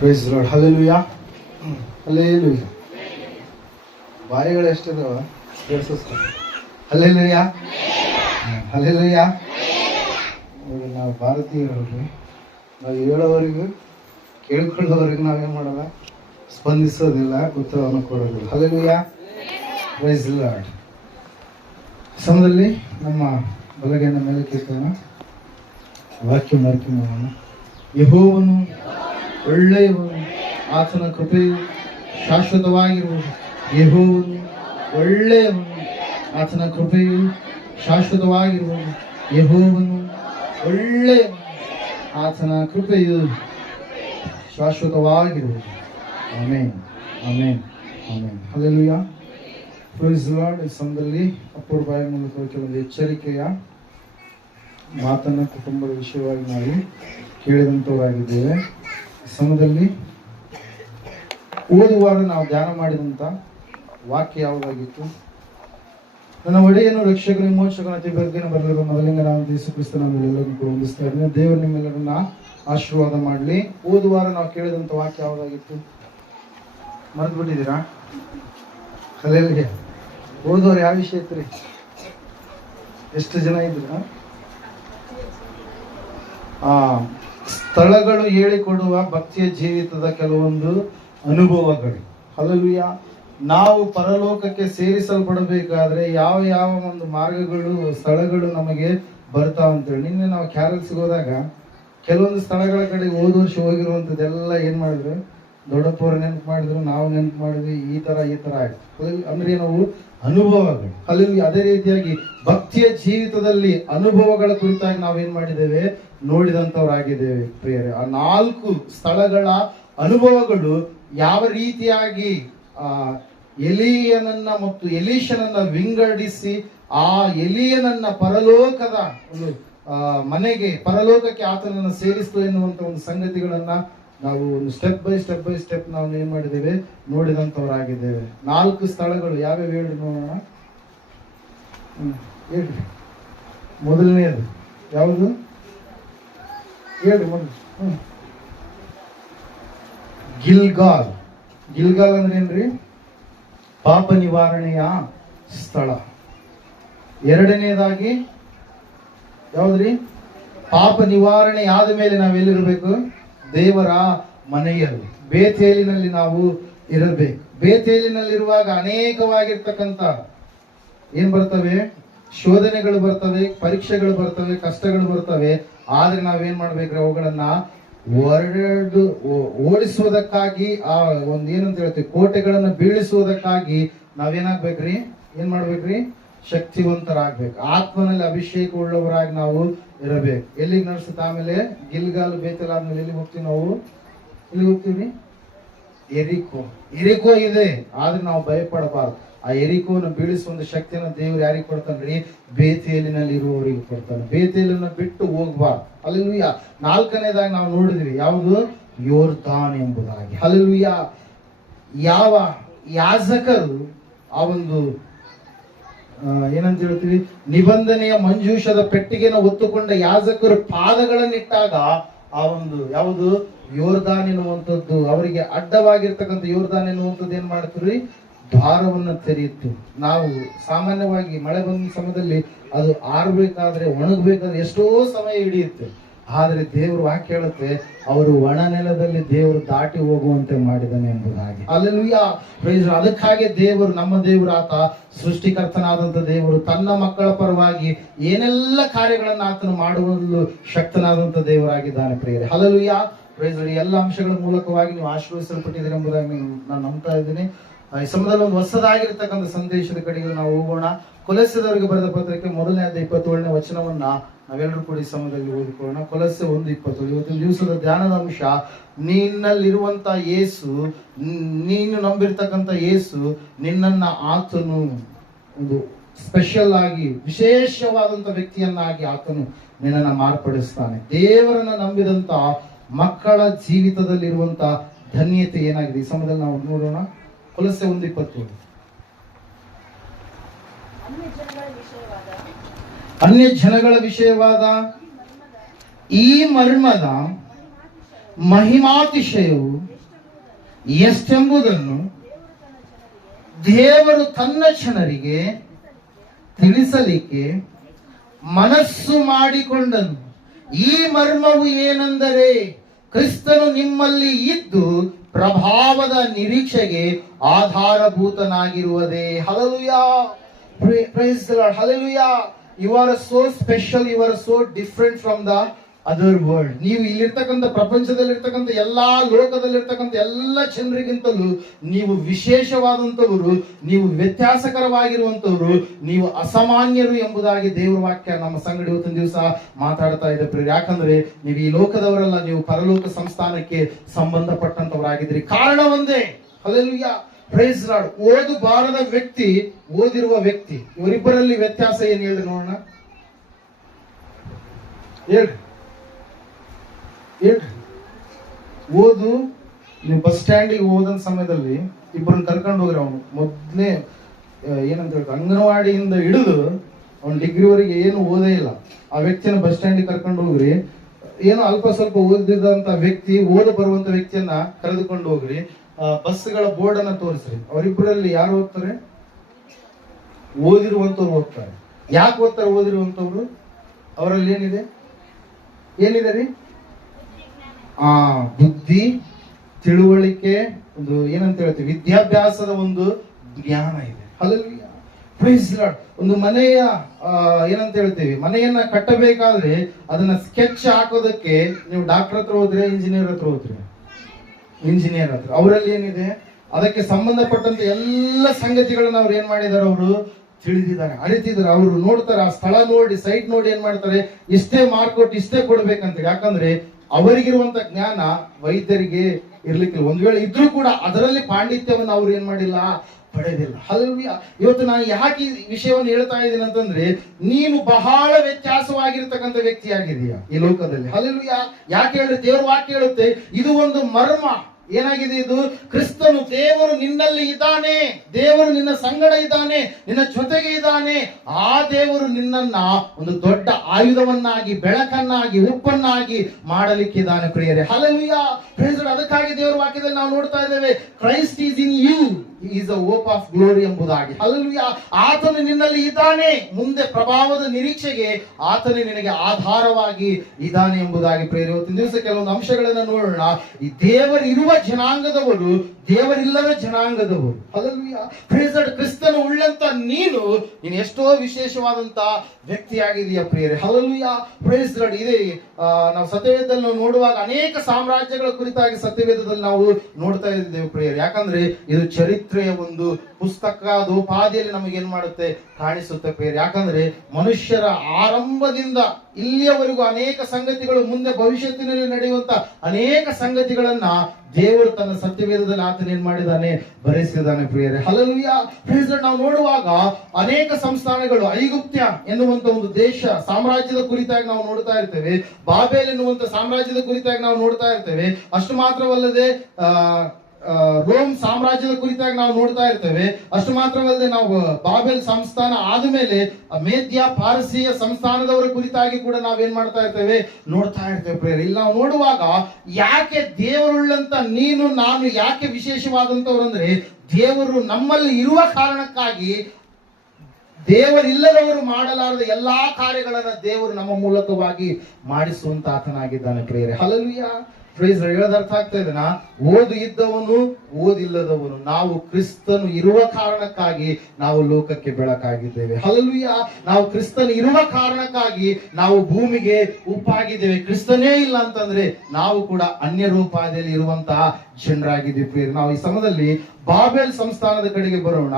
Price Lord. Hallelujah, hallelujah. ಬಾಯಿಗಳು ಎಷ್ಟಿದಾವ hallelujah, hallelujah. ನಾವು ಭಾರತೀಯರಲ್ಲಿ ನಾವು ಹೇಳೋವರೆಗೂ ಕೇಳ್ಕೊಳ್ಳೋವರೆಗೂ ನಾವೇನು ಮಾಡಲ್ಲ, ಸ್ಪಂದಿಸೋದಿಲ್ಲ, ಉತ್ತರವನ್ನು ಕೊಡೋದಿಲ್ಲ. Hallelujah, praise lord. ಸಮಯದಲ್ಲಿ ನಮ್ಮ ಬಲಗೈನ ಮೇಲೆ ಕೇಳ್ತಾನ ವಾಕ್ಯ ಮಾರ್ಕೆ ಮಾಡೋಣ. ಯೆಹೋವನು ಒಳ್ಳೆಯವನು, ಆತನ ಕೃಪೆಯು ಶಾಶ್ವತವಾಗಿರುವುದು. ಯೆಹೋವನು ಒಳ್ಳೆಯವನು, ಆತನ ಕೃಪೆಯು ಶಾಶ್ವತವಾಗಿರುವುದು. ಯೆಹೋವನು ಒಳ್ಳೆಯವನು, ಆತನ ಕೃಪೆಯು ಶಾಶ್ವತವಾಗಿರುವುದು. Amen, amen, amen. Hallelujah, praise Lord. ಈ ಸಮಯದಲ್ಲಿ ಅಪ್ಪರ ಬಾಯಿ ಮೂಲಕ ಕೆಲವೊಂದು ಎಚ್ಚರಿಕೆಯ ಮಾತನ್ನು ಕುಟುಂಬದ ವಿಷಯವಾಗಿ ನಾವು ಕೇಳಿದಂಥವರಾಗಿದ್ದೇವೆ. ಸಮಯದಲ್ಲಿ ಓದುವಾಗ ನಾವು ಧ್ಯಾನ ಮಾಡಿದಂಥ ವಾಕ್ಯ ಯಾವುದಾಗಿತ್ತು? ನನ್ನ ಒಡೆಯನು ರಕ್ಷಕನ ವಿಮೋಚಕನ ಅತಿ ಬೆಳಕಿನ ಬರಲಿರುವ ಮೊದಲಿಂದ ನಾನು ಯೇಸು ಕ್ರಿಸ್ತನನ್ನು ಎಲ್ಲರನ್ನು ಕೂಡ ಹೊಂದಿಸ್ತಾ ಇದ್ದೇನೆ. ದೇವರು ನಿಮ್ಮೆಲ್ಲರನ್ನ ಆಶೀರ್ವಾದ ಮಾಡಲಿ. ಓದುವಾರ ನಾವು ಕೇಳಿದಂಥ ವಾಕ್ಯ ಯಾವುದಾಗಿತ್ತು? ಮರೆತು ಬಿಟ್ಟಿದ್ದೀರಾ? ಹಲ್ಲೆಲೂಯಾ. ಓದುವವರು ಯಾವ ವಿಷಯ ಇತ್ತು ರೀ? ಎಷ್ಟು ಜನ ಇದ್ದೀರಾ? ಸ್ಥಳಗಳು ಹೇಳಿಕೊಡುವ ಭಕ್ತಿಯ ಜೀವಿತದ ಕೆಲವೊಂದು ಅನುಭವಗಳು. ಹಲ್ಲೆಲೂಯಾ. ನಾವು ಪರಲೋಕಕ್ಕೆ ಸೇರಿಸಲ್ಪಡಬೇಕಾದ್ರೆ ಯಾವ ಯಾವ ಒಂದು ಮಾರ್ಗಗಳು, ಸ್ಥಳಗಳು ನಮಗೆ ಬರ್ತಾವಂತೇಳಿ. ನಿನ್ನೆ ನಾವು ಕ್ಯಾರಲ್ಸ್ಗೆ ಹೋದಾಗ ಕೆಲವೊಂದು ಸ್ಥಳಗಳ ಕಡೆ ಹೋದ ವರ್ಷ ಹೋಗಿರುವಂಥದ್ದೆಲ್ಲ ಏನು ಮಾಡಿದ್ರು, ದೊಡ್ಡಪ್ಪವ್ರು ನೆನಪು ಮಾಡಿದ್ರು, ನಾವು ನೆನಪು ಮಾಡಿದ್ವಿ. ಈ ಥರ ಆಯ್ತು. ಅಂದ್ರೆ ನಾವು ಅನುಭವಗಳು. ಅಲ್ಲಿ ಅದೇ ರೀತಿಯಾಗಿ ಭಕ್ತಿಯ ಜೀವಿತದಲ್ಲಿ ಅನುಭವಗಳ ಕುರಿತಾಗಿ ನಾವೇನ್ ಮಾಡಿದ್ದೇವೆ, ನೋಡಿದಂಥವ್ರಾಗಿದ್ದೇವೆ ಪ್ರಿಯರೇ. ಆ 4 ಸ್ಥಳಗಳ ಅನುಭವಗಳು ಯಾವ ರೀತಿಯಾಗಿ ಎಲೀಯನನ್ನ ಮತ್ತು ಎಲೀಷನನ್ನ ವಿಂಗಡಿಸಿ ಆ ಎಲೀಯನನ್ನ ಪರಲೋಕದ ಒಂದು ಮನೆಗೆ, ಪರಲೋಕಕ್ಕೆ ಆತನನ್ನು ಸೇರಿಸ್ತು ಎನ್ನುವಂತ ಒಂದು ಸಂಗತಿಗಳನ್ನ ನಾವು ಒಂದು ಸ್ಟೆಪ್ ಬೈ ಸ್ಟೆಪ್ ನಾವು ಏನ್ ಮಾಡಿದ್ದೇವೆ, ನೋಡಿದಂಥವರಾಗಿದ್ದೇವೆ. 4 ಸ್ಥಳಗಳು ಯಾವ್ಯಾವ ಹೇಳಿ ನೋಡೋಣ. ಹೇಳ್ರಿ. ಮೊದಲನೇದು ಯಾವುದು ಹೇಳ್ರಿ ಮೊದಲು? ಗಿಲ್ಗಾಲ್. ಗಿಲ್ಗಾಲ್ ಅಂದ್ರೆ ಏನ್ರಿ? ಪಾಪ ನಿವಾರಣೆಯ ಸ್ಥಳ. ಎರಡನೇದಾಗಿ ಯಾವ್ದ್ರಿ? ಪಾಪ ನಿವಾರಣೆ ಆದ ಮೇಲೆ ನಾವೆಲ್ಲಿರ್ಬೇಕು? ದೇವರ ಮನೆಯಲ್ಲಿ, ಬೇತೇಲಿನಲ್ಲಿ ನಾವು ಇರಬೇಕು. ಬೇತೇಲಿನಲ್ಲಿರುವಾಗ ಅನೇಕವಾಗಿರ್ತಕ್ಕಂಥ ಏನ್ ಬರ್ತವೆ? ಶೋಧನೆಗಳು ಬರ್ತವೆ, ಪರೀಕ್ಷೆಗಳು ಬರ್ತವೆ, ಕಷ್ಟಗಳು ಬರ್ತವೆ. ಆದ್ರೆ ನಾವೇನ್ ಮಾಡ್ಬೇಕ್ರಿ? ಅವುಗಳನ್ನ ಓಡಿಸುವುದಕ್ಕಾಗಿ, ಆ ಒಂದ್ ಏನಂತ ಹೇಳ್ತೀವಿ, ಕೋಟೆಗಳನ್ನ ಬೀಳಿಸುವುದಕ್ಕಾಗಿ ನಾವೇನಾಗ್ಬೇಕ್ರಿ? ಏನ್ ಮಾಡ್ಬೇಕ್ರಿ? ಶಕ್ತಿವಂತರಾಗ್ಬೇಕು. ಆತ್ಮನಲ್ಲಿ ಅಭಿಷೇಕ ಉಳ್ಳವರಾಗಿ ನಾವು ಇರಬೇಕು. ಎಲ್ಲಿಗೆ ನಡೆಸುತ್ತೆ? ಆಮೇಲೆ ಗಿಲ್ಗಾಲ್, ಬೇತೇಲ್ ಆದ್ಮೇಲೆ ಎಲ್ಲಿಗೆ ಹೋಗ್ತೀವಿ ನಾವು? ಎಲ್ಲಿ ಹೋಗ್ತೀವಿ? ಎರಿಕೋ ಇದೆ. ಆದ್ರೆ ನಾವು ಭಯಪಡಬಾರ್ದು. ಆ ಎರಿಕೋನ ಬೀಳಿಸುವ ಒಂದು ಶಕ್ತಿಯನ್ನು ದೇವರು ಯಾರಿಗೆ ಕೊಡ್ತಾನ್ರಿ? ಬೇತೇಲಿನಲ್ಲಿ ಇರುವವರಿಗೆ ಕೊಡ್ತಾನೆ. ಬೇತೇಲನ್ನ ಬಿಟ್ಟು ಹೋಗ್ಬಾರ್ದು. ಹಲ್ಲೆಲೂಯಾ. 4ನೇದಾಗಿ ನಾವು ನೋಡಿದ್ವಿ ಯಾವುದು? ಯೋರ್ದಾನ್ ಎಂಬುದಾಗಿ. ಹಲ್ಲೆಲೂಯಾ. ಯಾವ ಯಾಜಕರು ಆ ಒಂದು ಏನಂತ ಹೇಳ್ತೀವಿ, ನಿಬಂಧನೆಯ ಮಂಜೂಷದ ಪೆಟ್ಟಿಗೆನ ಹೊತ್ತುಕೊಂಡ ಯಾಜಕರು ಪಾದಗಳನ್ನಿಟ್ಟಾಗ ಆ ಒಂದು ಯಾವುದು? ಯೋರ್ದಾನ್ ಎನ್ನುವಂಥದ್ದು, ಅವರಿಗೆ ಅಡ್ಡವಾಗಿರ್ತಕ್ಕಂಥ ಯೋರ್ದಾನ್ ಎನ್ನುವಂಥದ್ದು ಏನ್ ಮಾಡ್ತೀವಿ? ದ್ವಾರವನ್ನು ತೆರೆಯಿತು. ನಾವು ಸಾಮಾನ್ಯವಾಗಿ ಮಳೆ ಬಂದ ಸಮಯದಲ್ಲಿ ಅದು ಆರ್ಬೇಕಾದ್ರೆ, ಒಣಗಬೇಕಾದ್ರೆ ಎಷ್ಟೋ ಸಮಯ ಹಿಡಿಯುತ್ತೆ. ಆದ್ರೆ ದೇವರು ವಾಕ್ಯ ಹೇಳುತ್ತೆ, ಅವರು ಒಣ ನೆಲದಲ್ಲಿ ದೇವರು ದಾಟಿ ಹೋಗುವಂತೆ ಮಾಡಿದನು ಎಂಬುದಾಗಿ. ಹಲ್ಲೆಲೂಯಾ. ಅದಕ್ಕಾಗಿ ದೇವರು, ನಮ್ಮ ದೇವರು, ಆತ ಸೃಷ್ಟಿಕರ್ತನಾದಂಥ ದೇವರು, ತನ್ನ ಮಕ್ಕಳ ಪರವಾಗಿ ಏನೆಲ್ಲ ಕಾರ್ಯಗಳನ್ನ ಆತನು ಮಾಡುವಲು ಶಕ್ತನಾದಂಥ ದೇವರಾಗಿದ್ದಾನೆ ಪ್ರಿಯರೇ. ಹಲ್ಲೆಲೂಯಾ. ಎಲ್ಲ ಅಂಶಗಳ ಮೂಲಕವಾಗಿ ನೀವು ಆಶೀರ್ವದಿಸಲ್ಪಟ್ಟಿದ್ದೀರಿ ಎಂಬುದಾಗಿ ನಾನು ನಂಬ್ತಾ ಇದ್ದೀನಿ. ಈ ಸಮಯದಲ್ಲಿ ಒಂದು ಹೊಸದಾಗಿರ್ತಕ್ಕಂಥ ಸಂದೇಶದ ಕಡೆಗೆ ನಾವು ಹೋಗೋಣ. ಕೊಲಸ್ಸೆದವರಿಗೆ ಬರೆದ ಪತ್ರಕ್ಕೆ 1ನೇ ಅಧ್ಯಾಯ 27ನೇ ವಚನವನ್ನ ನಾವೆಲ್ಲರೂ ಕೂಡ ಈ ಸಮಯದಲ್ಲಿ ಓದಿಕೊಳ್ಳೋಣ. ಕೊಲಸ್ಸೆ 1:27. ಇವತ್ತಿನ ದಿವಸದ ಧ್ಯಾನದ ಅಂಶ, ನಿನ್ನಲ್ಲಿರುವಂತ ಯೇಸು, ನೀನು ನಂಬಿರ್ತಕ್ಕಂಥ ಯೇಸು, ನಿನ್ನನ್ನ ಆತನು ಒಂದು ಸ್ಪೆಷಲ್ ಆಗಿ, ವಿಶೇಷವಾದಂತ ವ್ಯಕ್ತಿಯನ್ನಾಗಿ ಆತನು ನಿನ್ನನ್ನ ಮಾರ್ಪಡಿಸ್ತಾನೆ. ದೇವರನ್ನ ನಂಬಿದಂತ ಮಕ್ಕಳ ಜೀವಿತದಲ್ಲಿರುವಂತ ಧನ್ಯತೆ ಏನಾಗಿದೆ ಈ ಸಮಯದಲ್ಲಿ ನಾವು ನೋಡೋಣ. ಕೊಲಸ್ಸೆ 1:27. ಅನ್ಯ ಜನಗಳ ವಿಷಯವಾದ ಈ ಮರ್ಮದ ಮಹಿಮಾತಿಶಯವು ಎಷ್ಟೆಂಬುದನ್ನು ದೇವರು ತನ್ನ ಜನರಿಗೆ ತಿಳಿಸಲಿಕ್ಕೆ ಮನಸ್ಸು ಮಾಡಿಕೊಂಡನು. ಈ ಮರ್ಮವು ಏನೆಂದರೆ, ಕ್ರಿಸ್ತನು ನಿಮ್ಮಲ್ಲಿ ಇದ್ದು ಪ್ರಭಾವದ ನಿರೀಕ್ಷೆಗೆ ಆಧಾರಭೂತನಾಗಿರುವುದೇ. Hallelujah, praise the Lord, hallelujah. You are so special, you are so different from the other world. ನೀವು ಇಲ್ಲಿರ್ತಕ್ಕಂಥ ಪ್ರಪಂಚದಲ್ಲಿರ್ತಕ್ಕಂಥ ಎಲ್ಲಾ ಲೋಕದಲ್ಲಿರ್ತಕ್ಕಂಥ ಎಲ್ಲ ಜನರಿಗಿಂತಲೂ ನೀವು ವಿಶೇಷವಾದಂಥವರು, ನೀವು ವ್ಯತ್ಯಾಸಕರವಾಗಿರುವಂತವರು, ನೀವು ಅಸಾಮಾನ್ಯರು ಎಂಬುದಾಗಿ ದೇವರ ವಾಕ್ಯ ನಮ್ಮ ಸಂಗಡ ಇವತ್ತಿನ ದಿವಸ ಮಾತಾಡ್ತಾ ಇದೆ ಪ್ರಿಯರೇ. ಯಾಕಂದ್ರೆ ನೀವು ಈ ಲೋಕದವರಲ್ಲ, ನೀವು ಪರಲೋಕ ಸಂಸ್ಥಾನಕ್ಕೆ ಸಂಬಂಧಪಟ್ಟಂತವರಾಗಿದ್ದೀರಿ. ಕಾರಣ ಒಂದೇ. Hallelujah, praise lord. ಓದಬಾರದ ವ್ಯಕ್ತಿ, ಓದಿರುವ ವ್ಯಕ್ತಿ, ಇವರಿಬ್ಬರಲ್ಲಿ ವ್ಯತ್ಯಾಸ ಏನು ಹೇಳ್ರಿ ನೋಡೋಣ, ಹೇಳ್ರಿ. ಓದು, ನೀವು ಬಸ್ ಸ್ಟ್ಯಾಂಡಿಗೆ ಹೋದ ಸಮಯದಲ್ಲಿ ಇಬ್ಬರನ್ನ ಕರ್ಕೊಂಡು ಹೋಗ್ರಿ. ಅವನು ಮೊದಲೇ ಏನಂತ ಹೇಳ್ತಾರೆ, ಅಂಗನವಾಡಿಯಿಂದ ಹಿಡಿದು ಅವನು ಡಿಗ್ರಿವರೆಗೆ ಏನು ಓದೇ ಇಲ್ಲ. ಆ ವ್ಯಕ್ತಿಯನ್ನು ಬಸ್ ಸ್ಟ್ಯಾಂಡಿಗೆ ಕರ್ಕೊಂಡು ಹೋಗ್ರಿ. ಏನೋ ಅಲ್ಪ ಸ್ವಲ್ಪ ಓದಿದಂತ ವ್ಯಕ್ತಿ, ಓದು ಬರುವಂತ ವ್ಯಕ್ತಿಯನ್ನ ಕರೆದುಕೊಂಡು ಹೋಗ್ರಿ. ಬಸ್ಗಳ ಬೋರ್ಡ್ ಅನ್ನ ತೋರಿಸ್ರಿ. ಅವರಿಬ್ಬರಲ್ಲಿ ಯಾರು ಹೋಗ್ತಾರೆ? ಓದಿರುವಂತವ್ರು ಹೋಗ್ತಾರೆ. ಯಾಕೆ ಓದ್ತಾರೆ ಓದಿರುವಂತವ್ರು? ಅವರಲ್ಲಿ ಏನಿದೆ ರೀ? ಬುದ್ಧಿ, ತಿಳುವಳಿಕೆ, ಒಂದು ಏನಂತ ಹೇಳ್ತೀವಿ, ವಿದ್ಯಾಭ್ಯಾಸದ ಒಂದು ಜ್ಞಾನ ಇದೆ. Hallelujah, praise lord. ಒಂದು ಮನೆಯ ಏನಂತ ಹೇಳ್ತೀವಿ, ಮನೆಯನ್ನ ಕಟ್ಟಬೇಕಾದ್ರೆ ಅದನ್ನ ಸ್ಕೆಚ್ ಹಾಕೋದಕ್ಕೆ ನೀವು ಡಾಕ್ಟರ್ ಹತ್ರ ಹೋದ್ರೆ, ಇಂಜಿನಿಯರ್ ಹತ್ರ ಹೋದ್ರೆ, ಇಂಜಿನಿಯರ್ ಹತ್ರ. ಅವರಲ್ಲಿ ಏನಿದೆ? ಅದಕ್ಕೆ ಸಂಬಂಧಪಟ್ಟಂತ ಎಲ್ಲ ಸಂಗತಿಗಳನ್ನ ಅವ್ರು ಏನ್ ಮಾಡಿದಾರೆ? ಅವರು ತಿಳಿದಿದ್ದಾರೆ, ಅರಿತಿದ್ದಾರೆ. ಅವರು ನೋಡ್ತಾರೆ, ಆ ಸ್ಥಳ ನೋಡಿ, ಸೈಟ್ ನೋಡಿ ಏನ್ ಮಾಡ್ತಾರೆ? ಇಷ್ಟೇ ಮಾರ್ಕ್ ಕೊಟ್ಟು ಇಷ್ಟೇ ಕೊಡ್ಬೇಕಂತ. ಯಾಕಂದ್ರೆ ಅವರಿಗಿರುವಂತ ಜ್ಞಾನ ವೈದ್ಯರಿಗೆ ಇರ್ಲಿಕ್ಕಿಲ್ಲ. ಒಂದ್ ವೇಳೆ ಇದ್ರೂ ಕೂಡ ಅದರಲ್ಲಿ ಪಾಂಡಿತ್ಯವನ್ನು ಅವ್ರು ಏನ್ ಮಾಡಿಲ್ಲ, ಪಡೆದಿಲ್ಲ. ಹಲ್ಲೆಲೂಯಾ. ಇವತ್ತು ನಾನು ಯಾಕೆ ಈ ವಿಷಯವನ್ನು ಹೇಳ್ತಾ ಇದ್ದೀನಿ ಅಂತಂದ್ರೆ, ನೀನು ಬಹಳ ವ್ಯತ್ಯಾಸವಾಗಿರ್ತಕ್ಕಂಥ ವ್ಯಕ್ತಿಯಾಗಿದೆಯಾ ಈ ಲೋಕದಲ್ಲಿ. ಹಲ್ಲೆಲೂಯಾ. ಯಾಕೆ ಹೇಳಿದ್ರೆ ದೇವರ ವಾಕ್ಯ ಹೇಳುತ್ತೆ, ಇದು ಒಂದು ಮರ್ಮ. ಏನಾಗಿದೆ ಇದು? ಕ್ರಿಸ್ತನು, ದೇವರು ನಿನ್ನಲ್ಲಿ ಇದ್ದಾನೆ, ದೇವರು ನಿನ್ನ ಸಂಗಡ ಇದ್ದಾನೆ, ನಿನ್ನ ಜೊತೆಗೆ ಇದ್ದಾನೆ. ಆ ದೇವರು ನಿನ್ನನ್ನ ಒಂದು ದೊಡ್ಡ ಆಯುಧವನ್ನಾಗಿ, ಬೆಳಕನ್ನಾಗಿ, ಉಪ್ಪನ್ನಾಗಿ ಮಾಡಲಿಕ್ಕಿದ್ದಾನೆ ಪ್ರಿಯರೇ. Hallelujah, praise the lord. ಅದಕ್ಕಾಗಿ ದೇವರ ವಾಕ್ಯದಲ್ಲಿ ನಾವು ನೋಡ್ತಾ ಇದ್ದೇವೆ, Christ is in you is a hope of glory ಎಂಬುದಾಗಿ. ಹಲ್ಲೆಲೂಯಾ. ಆತನು ನಿನ್ನಲ್ಲಿ ಇದ್ದಾನೆ, ಮುಂದೆ ಪ್ರಭಾವದ ನಿರೀಕ್ಷೆಗೆ ಆತನೇ ನಿನಗೆ ಆಧಾರವಾಗಿ ಇದ್ದಾನೆ ಎಂಬುದಾಗಿ ಪ್ರಿಯರೇ. ಇವತ್ತಿನ ದಿವಸ ಕೆಲವೊಂದು ಅಂಶಗಳನ್ನ ನೋಡೋಣ. ಈ ದೇವರಿರುವ ಜನಾಂಗದವರು, ದೇವರಿಲ್ಲದ ಜನಾಂಗದವರು. Hallelujah, praise the lord. ಕ್ರಿಸ್ತನು ಉಳ್ಳಂತ ನೀನು ಎಷ್ಟೋ ವಿಶೇಷವಾದಂತ ವ್ಯಕ್ತಿಯಾಗಿದೆಯಾ ಪ್ರಿಯರೇ. Hallelujah, praise the lord. ಇದೇ ನಾವು ಸತ್ಯವೇದದಲ್ಲಿ ನಾವು ನೋಡುವಾಗ ಅನೇಕ ಸಾಮ್ರಾಜ್ಯಗಳ ಕುರಿತಾಗಿ ಸತ್ಯವೇದದಲ್ಲಿ ನಾವು ನೋಡ್ತಾ ಇದ್ದೇವೆ ಪ್ರಿಯರೇ. ಯಾಕಂದ್ರೆ ಇದು ಚರಿತ್ರೆಯ ಒಂದು ಪುಸ್ತಕ, ದೋಪಾದಿಯಲ್ಲಿ ನಮಗೆ ಏನ್ ಮಾಡುತ್ತೆ? ಕಾಣಿಸುತ್ತೆ ಪ್ರಿಯರೇ. ಯಾಕಂದ್ರೆ ಮನುಷ್ಯರ ಆರಂಭದಿಂದ ಇಲ್ಲಿಯವರೆಗೂ ಅನೇಕ ಸಂಗತಿಗಳು, ಮುಂದೆ ಭವಿಷ್ಯತ್ತಿನಲ್ಲಿ ನಡೆಯುವಂತ ಅನೇಕ ಸಂಗತಿಗಳನ್ನ ದೇವರು ತನ್ನ ಸತ್ಯವೇದದಲ್ಲಿ ಆತನ ಏನ್ ಮಾಡಿದ್ದಾನೆ? ಬರೆಸಿದ್ದಾನೆ ಪ್ರಿಯರೇ. Hallelujah, praise the lord. ನಾವು ನೋಡುವಾಗ ಅನೇಕ ಸಂಸ್ಥಾನಗಳು, ಐಗುಪ್ತ್ಯ ಎನ್ನುವಂತ ಒಂದು ದೇಶ, ಸಾಮ್ರಾಜ್ಯದ ಕುರಿತಾಗಿ ನಾವು ನೋಡ್ತಾ ಇರ್ತೇವೆ. ಬಾಬೆಲ್ ಎನ್ನುವಂತ ಸಾಮ್ರಾಜ್ಯದ ಕುರಿತಾಗಿ ನಾವು ನೋಡ್ತಾ ಇರ್ತೇವೆ. ಅಷ್ಟು ಮಾತ್ರವಲ್ಲದೆ ರೋಮ್ ಸಾಮ್ರಾಜ್ಯದ ಕುರಿತಾಗಿ ನಾವು ನೋಡ್ತಾ ಇರ್ತೇವೆ. ಅಷ್ಟು ಮಾತ್ರವಲ್ಲದೆ ನಾವು ಬಾಬೆಲ್ ಸಂಸ್ಥಾನ ಆದ್ಮೇಲೆ ಮೇದ್ಯ ಪಾರಸಿಯ ಸಂಸ್ಥಾನದವರ ಕುರಿತಾಗಿ ಕೂಡ ನಾವೇನ್ ಮಾಡ್ತಾ ಇರ್ತೇವೆ? ನೋಡ್ತಾ ಇರ್ತೇವೆ ಪ್ರಿಯರೇ. ಇಲ್ಲಿ ನಾವು ನೋಡುವಾಗ ಯಾಕೆ ದೇವರುಳ್ಳಂತ ನೀನು ನಾನು ಯಾಕೆ ವಿಶೇಷವಾದಂತವ್ರು ಅಂದ್ರೆ, ದೇವರು ನಮ್ಮಲ್ಲಿ ಇರುವ ಕಾರಣಕ್ಕಾಗಿ ದೇವರಿಲ್ಲದವರು ಮಾಡಲಾರದ ಎಲ್ಲಾ ಕಾರ್ಯಗಳನ್ನ ದೇವರು ನಮ್ಮ ಮೂಲಕವಾಗಿ ಮಾಡಿಸುವಂತ ಆತನಾಗಿದ್ದಾನೆ ಪ್ರಿಯರೇ. Hallelujah, praise. ಹೇಳೋದು ಅರ್ಥ ಆಗ್ತಾ ಇದೆನಾ? ಓದು ಇದ್ದವನು, ಓದಿಲ್ಲದವನು, ನಾವು ಕ್ರಿಸ್ತನು ಇರುವ ಕಾರಣಕ್ಕಾಗಿ ನಾವು ಲೋಕಕ್ಕೆ ಬೆಳಕಾಗಿದ್ದೇವೆ. ಹಲ್ಲೆಲೂಯಾ. ನಾವು ಕ್ರಿಸ್ತನು ಇರುವ ಕಾರಣಕ್ಕಾಗಿ ನಾವು ಭೂಮಿಗೆ ಉಪ್ಪಾಗಿದ್ದೇವೆ. ಕ್ರಿಸ್ತನೇ ಇಲ್ಲ ಅಂತಂದ್ರೆ ನಾವು ಕೂಡ ಅನ್ಯ ರೂಪಾದಿಯಲ್ಲಿ ಇರುವಂತಹ ಜನರಾಗಿದ್ದೀವಿ. ನಾವು ಈ ಸಮಯದಲ್ಲಿ ಬಾಬೆಲ್ ಸಂಸ್ಥಾನದ ಕಡೆಗೆ ಬರೋಣ.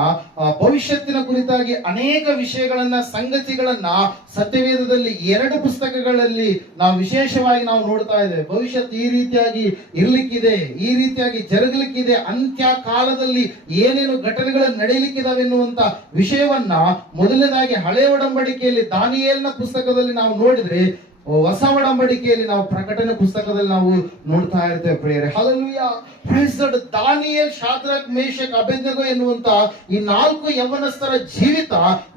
ಭವಿಷ್ಯತ್ತಿನ ಕುರಿತಾಗಿ ಅನೇಕ ವಿಷಯಗಳನ್ನ, ಸಂಗತಿಗಳನ್ನ ಸತ್ಯವೇದದಲ್ಲಿ 2 ಪುಸ್ತಕಗಳಲ್ಲಿ ನಾವು ವಿಶೇಷವಾಗಿ ನಾವು ನೋಡ್ತಾ ಇದ್ದೇವೆ. ಭವಿಷ್ಯತ್ ಈ ರೀತಿಯಾಗಿ ಇರ್ಲಿಕ್ಕಿದೆ, ಈ ರೀತಿಯಾಗಿ ಜರುಗಲಿಕ್ಕಿದೆ, ಅಂತ್ಯ ಕಾಲದಲ್ಲಿ ಏನೇನು ಘಟನೆಗಳು ನಡೆಯಲಿಕ್ಕಿದಾವೆ ಎನ್ನುವಂತ ವಿಷಯವನ್ನ ಮೊದಲನೇದಾಗಿ ಹಳೆ ಒಡಂಬಡಿಕೆಯಲ್ಲಿ ದಾನಿಯೇಲನ ಪುಸ್ತಕದಲ್ಲಿ ನಾವು ನೋಡಿದ್ರೆ, ಹೊಸ ಒಡಂಬಡಿಕೆಯಲ್ಲಿ ನಾವು ಪ್ರಕಟಣೆ ಪುಸ್ತಕದಲ್ಲಿ ನಾವು ನೋಡ್ತಾ ಇರ್ತೇವೆ ಪ್ರಿಯರೇ. Hallelujah, praise the Lord. Daniel, Shadrach, Meshach, Abednego ಎನ್ನುವಂತ ಈ 4 ಯೌವನಸ್ಥರ ಜೀವಿತ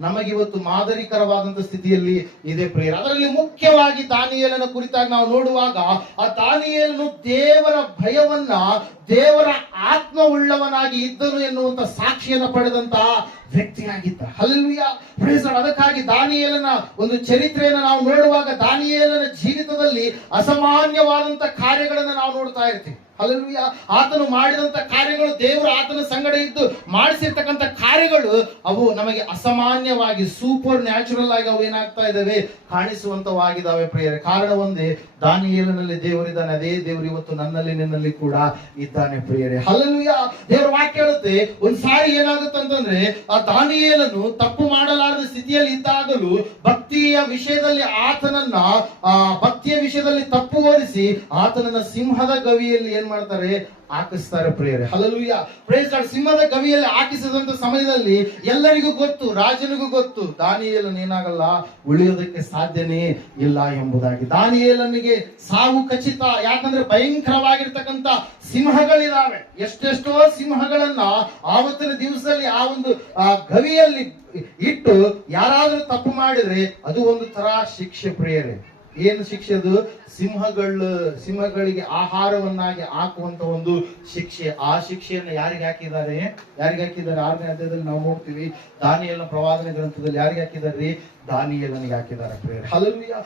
ನಮಗಿವತ್ತು ಮಾದರಿಕರವಾದಂತ ಸ್ಥಿತಿಯಲ್ಲಿ ಇದೆ ಪ್ರಿಯರೇ. ಅದರಲ್ಲಿ ಮುಖ್ಯವಾಗಿ ದಾನಿಯೇಲನ ಕುರಿತಾಗಿ ನಾವು ನೋಡುವಾಗ, ಆ ದಾನಿಯೇಲನು ದೇವರ ಭಯವನ್ನ, ದೇವರ ಆತ್ಮವುಳ್ಳವನಾಗಿ ಇದ್ದನು ಎನ್ನುವಂತ ಸಾಕ್ಷಿಯನ್ನು ಪಡೆದಂತಹ ವ್ಯಕ್ತಿಯಾಗಿದ್ದ. Hallelujah, praise lord. ಅದಕ್ಕಾಗಿ ದಾನಿಯೇಲನ ಒಂದು ಚರಿತ್ರೆಯನ್ನು ನಾವು ನೋಡುವಾಗ ದಾನಿಯೇಲನ ಜೀವಿತದಲ್ಲಿ ಅಸಾಮಾನ್ಯವಾದಂತ ಕಾರ್ಯಗಳನ್ನು ನಾವು ನೋಡ್ತಾ ಇರ್ತೀವಿ. ಹಲ್ಲೆಲೂಯಾ, ಆತನು ಮಾಡಿದಂತ ಕಾರ್ಯಗಳು, ದೇವರು ಆತನ ಸಂಗಡ ಇದ್ದು ಮಾಡಿಸಿರ್ತಕ್ಕಂಥ ಕಾರ್ಯಗಳು, ಅವು ನಮಗೆ ಅಸಾಮಾನ್ಯವಾಗಿ ಸೂಪರ್ ನ್ಯಾಚುರಲ್ ಆಗಿ ಅವು ಏನಾಗ್ತಾ ಇದಾವೆ, ಕಾಣಿಸುವಂತವಾಗಿದ್ದಾವೆ ಪ್ರಿಯರೇ. ಕಾರಣ ಒಂದೇ, ದಾನಿಯೇಲನಲ್ಲಿ ದೇವರಿದ್ದಾನೆ, ಅದೇ ದೇವರು ಇವತ್ತು ನನ್ನಲ್ಲಿ ನಿನ್ನಲ್ಲಿ ಕೂಡ ಇದ್ದಾನೆ ಪ್ರಿಯರೇ. ಹಲ್ಲೆಲೂಯಾ. ದೇವರ ವಾಕ್ಯ ಹೇಳುತ್ತೆ, ಒಂದ್ ಸಾರಿ ಏನಾಗುತ್ತೆ ಅಂತಂದ್ರೆ, ಆ ದಾನಿಯೇಲನು ತಪ್ಪು ಮಾಡಲಾರದ ಸ್ಥಿತಿಯಲ್ಲಿ ಇದ್ದಾಗಲೂ ಭಕ್ತಿಯ ವಿಷಯದಲ್ಲಿ ಭಕ್ತಿಯ ವಿಷಯದಲ್ಲಿ ತಪ್ಪು ಹೊರಿಸಿ ಆತನನ್ನ ಸಿಂಹದ ಗವಿಯಲ್ಲಿ ಏನ್ ಮಾಡ್ತಾರೆ, ಹಾಕಿಸ್ತಾರೆ ಪ್ರಿಯರೇ. Hallelujah, praise lord. ಸಿಂಹದ ಗವಿಯಲ್ಲಿ ಹಾಕಿಸಿದಂತ ಸಮಯದಲ್ಲಿ ಎಲ್ಲರಿಗೂ ಗೊತ್ತು, ರಾಜನಿಗೂ ಗೊತ್ತು, ದಾನಿಯೇಲನು ಏನಾಗಲ್ಲ, ಉಳಿಯೋದಕ್ಕೆ ಸಾಧ್ಯನೇ ಇಲ್ಲ ಎಂಬುದಾಗಿ. ದಾನಿಯೇಲನಿಗೆ ಸಾವು ಖಚಿತ. ಯಾಕಂದ್ರೆ ಭಯಂಕರವಾಗಿರ್ತಕ್ಕಂಥ ಸಿಂಹಗಳಿದಾವೆ. ಎಷ್ಟೆಷ್ಟೋ ಸಿಂಹಗಳನ್ನ ಆವತ್ತಿನ ದಿವಸದಲ್ಲಿ ಆ ಒಂದು ಗವಿಯಲ್ಲಿ ಇಟ್ಟು ಯಾರಾದ್ರೂ ತಪ್ಪು ಮಾಡಿದ್ರೆ ಅದು ಒಂದು ತರ ಶಿಕ್ಷೆ ಪ್ರಿಯರೇ. ಏನು ಶಿಕ್ಷೆ ಅದು? ಸಿಂಹಗಳಿಗೆ ಆಹಾರವನ್ನಾಗಿ ಹಾಕುವಂತ ಒಂದು ಶಿಕ್ಷೆ. ಆ ಶಿಕ್ಷೆಯನ್ನು ಯಾರಿಗೆ ಹಾಕಿದ್ದಾರೆ? 6ನೇ ಅಧ್ಯಾಯದಲ್ಲಿ ನಾವು ನೋಡ್ತೀವಿ. ದಾನಿಯೇಲನ ಪ್ರವಾದನೆ ಗ್ರಂಥದಲ್ಲಿ ಯಾರಿಗೆ ಹಾಕಿದ್ದಾರೆ? ದಾನಿಯೇಲನಿಗೆ ಹಾಕಿದ್ದಾರೆ ಪ್ರಿಯರೇ. ಹಲ್ಲೆಲೂಯಾ.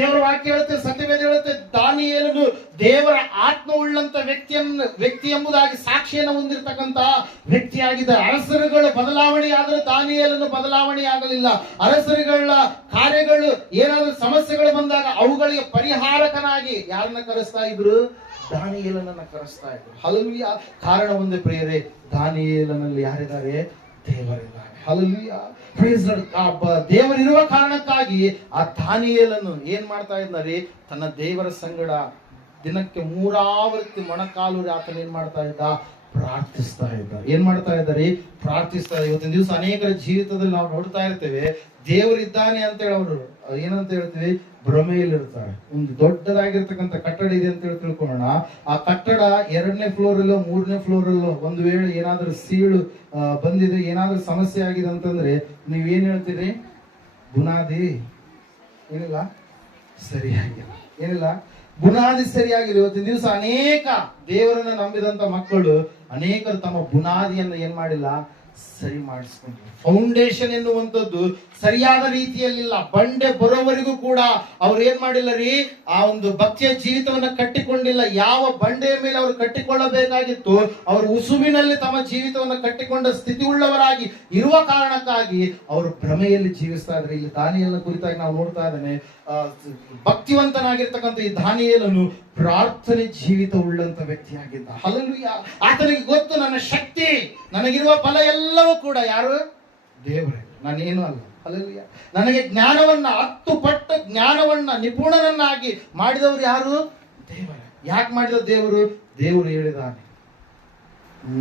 ದೇವರ ವಾಕ್ಯ ಹೇಳುತ್ತೆ, ಸತ್ಯವೇದ ಹೇಳುತ್ತೆ, ದಾನಿಯೇಲನು ದೇವರ ಆತ್ಮವುಳ್ಳಂತ ವ್ಯಕ್ತಿ ಎಂಬುದಾಗಿ ಸಾಕ್ಷಿಯನ್ನು ಹೊಂದಿರತಕ್ಕಂತ ವ್ಯಕ್ತಿಯಾಗಿದ್ದ. ಅರಸರುಗಳು ಬದಲಾವಣೆ ಆದ್ರೆ ದಾನಿಯೇಲನು ಬದಲಾವಣೆ ಆಗಲಿಲ್ಲ. ಅರಸರುಗಳ ಕಾರ್ಯಗಳು ಏನಾದ್ರೂ ಸಮಸ್ಯೆಗಳು ಬಂದಾಗ ಅವುಗಳಿಗೆ ಪರಿಹಾರಕನಾಗಿ ಯಾರನ್ನ ಕರೆಸ್ತಾ ಇದ್ರು? ದಾನಿಯೇಲನನ್ನ ಕರೆಸ್ತಾ ಇದ್ರು. ಹಲ್ಲೆಲೂಯಾ. ಕಾರಣ ಒಂದೇ ಪ್ರಿಯರೇ, ದಾನಿಯೇಲನಲ್ಲಿ ಯಾರಿದ್ದಾರೆ? ದೇವರಿದ್ದಾರೆ. Hallelujah, praise Lord. ದೇವರಿರುವ ಕಾರಣಕ್ಕಾಗಿ ಆ ದಾನಿಯೇಲನು ಏನ್ ಮಾಡ್ತಾ ಇದ್ದಾರೆ? ತನ್ನ ದೇವರ ಸಂಗಡ ದಿನಕ್ಕೆ 3 ಆವರ್ತಿ ಮೊಣಕಾಲೂರಿ ಆತನ ಏನ್ ಮಾಡ್ತಾ ಇದ್ದ? ಪ್ರಾರ್ಥಿಸ್ತಾ ಇದ್ದಾರೆ. ಏನ್ ಮಾಡ್ತಾ ಇದ್ದಾರೆ? ಪ್ರಾರ್ಥಿಸ್ತಾ ಇದ್ದಾರೆ. ಇವತ್ತಿನ ದಿವಸ ಅನೇಕರ ಜೀವಿತದಲ್ಲಿ ನಾವು ನೋಡ್ತಾ ಇರ್ತೇವೆ, ದೇವರಿದ್ದಾನೆ ಅಂತ ಹೇಳಿ ಅವರು ಏನಂತ ಹೇಳ್ತೀವಿ? ಭ್ರಮೆಯಲ್ಲಿ ಇರ್ತಾರೆ. ಒಂದು ದೊಡ್ಡದಾಗಿರ್ತಕ್ಕಂಥ ಕಟ್ಟಡ ಇದೆ ಅಂತ ಹೇಳಿ ತಿಳ್ಕೊಳ್ಳೋಣ. ಆ ಕಟ್ಟಡ 2ನೇ ಫ್ಲೋರ್ ಅಲ್ಲೋ 3ನೇ ಫ್ಲೋರ್ ಅಲ್ಲೋ ಒಂದು ವೇಳೆ ಏನಾದ್ರೂ ಸೀಳು ಬಂದಿದೆ, ಏನಾದ್ರೂ ಸಮಸ್ಯೆ ಆಗಿದೆ ಅಂತಂದ್ರೆ ನೀವೇನ್ ಹೇಳ್ತೀರಿ? ಬುನಾದಿ ಏನಿಲ್ಲ ಸರಿಯಾಗಿಲ್ಲ, ಏನಿಲ್ಲ ಬುನಾದಿ ಸರಿಯಾಗಿಲ್ಲ. ಇವತ್ತಿನ ದಿವಸ ಅನೇಕ ದೇವರನ್ನ ನಂಬಿದಂತ ಮಕ್ಕಳು ಅನೇಕರು ತಮ್ಮ ಬುನಾದಿಯನ್ನು ಏನ್ ಮಾಡಿಲ್ಲ? ಸರಿ ಮಾಡಿಸ್ಕೊಂಡ್ರು. ಫೌಂಡೇಶನ್ ಎನ್ನುವಂಥದ್ದು ಸರಿಯಾದ ರೀತಿಯಲ್ಲಿಲ್ಲ. ಬಂಡೆ ಬರೋವರೆಗೂ ಕೂಡ ಅವ್ರು ಏನ್ ಮಾಡಿಲ್ಲ ರೀ, ಆ ಒಂದು ಭಕ್ತಿಯ ಜೀವಿತವನ್ನ ಕಟ್ಟಿಕೊಂಡಿಲ್ಲ. ಯಾವ ಬಂಡೆಯ ಮೇಲೆ ಅವರು ಕಟ್ಟಿಕೊಳ್ಳಬೇಕಾಗಿತ್ತು, ಅವರು ಉಸುಬಿನಲ್ಲಿ ತಮ್ಮ ಜೀವಿತವನ್ನ ಕಟ್ಟಿಕೊಂಡ ಸ್ಥಿತಿ ಉಳ್ಳವರಾಗಿ ಇರುವ ಕಾರಣಕ್ಕಾಗಿ ಅವರು ಭ್ರಮೆಯಲ್ಲಿ ಜೀವಿಸ್ತಾ ಇದ್ರೆ. ಇಲ್ಲಿ ದಾನಿಯೇಲನ ಕುರಿತಾಗಿ ನಾವು ನೋಡ್ತಾ ಇದ್ದೇನೆ, ಭಕ್ತಿವಂತನಾಗಿರ್ತಕ್ಕಂಥ ಈ ದಾನಿಯೇಲನು ಪ್ರಾರ್ಥನೆ ಜೀವಿತ ಉಳ್ಳಂತ ವ್ಯಕ್ತಿಯಾಗಿದ್ದ. ಹಲ್ಲೆಲೂಯಾ. ಆತನಿಗೆ ಗೊತ್ತು, ನನ್ನ ಶಕ್ತಿ, ನನಗಿರುವ ಫಲ ಎಲ್ಲವೂ ಕೂಡ ಯಾರು? ದೇವರೇ, ನಾನೇನು ಅಲ್ಲ. ಹಲ್ಲೆಲೂಯಾ. ನನಗೆ ಜ್ಞಾನವನ್ನ 10 ಪಟ್ಟು ಜ್ಞಾನವನ್ನ ನಿಪುಣನನ್ನಾಗಿ ಮಾಡಿದವರು ಯಾರು? ದೇವರೇ. ಯಾಕೆ ಮಾಡಿದ ದೇವರು? ದೇವರು ಹೇಳಿದಾನೆ,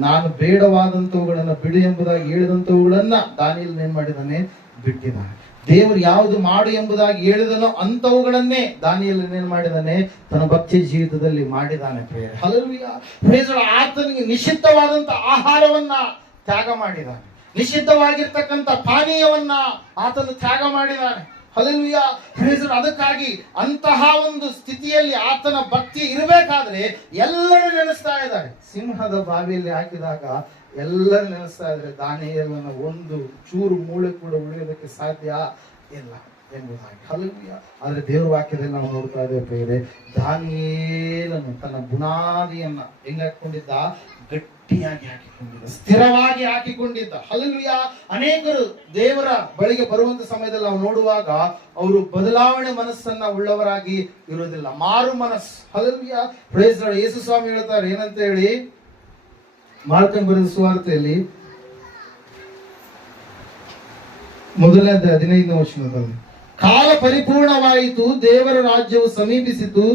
ನಾನು ಬೇಡವಾದಂತವುಗಳನ್ನ ಬಿಡು ಎಂಬುದಾಗಿ ಹೇಳಿದಂತವುಗಳನ್ನ ದಾನಿಯೇಲನು ಏನ್ ಮಾಡಿದಾನೆ? ಬಿಟ್ಟಿದ್ದಾನೆ. ದೇವರು ಯಾವುದು ಮಾಡು ಎಂಬುದಾಗಿ ಹೇಳಿದನೋ ಅಂತವುಗಳನ್ನೇ ದಾನಿಯೇಲನು ಏನ್ ಮಾಡಿದಾನೆ? ತನ್ನ ಭಕ್ತಿ ಜೀವಿತದಲ್ಲಿ ಮಾಡಿದಾನೆ ಪ್ರಿಯರೇ. ಹಲ್ಲೆಲೂಯಾ. Praise lord. ಆತನಿಗೆ ನಿಷಿದ್ಧವಾದಂತ ಆಹಾರವನ್ನ ತ್ಯಾಗ ಮಾಡಿದಾನೆ. ನಿಷಿದ್ಧವಾಗಿರ್ತಕ್ಕಂಥ ಪಾನೀಯವನ್ನ ಆತನು ತ್ಯಾಗ ಮಾಡಿದಾನೆ. ಹಲ್ಲೆಲೂಯಾ. Praise lord. ಅದಕ್ಕಾಗಿ ಅಂತಹ ಒಂದು ಸ್ಥಿತಿಯಲ್ಲಿ ಆತನ ಭಕ್ತಿ ಇರಬೇಕಾದ್ರೆ ಎಲ್ಲರೂ ನೆನೆಸ್ತಾ ಇದ್ದಾರೆ. ಸಿಂಹದ ಬಾವಿಯಲ್ಲಿ ಹಾಕಿದಾಗ ಎಲ್ಲರೂ ನೆನೆಸ್ತಾ ಇದ್ದಾರೆ, ದಾನಿಯೇಲನ ಒಂದು ಚೂರು ಮೂಳೆ ಕೂಡ ಉಳಿಯೋದಕ್ಕೆ ಸಾಧ್ಯ ಇಲ್ಲ ಎಂಬುದಾಗಿ. ಹಲ್ಲೆಲೂಯಾ. ಆದ್ರೆ ದೇವರ ವಾಕ್ಯದಲ್ಲಿ ನಾವು ನೋಡ್ತಾ ಇದ್ದೇವೆ ಪ್ರಿಯರೇ, ದಾನಿಯೇಲನು ತನ್ನ ಬುನಾದಿಯನ್ನ ಹೆಂಗ್ ಹಾಕೊಂಡಿದ್ದ? ಗಟ್ಟಿಯಾಗಿ ಹಾಕಿಕೊಂಡಿದ್ದ, ಸ್ಥಿರವಾಗಿ ಹಾಕಿಕೊಂಡಿದ್ದ. ಹಲ್ಲೆಲೂಯಾ. ಅನೇಕರು ದೇವರ ಬಳಿಗೆ ಬರುವಂತ ಸಮಯದಲ್ಲಿ ನಾವು ನೋಡುವಾಗ ಅವರು ಬದಲಾವಣೆ ಮನಸ್ಸನ್ನ ಉಳ್ಳವರಾಗಿ ಇರುವುದಿಲ್ಲ, ಮಾರು ಮನಸ್ಸು. ಹಲ್ಲೆಲೂಯಾ. Praise Lord. ಯೇಸು ಸ್ವಾಮಿ ಹೇಳ್ತಾರೆ ಏನಂತ ಹೇಳಿ, ಮಾರ್ಕನ ಬರೆದ ಸುವಾರ್ತೆಯಲ್ಲಿ 1ನೇ ಅಧ್ಯಾಯ 15ನೇ ವಚನದಲ್ಲಿ, ಕಾಲ ಪರಿಪೂರ್ಣವಾಯಿತು, ದೇವರ ರಾಜ್ಯವು ಸಮೀಪಿಸಿತು,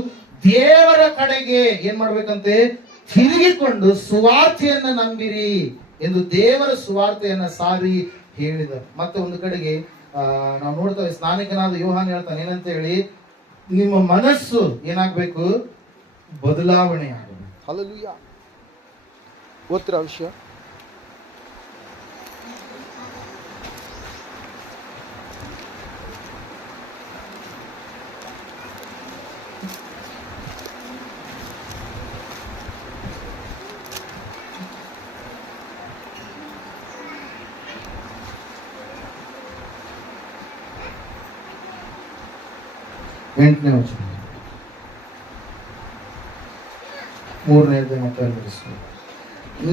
ದೇವರ ಕಡೆಗೆ ಏನ್ ಮಾಡ್ಬೇಕಂತೆ? ತಿರುಗಿಕೊಂಡು ಸುವಾರ್ತೆಯನ್ನ ನಂಬಿರಿ ಎಂದು ದೇವರ ಸುವಾರ್ತೆಯನ್ನ ಸಾರಿ ಹೇಳಿದರು. ಮತ್ತೆ ಒಂದು ಕಡೆಗೆ ನಾವು ನೋಡ್ತೇವೆ, ಸ್ನಾನಿಕನಾದ ಯೋಹಾನ ಹೇಳ್ತಾನೆ ಏನಂತ ಹೇಳಿ, ನಿಮ್ಮ ಮನಸ್ಸು ಏನಾಗ್ಬೇಕು? ಬದಲಾವಣೆ ಆಗಬೇಕು. ಹಲ್ಲೆಲೂಯಾ. ಓದ್ತಿರ ವಿಷಯ? 8ನೇ ವಚನ, 3ನೇದು ಮತ್ತೆ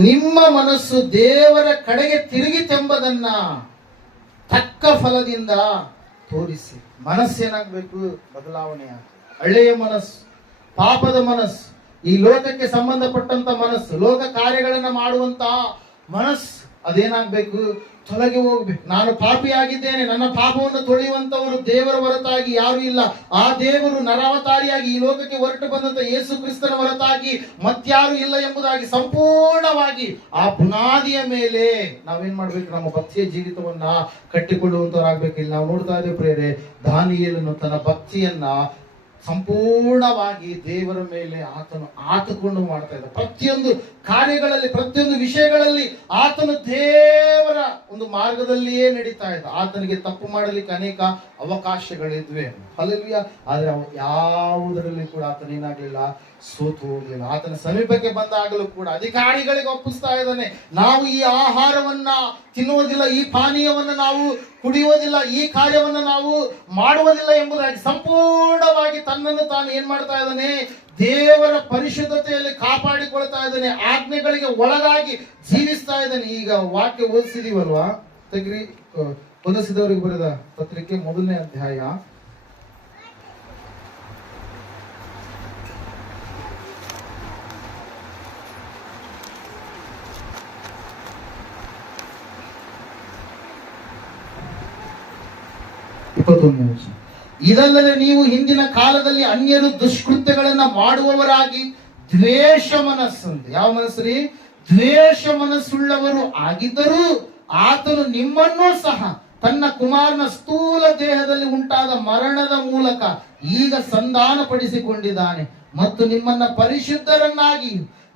ನಿಮ್ಮ ಮನಸ್ಸು ದೇವರ ಕಡೆಗೆ ತಿರುಗಿತೆಂಬುದನ್ನ ತಕ್ಕ ಫಲದಿಂದ ತೋರಿಸಿ. ಮನಸ್ಸೇನಾಗಬೇಕು? ಬದಲಾವಣೆ. ಹಳೆಯ ಮನಸ್ಸು, ಪಾಪದ ಮನಸ್ಸು, ಈ ಲೋಕಕ್ಕೆ ಸಂಬಂಧಪಟ್ಟಂತ ಮನಸ್ಸು, ಲೋಕ ಕಾರ್ಯಗಳನ್ನ ಮಾಡುವಂತ ಮನಸ್ಸು ಅದೇನಾಗ್ಬೇಕು? ತೊಲಗಿ ಹೋಗ್ಬೇಕು. ನಾನು ಪಾಪಿಯಾಗಿದ್ದೇನೆ, ನನ್ನ ಪಾಪವನ್ನು ತೊಳೆಯುವಂತವರು ದೇವರ ಹೊರತಾಗಿ ಯಾರು ಇಲ್ಲ. ಆ ದೇವರು ನರಾವತಾರಿಯಾಗಿ ಈ ಲೋಕಕ್ಕೆ ಹೊರಟು ಬಂದಂತ ಯೇಸು ಕ್ರಿಸ್ತನ ಹೊರತಾಗಿ ಮತ್ಯಾರು ಇಲ್ಲ ಎಂಬುದಾಗಿ ಸಂಪೂರ್ಣವಾಗಿ ಆ ಬುನಾದಿಯ ಮೇಲೆ ನಾವೇನ್ ಮಾಡ್ಬೇಕು? ನಮ್ಮ ಭಕ್ತಿಯ ಜೀವಿತವನ್ನ ಕಟ್ಟಿಕೊಳ್ಳುವಂತವರಾಗ್ಬೇಕು. ಇಲ್ಲಿ ನಾವು ನೋಡ್ತಾ ಇದ್ದೇವೆ ಪ್ರೇರೆ, ದಾನಿಯೇಲನು ತನ್ನ ಭಕ್ತಿಯನ್ನ ಸಂಪೂರ್ಣವಾಗಿ ದೇವರ ಮೇಲೆ ಆತನು ಆತುಕೊಂಡು ಮಾಡ್ತಾ ಇದ್ದ. ಪ್ರತಿಯೊಂದು ಕಾರ್ಯಗಳಲ್ಲಿ, ಪ್ರತಿಯೊಂದು ವಿಷಯಗಳಲ್ಲಿ ಆತನು ದೇವರ ಒಂದು ಮಾರ್ಗದಲ್ಲಿಯೇ ನಡೀತಾ ಇದ್ದ. ಆತನಿಗೆ ತಪ್ಪು ಮಾಡಲಿಕ್ಕೆ ಅನೇಕ ಅವಕಾಶಗಳಿದ್ವೆ, ಹಲ್ಲೆಲೂಯಾ. ಆದ್ರೆ ಯಾವುದರಲ್ಲಿ ಕೂಡ ಆತನೇನಾಗಲಿಲ್ಲ, ಸೋತು ಹೋಗಲಿಲ್ಲ. ಆತನ ಸಮೀಪಕ್ಕೆ ಬಂದಾಗಲೂ ಕೂಡ ಅಧಿಕಾರಿಗಳಿಗೆ ಒಪ್ಪಿಸ್ತಾ ಇದ್ದಾನೆ, ನಾವು ಈ ಆಹಾರವನ್ನ ತಿನ್ನುವುದಿಲ್ಲ, ಈ ಪಾನೀಯವನ್ನ ನಾವು ಕುಡಿಯುವುದಿಲ್ಲ, ಈ ಕಾರ್ಯವನ್ನ ನಾವು ಮಾಡುವುದಿಲ್ಲ ಎಂಬುದಾಗಿ ಸಂಪೂರ್ಣವಾಗಿ ತನ್ನನ್ನು ತಾನು ಏನ್ ಮಾಡ್ತಾ ಇದ್ದಾನೆ? ದೇವರ ಪರಿಶುದ್ಧತೆಯಲ್ಲಿ ಕಾಪಾಡಿಕೊಳ್ತಾ ಇದ್ದಾನೆ, ಆಜ್ಞೆಗಳಿಗೆ ಒಳಗಾಗಿ ಜೀವಿಸ್ತಾ ಇದ್ದಾನೆ. ಈಗ ವಾಕ್ಯ ಓದಿಸಿದೀವಲ್ವಾ, ತೆಗ್ರಿ, ಓದಿಸಿದವರಿಗೆ ಬರೆದ ಪತ್ರಿಕೆ 1ನೇ ಅಧ್ಯಾಯ 21ನೇ ವಚನ. ಇದಲ್ಲದೆ ನೀವು ಹಿಂದಿನ ಕಾಲದಲ್ಲಿ ಅನ್ಯರು ದುಷ್ಕೃತ್ಯಗಳನ್ನ ಮಾಡುವವರಾಗಿ ದ್ವೇಷ ಮನಸ್ಸು, ಯಾವ ಮನಸ್ಸು? ದ್ವೇಷ ಮನಸ್ಸುಳ್ಳವರು ಆಗಿದ್ದರೂ ಆತನು ನಿಮ್ಮನ್ನೂ ಸಹ ತನ್ನ ಕುಮಾರನ ಸ್ಥೂಲ ದೇಹದಲ್ಲಿ ಉಂಟಾದ ಮರಣದ ಮೂಲಕ ಈಗ ಸಂಧಾನಪಡಿಸಿಕೊಂಡಿದ್ದಾನೆ ಮತ್ತು ನಿಮ್ಮನ್ನ ಪರಿಶುದ್ಧರನ್ನಾಗಿ,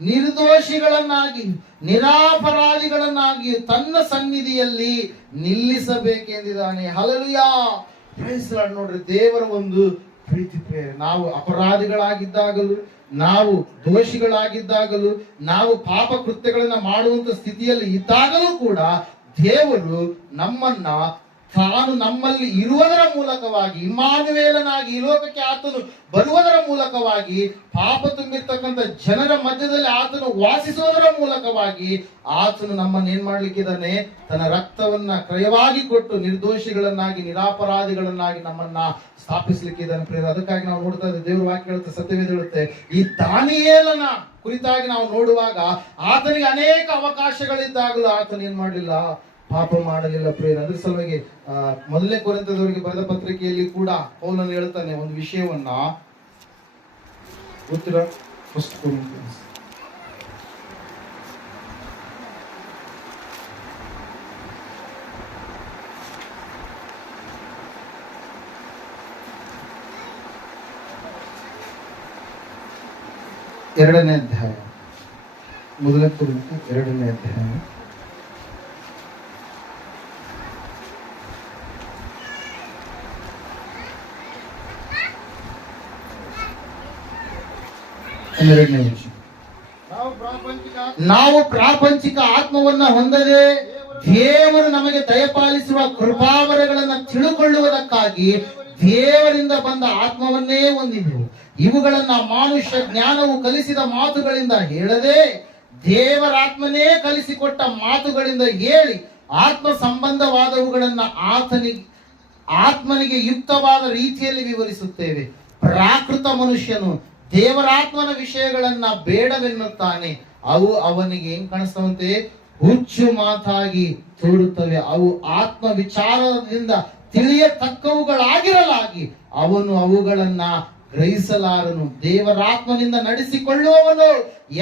ನಿರ್ದೋಷಿಗಳನ್ನಾಗಿ, ನಿರಾಪರಾಧಿಗಳನ್ನಾಗಿ ತನ್ನ ಸನ್ನಿಧಿಯಲ್ಲಿ ನಿಲ್ಲಿಸಬೇಕೆಂದಿದ್ದಾನೆ. Hallelujah, praise lord. ನೋಡ್ರಿ, ದೇವರ ಒಂದು ಪ್ರೀತಿ ಪ್ರೇರೆ. ನಾವು ಅಪರಾಧಿಗಳಾಗಿದ್ದಾಗಲೂ, ನಾವು ದೋಷಿಗಳಾಗಿದ್ದಾಗಲೂ, ನಾವು ಪಾಪ ಕೃತ್ಯಗಳನ್ನ ಮಾಡುವಂತ ಸ್ಥಿತಿಯಲ್ಲಿ ಇದ್ದಾಗಲೂ ಕೂಡ ದೇವರು ನಮ್ಮನ್ನ ತಾನು ನಮ್ಮಲ್ಲಿ ಇರುವುದರ ಮೂಲಕವಾಗಿ, ಇಮ್ಮಾನುವೇಲನಾಗಿ ಈ ಲೋಕಕ್ಕೆ ಆತನು ಬರುವುದರ ಮೂಲಕವಾಗಿ, ಪಾಪ ತುಂಬಿರ್ತಕ್ಕಂಥ ಜನರ ಮಧ್ಯದಲ್ಲಿ ಆತನು ವಾಸಿಸುವುದರ ಮೂಲಕವಾಗಿ ಆತನು ನಮ್ಮನ್ನು ಏನ್ ಮಾಡ್ಲಿಕ್ಕಿದ್ದಾನೆ? ತನ್ನ ರಕ್ತವನ್ನ ಕ್ರಯವಾಗಿ ಕೊಟ್ಟು ನಿರ್ದೋಷಿಗಳನ್ನಾಗಿ, ನಿರಾಪರಾಧಿಗಳನ್ನಾಗಿ ನಮ್ಮನ್ನ ಸ್ಥಾಪಿಸ್ಲಿಕ್ಕಿದ್ದಾನೆ ಪ್ರಿಯರೇ. ಅದಕ್ಕಾಗಿ ನಾವು ನೋಡ್ತಾ ಇದ್ದೇವೆ, ದೇವರ ವಾಕ್ಯ ಹೇಳುತ್ತೆ, ಸತ್ಯವೇದ ಹೇಳುತ್ತೆ, ಈ ದಾನಿಯೇಲನ ಕುರಿತಾಗಿ ನಾವು ನೋಡುವಾಗ ಆತನಿಗೆ ಅನೇಕ ಅವಕಾಶಗಳಿದ್ದಾಗಲೂ ಆತನು ಏನ್ ಮಾಡಲಿಲ್ಲ? ಪಾಪ ಮಾಡಲಿಲ್ಲ ಪ್ರೇರ. ಅದ್ರ ಸಲುವಾಗಿ 1ನೇ ಕೊರಿಂಥದವರಿಗೆ ಬರೆದ ಪತ್ರಿಕೆಯಲ್ಲಿ ಕೂಡ ಪೌಲನು ಹೇಳ್ತಾನೆ ಒಂದು ವಿಷಯವನ್ನ, ಗೊತ್ತಿರ? 1 ಕೊರಿಂಥಿಯನ್ಸ್ 2ನೇ ಅಧ್ಯಾಯ, 1ನೇ ಕೊರಿಂಥ 2ನೇ ಅಧ್ಯಾಯ 12ನೇ ವಚನ. ನಾವು ಪ್ರಾಪಂಚಿಕ ಆತ್ಮವನ್ನ ಹೊಂದದೆ ದೇವರು ನಮಗೆ ದಯಪಾಲಿಸುವ ಕೃಪಾವರಗಳನ್ನ ತಿಳುಕೊಳ್ಳುವುದಕ್ಕಾಗಿ ದೇವರಿಂದ ಬಂದ ಆತ್ಮವನ್ನೇ ಹೊಂದಿದೆವು. ಇವುಗಳನ್ನ ಮಾನುಷ್ಯ ಜ್ಞಾನವು ಕಲಿಸಿದ ಮಾತುಗಳಿಂದ ಹೇಳದೆ ದೇವರಾತ್ಮನೇ ಕಲಿಸಿಕೊಟ್ಟ ಮಾತುಗಳಿಂದ ಹೇಳಿ ಆತ್ಮ ಸಂಬಂಧವಾದವುಗಳನ್ನ ಆತ್ಮನಿಗೆ ಯುಕ್ತವಾದ ರೀತಿಯಲ್ಲಿ ವಿವರಿಸುತ್ತೇವೆ. ಪ್ರಾಕೃತ ಮನುಷ್ಯನು ದೇವರಾತ್ಮನ ವಿಷಯಗಳನ್ನ ಬೇಡವೆನ್ನುತ್ತಾನೆ, ಅವು ಅವನಿಗೆ ಏನ್ ಕಾಣಿಸ್ತವಂತೆ? ಹುಚ್ಚು ಮಾತಾಗಿ ತೋರುತ್ತವೆ. ಅವು ಆತ್ಮ ವಿಚಾರದಿಂದ ತಿಳಿಯತಕ್ಕವುಗಳಾಗಿರಲಾಗಿ ಅವನು ಅವುಗಳನ್ನ ಗ್ರಹಿಸಲಾರನು. ದೇವರಾತ್ಮನಿಂದ ನಡೆಸಿಕೊಳ್ಳುವವನು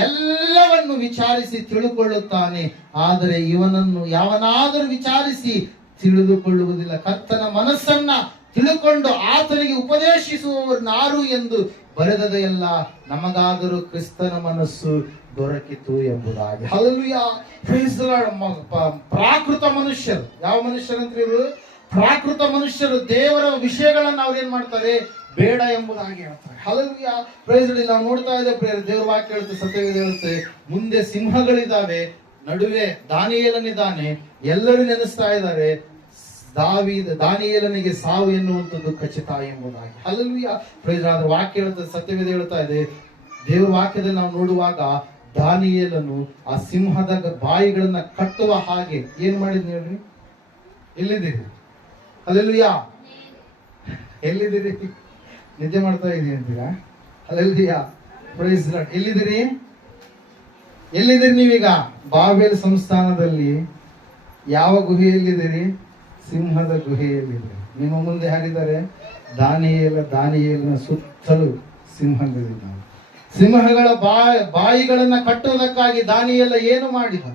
ಎಲ್ಲವನ್ನು ವಿಚಾರಿಸಿ ತಿಳುಕೊಳ್ಳುತ್ತಾನೆ, ಆದರೆ ಇವನನ್ನು ಯಾವನಾದರೂ ವಿಚಾರಿಸಿ ತಿಳಿದುಕೊಳ್ಳುವುದಿಲ್ಲ. ಕರ್ತನ ಮನಸ್ಸನ್ನ ತಿಳುಕೊಂಡು ಆತನಿಗೆ ಉಪದೇಶಿಸುವವರು ನಾರು ಎಂದು ಬರೆದದೆಲ್ಲ ನಮಗಾದರೂ ಕ್ರಿಸ್ತನ ಮನಸ್ಸು ದೊರಕಿತು ಎಂಬುದಾಗಿ. Hallelujah, praise the Lord. ಪ್ರಾಕೃತ ಮನುಷ್ಯರು, ಯಾವ ಮನುಷ್ಯರಂತ ಇವರು? ಪ್ರಾಕೃತ ಮನುಷ್ಯರು ದೇವರ ವಿಷಯಗಳನ್ನ ಅವ್ರು ಏನ್ ಮಾಡ್ತಾರೆ? ಬೇಡ ಎಂಬುದಾಗಿ ಹೇಳ್ತಾರೆ. Hallelujah, praise the lord. ನಾವು ನೋಡ್ತಾ ಇದ್ದೇವೆ ದೇವರ ವಾಕ್ಯ ಹೇಳುತ್ತೆ, ಸತ್ಯವೇದ ಹೇಳುತ್ತೆ, ಮುಂದೆ ಸಿಂಹಗಳಿದ್ದಾವೆ, ನಡುವೆ ದಾನಿಯೇಲನಿದ್ದಾನೆ, ಎಲ್ಲರೂ ನೆನೆಸ್ತಾ ಇದ್ದಾರೆ, ದಾನಿಯೇಲನಿಗೆ ಸಾವು ಎನ್ನುವಂಥದ್ದು ಖಚಿತ ಎಂಬುದಾಗಿ. ಹಲ್ಲೆಲೂಯಾ. Praise lord. ಆದ್ರೆ ವಾಕ್ಯ ಹೇಳುತ್ತದೆ, ಸತ್ಯವೇದ ಹೇಳ್ತಾ ಇದೆ, ದೇವರ ವಾಕ್ಯದಲ್ಲಿ ನಾವು ನೋಡುವಾಗ ದಾನಿಯೇಲನು ಆ ಸಿಂಹದ ಬಾಯಿಗಳನ್ನ ಕಟ್ಟುವ ಹಾಗೆ ಏನ್ ಮಾಡಿದ್ನಿ ಹೇಳ್ರಿ? ಎಲ್ಲಿದ್ದೀರಿ? ಹಲ್ಲೆಲೂಯಾ. ಎಲ್ಲಿದ್ದೀರಿ? ನಿದ್ದೆ ಮಾಡ್ತಾ ಇದೀನಿ ಅಂತೀರಾ? ಹಲ್ಲೆಲೂಯಾ. Praise lord. ಎಲ್ಲಿದ್ದೀರಿ? ಎಲ್ಲಿದ್ದೀರಿ ನೀವೀಗ? ಬಾಬೆಲ್ ಸಂಸ್ಥಾನದಲ್ಲಿ ಯಾವ ಗುಹೆಯಲ್ಲಿದ್ದೀರಿ? ಸಿಂಹದ ಗುಹೆಯಲ್ಲಿದ್ದೀರಿ. ನಿಮ್ಮ ಮುಂದೆ ಯಾರಿದ್ದಾರೆ? ದಾನಿಯೇಲನ ಸುತ್ತಲೂ ಸಿಂಹಗಳಿದ್ದಾವೆ. ಸಿಂಹಗಳ ಬಾಯಿಗಳನ್ನ ಕಟ್ಟುವುದಕ್ಕಾಗಿ ದಾನಿಯೇಲ ಏನು ಮಾಡಿದ?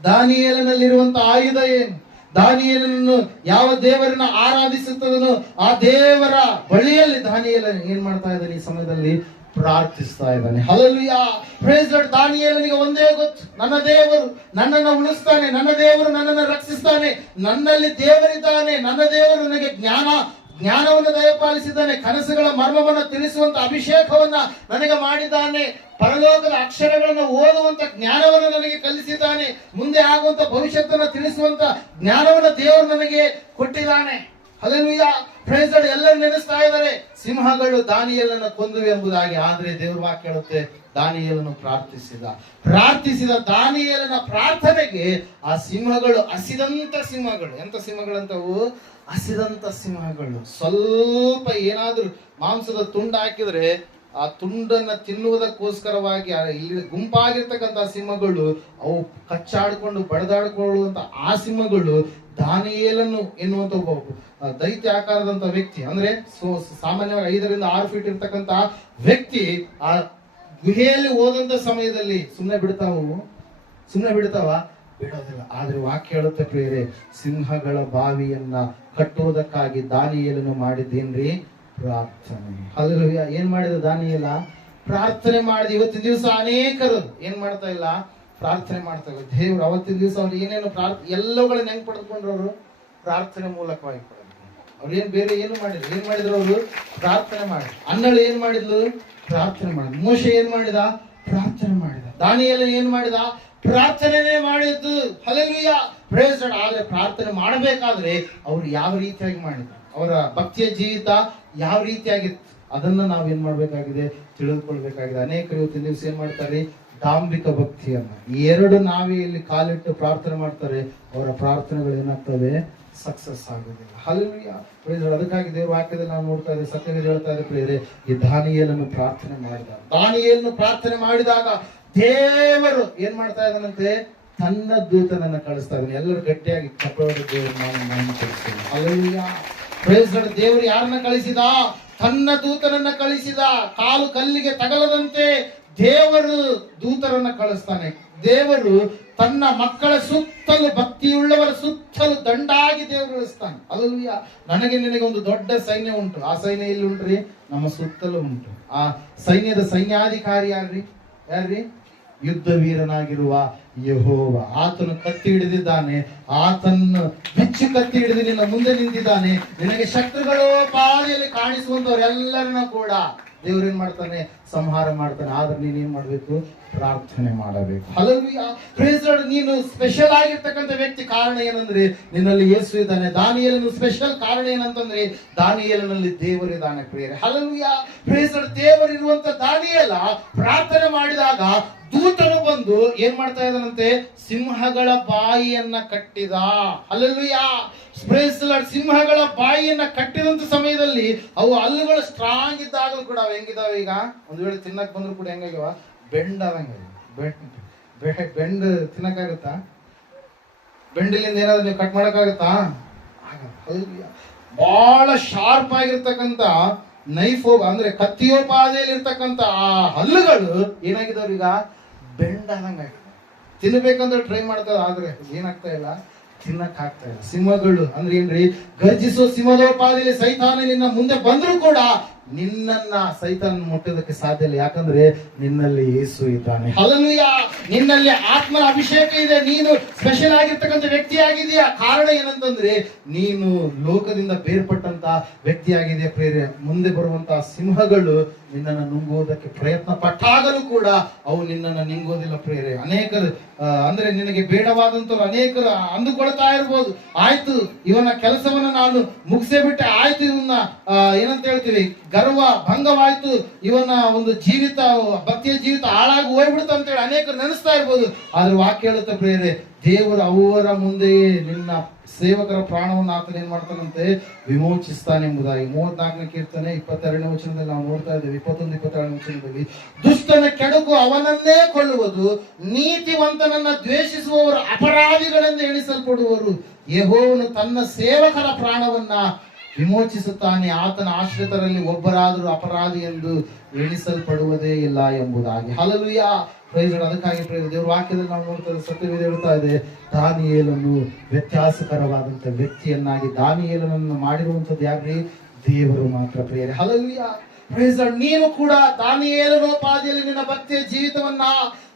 ದಾನಿಯೇಲನಲ್ಲಿರುವಂತಹ ಆಯುಧ ಏನು? ದಾನಿಯೇಲನನ್ನು ಯಾವ ದೇವರನ್ನ ಆರಾಧಿಸುತ್ತದನೋ ಆ ದೇವರ ಬಳಿಯಲ್ಲಿ ದಾನಿಯೇಲ ಏನ್ ಮಾಡ್ತಾ ಇದ್ದಾನೆ? ಈ ಸಮಯದಲ್ಲಿ ಪ್ರಾರ್ಥಿಸ್ತಾ ಇದ್ದಾನೆ. ಹಲ್ಲೆಲೂಯಾ. Praise Lord. ದಾನಿಯೇಲನಿಗೆ ಒಂದೇ ಗೊತ್ತು, ನನ್ನ ದೇವರು ನನ್ನನ್ನು ಉಳಿಸ್ತಾನೆ, ನನ್ನ ದೇವರು ನನ್ನನ್ನು ರಕ್ಷಿಸ್ತಾನೆ, ನನ್ನಲ್ಲಿ ದೇವರಿದ್ದಾನೆ, ನನ್ನ ದೇವರು ನನಗೆ ಜ್ಞಾನವನ್ನು ದಯಪಾಲಿಸಿದ್ದಾನೆ, ಕನಸುಗಳ ಮರ್ಮವನ್ನು ತಿಳಿಸುವಂತ ಅಭಿಷೇಕವನ್ನ ನನಗೆ ಮಾಡಿದ್ದಾನೆ, ಪರಲೋಕದ ಅಕ್ಷರಗಳನ್ನು ಓದುವಂತ ಜ್ಞಾನವನ್ನು ನನಗೆ ಕಲಿಸಿದ್ದಾನೆ, ಮುಂದೆ ಆಗುವಂತ ಭವಿಷ್ಯತ್ತನ್ನು ತಿಳಿಸುವಂತ ಜ್ಞಾನವನ್ನು ದೇವರು ನನಗೆ ಕೊಟ್ಟಿದ್ದಾನೆ. ಹಲ್ಲೆಲೂಯಾ. Praise lord. ಎಲ್ಲರೂ ನೆನೆಸ್ತಾ ಇದ್ದಾರೆ ಸಿಂಹಗಳು ದಾನಿಯೇಲನ ಕೊಂದುವೆ ಎಂಬುದಾಗಿ. ಆದ್ರೆ ದೇವರ ವಾಕ್ಯ ಹೇಳುತ್ತೆ, ದಾನಿಯೇಲನು ಪ್ರಾರ್ಥಿಸಿದ ದಾನಿಯೇಲನ ಪ್ರಾರ್ಥನೆಗೆ ಆ ಸಿಂಹಗಳು ಹಸಿದಂತ ಸಿಂಹಗಳು. ಎಂತ ಸಿಂಹಗಳಂತವು? ಹಸಿದಂತ ಸಿಂಹಗಳು. ಸ್ವಲ್ಪ ಏನಾದ್ರೂ ಮಾಂಸದ ತುಂಡು ಹಾಕಿದ್ರೆ ಆ ತುಂಡನ್ನ ತಿನ್ನುವುದಕ್ಕೋಸ್ಕರವಾಗಿ ಇಲ್ಲಿ ಗುಂಪಾಗಿರ್ತಕ್ಕಂಥ ಸಿಂಹಗಳು, ಅವು ಕಚ್ಚಾಡ್ಕೊಂಡು ಬಡದಾಡ್ಕೊಳ್ಳುವಂತ ಆ ಸಿಂಹಗಳು ದಾನಿಯೇಲನು ಎನ್ನುವಂತ ಒಬ್ಬ ದೈತ್ಯ ಆಕಾರದಂತ ವ್ಯಕ್ತಿ, ಅಂದ್ರೆ ಸಾಮಾನ್ಯವಾಗಿ 5 ರಿಂದ 6 ಫೀಟ್ ಇರ್ತಕ್ಕಂತ ವ್ಯಕ್ತಿ ಆ ಗುಹೆಯಲ್ಲಿ ಹೋದಂತ ಸಮಯದಲ್ಲಿ ಸುಮ್ಮನೆ ಬಿಡ್ತಾವ? ಬಿಡೋದಿಲ್ಲ. ಆದ್ರೆ ವಾಕ್ಯ ಹೇಳುತ್ತೆ ಪ್ರಿಯರೇ, ಸಿಂಹಗಳ ಬಾವಿಯನ್ನ ಕಟ್ಟುವುದಕ್ಕಾಗಿ ದಾನಿಯೇಲನು ಮಾಡಿದ್ದೇನ್ರಿ? ಪ್ರಾರ್ಥನೆ. ಹಲ್ಲೆಲೂಯಾ. ಏನ್ ಮಾಡಿದ ದಾನಿಯೇಲ? ಪ್ರಾರ್ಥನೆ ಮಾಡಿದ. ಇವತ್ತಿನ ದಿವಸ ಅನೇಕರು ಏನ್ ಮಾಡ್ತಾ ಇಲ್ಲ? ಪ್ರಾರ್ಥನೆ ಮಾಡ್ತಾ ಇಲ್ಲ. ದೇವ್ರು ಅವತ್ತಿನ ದಿವಸ ಅವ್ರು ಏನೇನು ಎಲ್ಲವುಗಳನ್ನ ಹೆಂಗ್ ಪಡೆದುಕೊಂಡ್ರು? ಅವರು ಪ್ರಾರ್ಥನೆ ಮೂಲಕವಾಗಿ ಪಡೆದ್ರು. ಅವ್ರೇನ್ ಬೇರೆ ಏನು ಮಾಡಿದ್ರು? ಏನ್ ಮಾಡಿದ್ರು ಅವರು? ಪ್ರಾರ್ಥನೆ ಮಾಡಿ. ಅನ್ನಳು ಏನ್ ಮಾಡಿದ್ಲು? ಪ್ರಾರ್ಥನೆ ಮಾಡಿದ್ರು. ಮೋಶೆ ಏನ್ ಮಾಡಿದ? ಪ್ರಾರ್ಥನೆ ಮಾಡಿದ. ದಾನಿಯೇಲ ಏನ್ ಮಾಡಿದ? ಪ್ರಾರ್ಥನೆ ಮಾಡಿದ್ದು. ಹಲ್ಲೆಲೂಯಾ. Praise lord. ಆದ್ರೆ ಪ್ರಾರ್ಥನೆ ಮಾಡಬೇಕಾದ್ರೆ ಅವ್ರು ಯಾವ ರೀತಿಯಾಗಿ ಮಾಡಿದ್ರು, ಅವರ ಭಕ್ತಿಯ ಜೀವಿತ ಯಾವ ರೀತಿಯಾಗಿತ್ತು, ಅದನ್ನ ನಾವೇನ್ ಮಾಡ್ಬೇಕಾಗಿದೆ? ತಿಳಿದುಕೊಳ್ಬೇಕಾಗಿದೆ. ಅನೇಕರು ಇವತ್ತಿನ ದಿವಸ ಏನ್ ಮಾಡ್ತಾರೆ? ಡಾಂಬಿಕ ಭಕ್ತಿಯನ್ನ ಎರಡು ನಾವಿಯಲ್ಲಿ ಕಾಲಿಟ್ಟು ಪ್ರಾರ್ಥನೆ ಮಾಡ್ತಾರೆ. ಅವರ ಪ್ರಾರ್ಥನೆಗಳು ಏನಾಗ್ತವೆ? ಸಕ್ಸಸ್ ಆಗುದಿಲ್ಲ. ಹಲ್ಲೆಲೂಯಾ. Praise lord. ಅದಕ್ಕಾಗಿ ದೇವರ ವಾಕ್ಯದಲ್ಲಿ ನಾವು ನೋಡ್ತಾ ಇದ್ದೇವೆ, ಸತ್ಯವೇದ ಹೇಳ್ತಾ ಇದೆ ಪ್ರಿಯರೇ, ಈ ದಾನಿಯೇಲನು ಪ್ರಾರ್ಥನೆ ಮಾಡಿದಾಗ ದೇವರು ಏನ್ ಮಾಡ್ತಾ ಇದ್ದಾನಂತೆ? ತನ್ನ ದೂತನನ್ನ ಕಳಿಸ್ತಾ ಇದ್ದಾನೆ. ಎಲ್ಲರೂ ಗಟ್ಟಿಯಾಗಿ ಚಪ್ಪಾಳೆ ದೇವರು ನಾನು ಕಳಿಸ್ತೀನಿ. ಹಲ್ಲೆಲೂಯಾ. Praise lord. ದೇವರು ಯಾರನ್ನ ಕಳಿಸಿದ? ತನ್ನ ದೂತನನ್ನ ಕಳಿಸಿದ. ಕಾಲು ಕಲ್ಲಿಗೆ ತಗಲದಂತೆ ದೇವರು ದೂತರನ್ನ ಕಳಿಸ್ತಾನೆ. ದೇವರು ತನ್ನ ಮಕ್ಕಳ ಸುತ್ತಲೂ, ಭಕ್ತಿಯುಳ್ಳವರ ಸುತ್ತಲೂ ದಂಡಾಗಿ ದೇವರು ಇಳಿಸ್ತಾನೆ. ಹಲ್ಲೆಲೂಯಾ. ನನಗೆ ನಿನಗೆ ಒಂದು ದೊಡ್ಡ ಸೈನ್ಯ ಉಂಟು. ಆ ಸೈನ್ಯ ಎಲ್ಲಿ ಉಂಟ್ರಿ? ನಮ್ಮ ಸುತ್ತಲೂ ಉಂಟು. ಆ ಸೈನ್ಯದ ಸೈನ್ಯಾಧಿಕಾರಿ ಯಾರ್ರಿ? ಯುದ್ಧ ವೀರನಾಗಿರುವ ಯೆಹೋವ. ಆತನು ಕತ್ತಿ ಹಿಡಿದಿದ್ದಾನೆ. ಆತನು ಬಿಚ್ಚು ಕತ್ತಿ ಹಿಡಿದು ನಿನ್ನ ಮುಂದೆ ನಿಂತಿದ್ದಾನೆ. ನಿನಗೆ ಶತ್ರುಗಳು ಪಾದಿಯಲ್ಲಿ ಕಾಣಿಸುವಂತವರೆಲ್ಲರನ್ನ ಕೂಡ ದೇವ್ರು ಏನ್ ಮಾಡ್ತಾನೆ? ಸಂಹಾರ ಮಾಡ್ತಾನೆ. ಆದ್ರೆ ನೀನ್ ಏನ್ ಮಾಡ್ಬೇಕು? ಪ್ರಾರ್ಥನೆ ಮಾಡಬೇಕು. ಹಲ್ಲೆಲೂಯಾ. Praise lord. ನೀನು ಸ್ಪೆಷಲ್ ಆಗಿರ್ತಕ್ಕಂಥ ವ್ಯಕ್ತಿ. ಕಾರಣ ಏನಂದ್ರೆ ನಿನ್ನಲ್ಲಿ ಯೇಸು ಇದ್ದಾನೆ. ದಾನಿಯೇಲನು ಸ್ಪೆಷಲ್. ಕಾರಣ ಏನಂತಂದ್ರೆ ದಾನಿಯೇಲನಲ್ಲಿ ದೇವರಿದ್ದಾನೆ ಪ್ರಿಯರೇ. ಹಲ್ಲೆಲೂಯಾ. Praise Lord. ದೇವರಿರುವಂತ ದಾನಿಯೇಲ ಪ್ರಾರ್ಥನೆ ಮಾಡಿದಾಗ ದೂತನು ಬಂದು ಏನ್ ಮಾಡ್ತಾ ಇದ್ದಾನಂತೆ? ಸಿಂಹಗಳ ಬಾಯಿಯನ್ನ ಕಟ್ಟಿದ. ಹಲ್ಲೆಲೂಯಾ. Praise lord. ಸಿಂಹಗಳ ಬಾಯಿಯನ್ನ ಕಟ್ಟಿದಂತ ಸಮಯದಲ್ಲಿ ಅವು ಹಲ್ಲುಗಳು ಸ್ಟ್ರಾಂಗ್ ಇದ್ದಾಗಲೂ ಕೂಡ ಅವು ಹೆಂಗಿದಾವೆ? ಈಗ ಒಂದ್ ವೇಳೆ ತಿನ್ನಕ್ ಬಂದ್ರು ಕೂಡ ಹೆಂಗಾಗ್ಯಾವ? ಬೆಂಡ್ ತಿನ್ನಕ್ಕಾಗತ್ತಾ? ಬೆಂಡಿಲಿಂದ ಏನಾದ್ರು ನೀವು ಕಟ್ ಮಾಡಕ್ಕಾಗತ್ತಾ? ಬಹಳ ಶಾರ್ಪ್ ಆಗಿರ್ತಕ್ಕಂತ ನೈಫ್ ಅಂದ್ರೆ ಕತ್ತಿಯೋಪಾದಿಯಲ್ಲಿ ಇರ್ತಕ್ಕಂತ ಆ ಹಲ್ಲುಗಳು ಏನಾಗಿದಾವ್ರ? ಈಗ ಬೆಂಡ್ ಆದಂಗಾಗಿದೆ. ತಿನ್ಬೇಕಂದ್ರೆ ಟ್ರೈ ಮಾಡ್ತಾರೆ, ಆದ್ರೆ ಏನಾಗ್ತಾ ಇಲ್ಲ? ತಿನ್ನಕ್ ಆಗ್ತಾ ಇಲ್ಲ. ಸಿಂಹಗಳು ಅಂದ್ರೆ ಏನ್ರಿ? ಗರ್ಜಿಸೋ ಸಿಂಹದೋಪಾದಿಯಲ್ಲಿ ಸೈತಾನ ನಿನ್ನ ಮುಂದೆ ಬಂದ್ರು ಕೂಡ ನಿನ್ನನ್ನ ಸೈತಾನ ಮುಟ್ಟೋದಕ್ಕೆ ಸಾಧ್ಯ ಇಲ್ಲ. ಯಾಕಂದ್ರೆ ನಿನ್ನಲ್ಲಿ ಯೇಸು ಇದ್ದಾನೆ. ಹಲ್ಲೆಲೂಯಾ. ನಿನ್ನಲ್ಲಿ ಆತ್ಮನ ಅಭಿಷೇಕ ಇದೆ. ನೀನು ಸ್ಪೆಷಲ್ ಆಗಿರ್ತಕ್ಕಂಥ ವ್ಯಕ್ತಿ ಆಗಿದೆಯಾ. ಕಾರಣ ಏನಂತಂದ್ರೆ ನೀನು ಲೋಕದಿಂದ ಬೇರ್ಪಟ್ಟಂತ ವ್ಯಕ್ತಿ ಆಗಿದೆಯಾ ಪ್ರೇರೆ. ಮುಂದೆ ಬರುವಂತಹ ಸಿಂಹಗಳು ನಿನ್ನನ್ನು ನುಂಗುವುದಕ್ಕೆ ಪ್ರಯತ್ನ ಪಟ್ಟಾಗಲೂ ಕೂಡ ಅವು ನಿನ್ನನ್ನು ನಿಂಗೋದಿಲ್ಲ ಪ್ರಿಯರೇ. ಅನೇಕರು ಅಂದ್ರೆ ನಿನಗೆ ಬೇಡವಾದಂತವ್ರು ಅನೇಕರು ಅಂದುಕೊಳ್ತಾ ಇರ್ಬೋದು, ಆಯ್ತು ಇವನ ಕೆಲಸವನ್ನ ನಾನು ಮುಗಿಸೇ ಬಿಟ್ಟೆ, ಆಯ್ತು ಇವನ್ನ ಏನಂತ ಹೇಳ್ತೀವಿ ಗರ್ವ ಭಂಗವಾಯ್ತು, ಇವನ ಒಂದು ಜೀವಿತ ಭಕ್ತಿಯ ಜೀವಿತ ಹಾಳಾಗಿ ಹೋಗ್ಬಿಡ್ತು ಅಂತೇಳಿ ಅನೇಕರು ನೆನೆಸ್ತಾ ಇರ್ಬೋದು. ಆದ್ರೆ ವಾಕ್ಯ ಹೇಳುತ್ತೆ ಪ್ರಿಯರೇ, ದೇವರು ಅವರ ಮುಂದೆಯೇ ನಿನ್ನ ಸೇವಕರ ಪ್ರಾಣವನ್ನು ಆತನ ಏನ್ ಮಾಡ್ತಾನಂತೆ ವಿಮೋಚಿಸ್ತಾನೆ ಎಂಬುದಾಗಿ 34ನೇ ಕೀರ್ತನೆ 22ನೇ ವಚನದಲ್ಲಿ ನಾವು ನೋಡ್ತಾ ಇದ್ದೇವೆ. 21-22ನೇ ವಚನದಲ್ಲಿ, ದುಷ್ಟನ ಕೆಡುಕು ಅವನನ್ನೇ ಕೊಲ್ಲುವುದು, ನೀತಿವಂತನನ್ನ ದ್ವೇಷಿಸುವವರು ಅಪರಾಧಿಗಳೆಂದು ಎಣಿಸಲ್ಪಡುವರು. ಯೆಹೋವನು ತನ್ನ ಸೇವಕರ ಪ್ರಾಣವನ್ನ ವಿಮೋಚಿಸುತ್ತಾನೆ, ಆತನ ಆಶ್ರಿತರಲ್ಲಿ ಒಬ್ಬರಾದರೂ ಅಪರಾಧಿ ಎಂದು ಎಣಿಸಲ್ಪಡುವುದೇ ಇಲ್ಲ ಎಂಬುದಾಗಿ. Hallelujah, praise lord. ಅದಕ್ಕಾಗಿ ದೇವರ ವಾಕ್ಯದಲ್ಲಿ ನಾವು ನೋಡ್ತಾ ಸತ್ಯವೇದ ಹೇಳ್ತಾ ಇದೆ, ದಾನಿಯೇಲನು ವ್ಯತ್ಯಾಸಕರವಾದಂತ ವ್ಯಕ್ತಿಯನ್ನಾಗಿ ದಾನಿಯೇಲನನ್ನು ಮಾಡಿರುವಂತದ್ದು ಯಾರ್ರಿ? ದೇವರು ಮಾತ್ರ ಪ್ರಿಯರೇ. Hallelujah, praise lord. ನೀನು ಕೂಡ ದಾನಿಯೇಲನೋಪಾದಿಯಲ್ಲಿ ನಿನ್ನ ಭಕ್ತಿಯ ಜೀವಿತವನ್ನ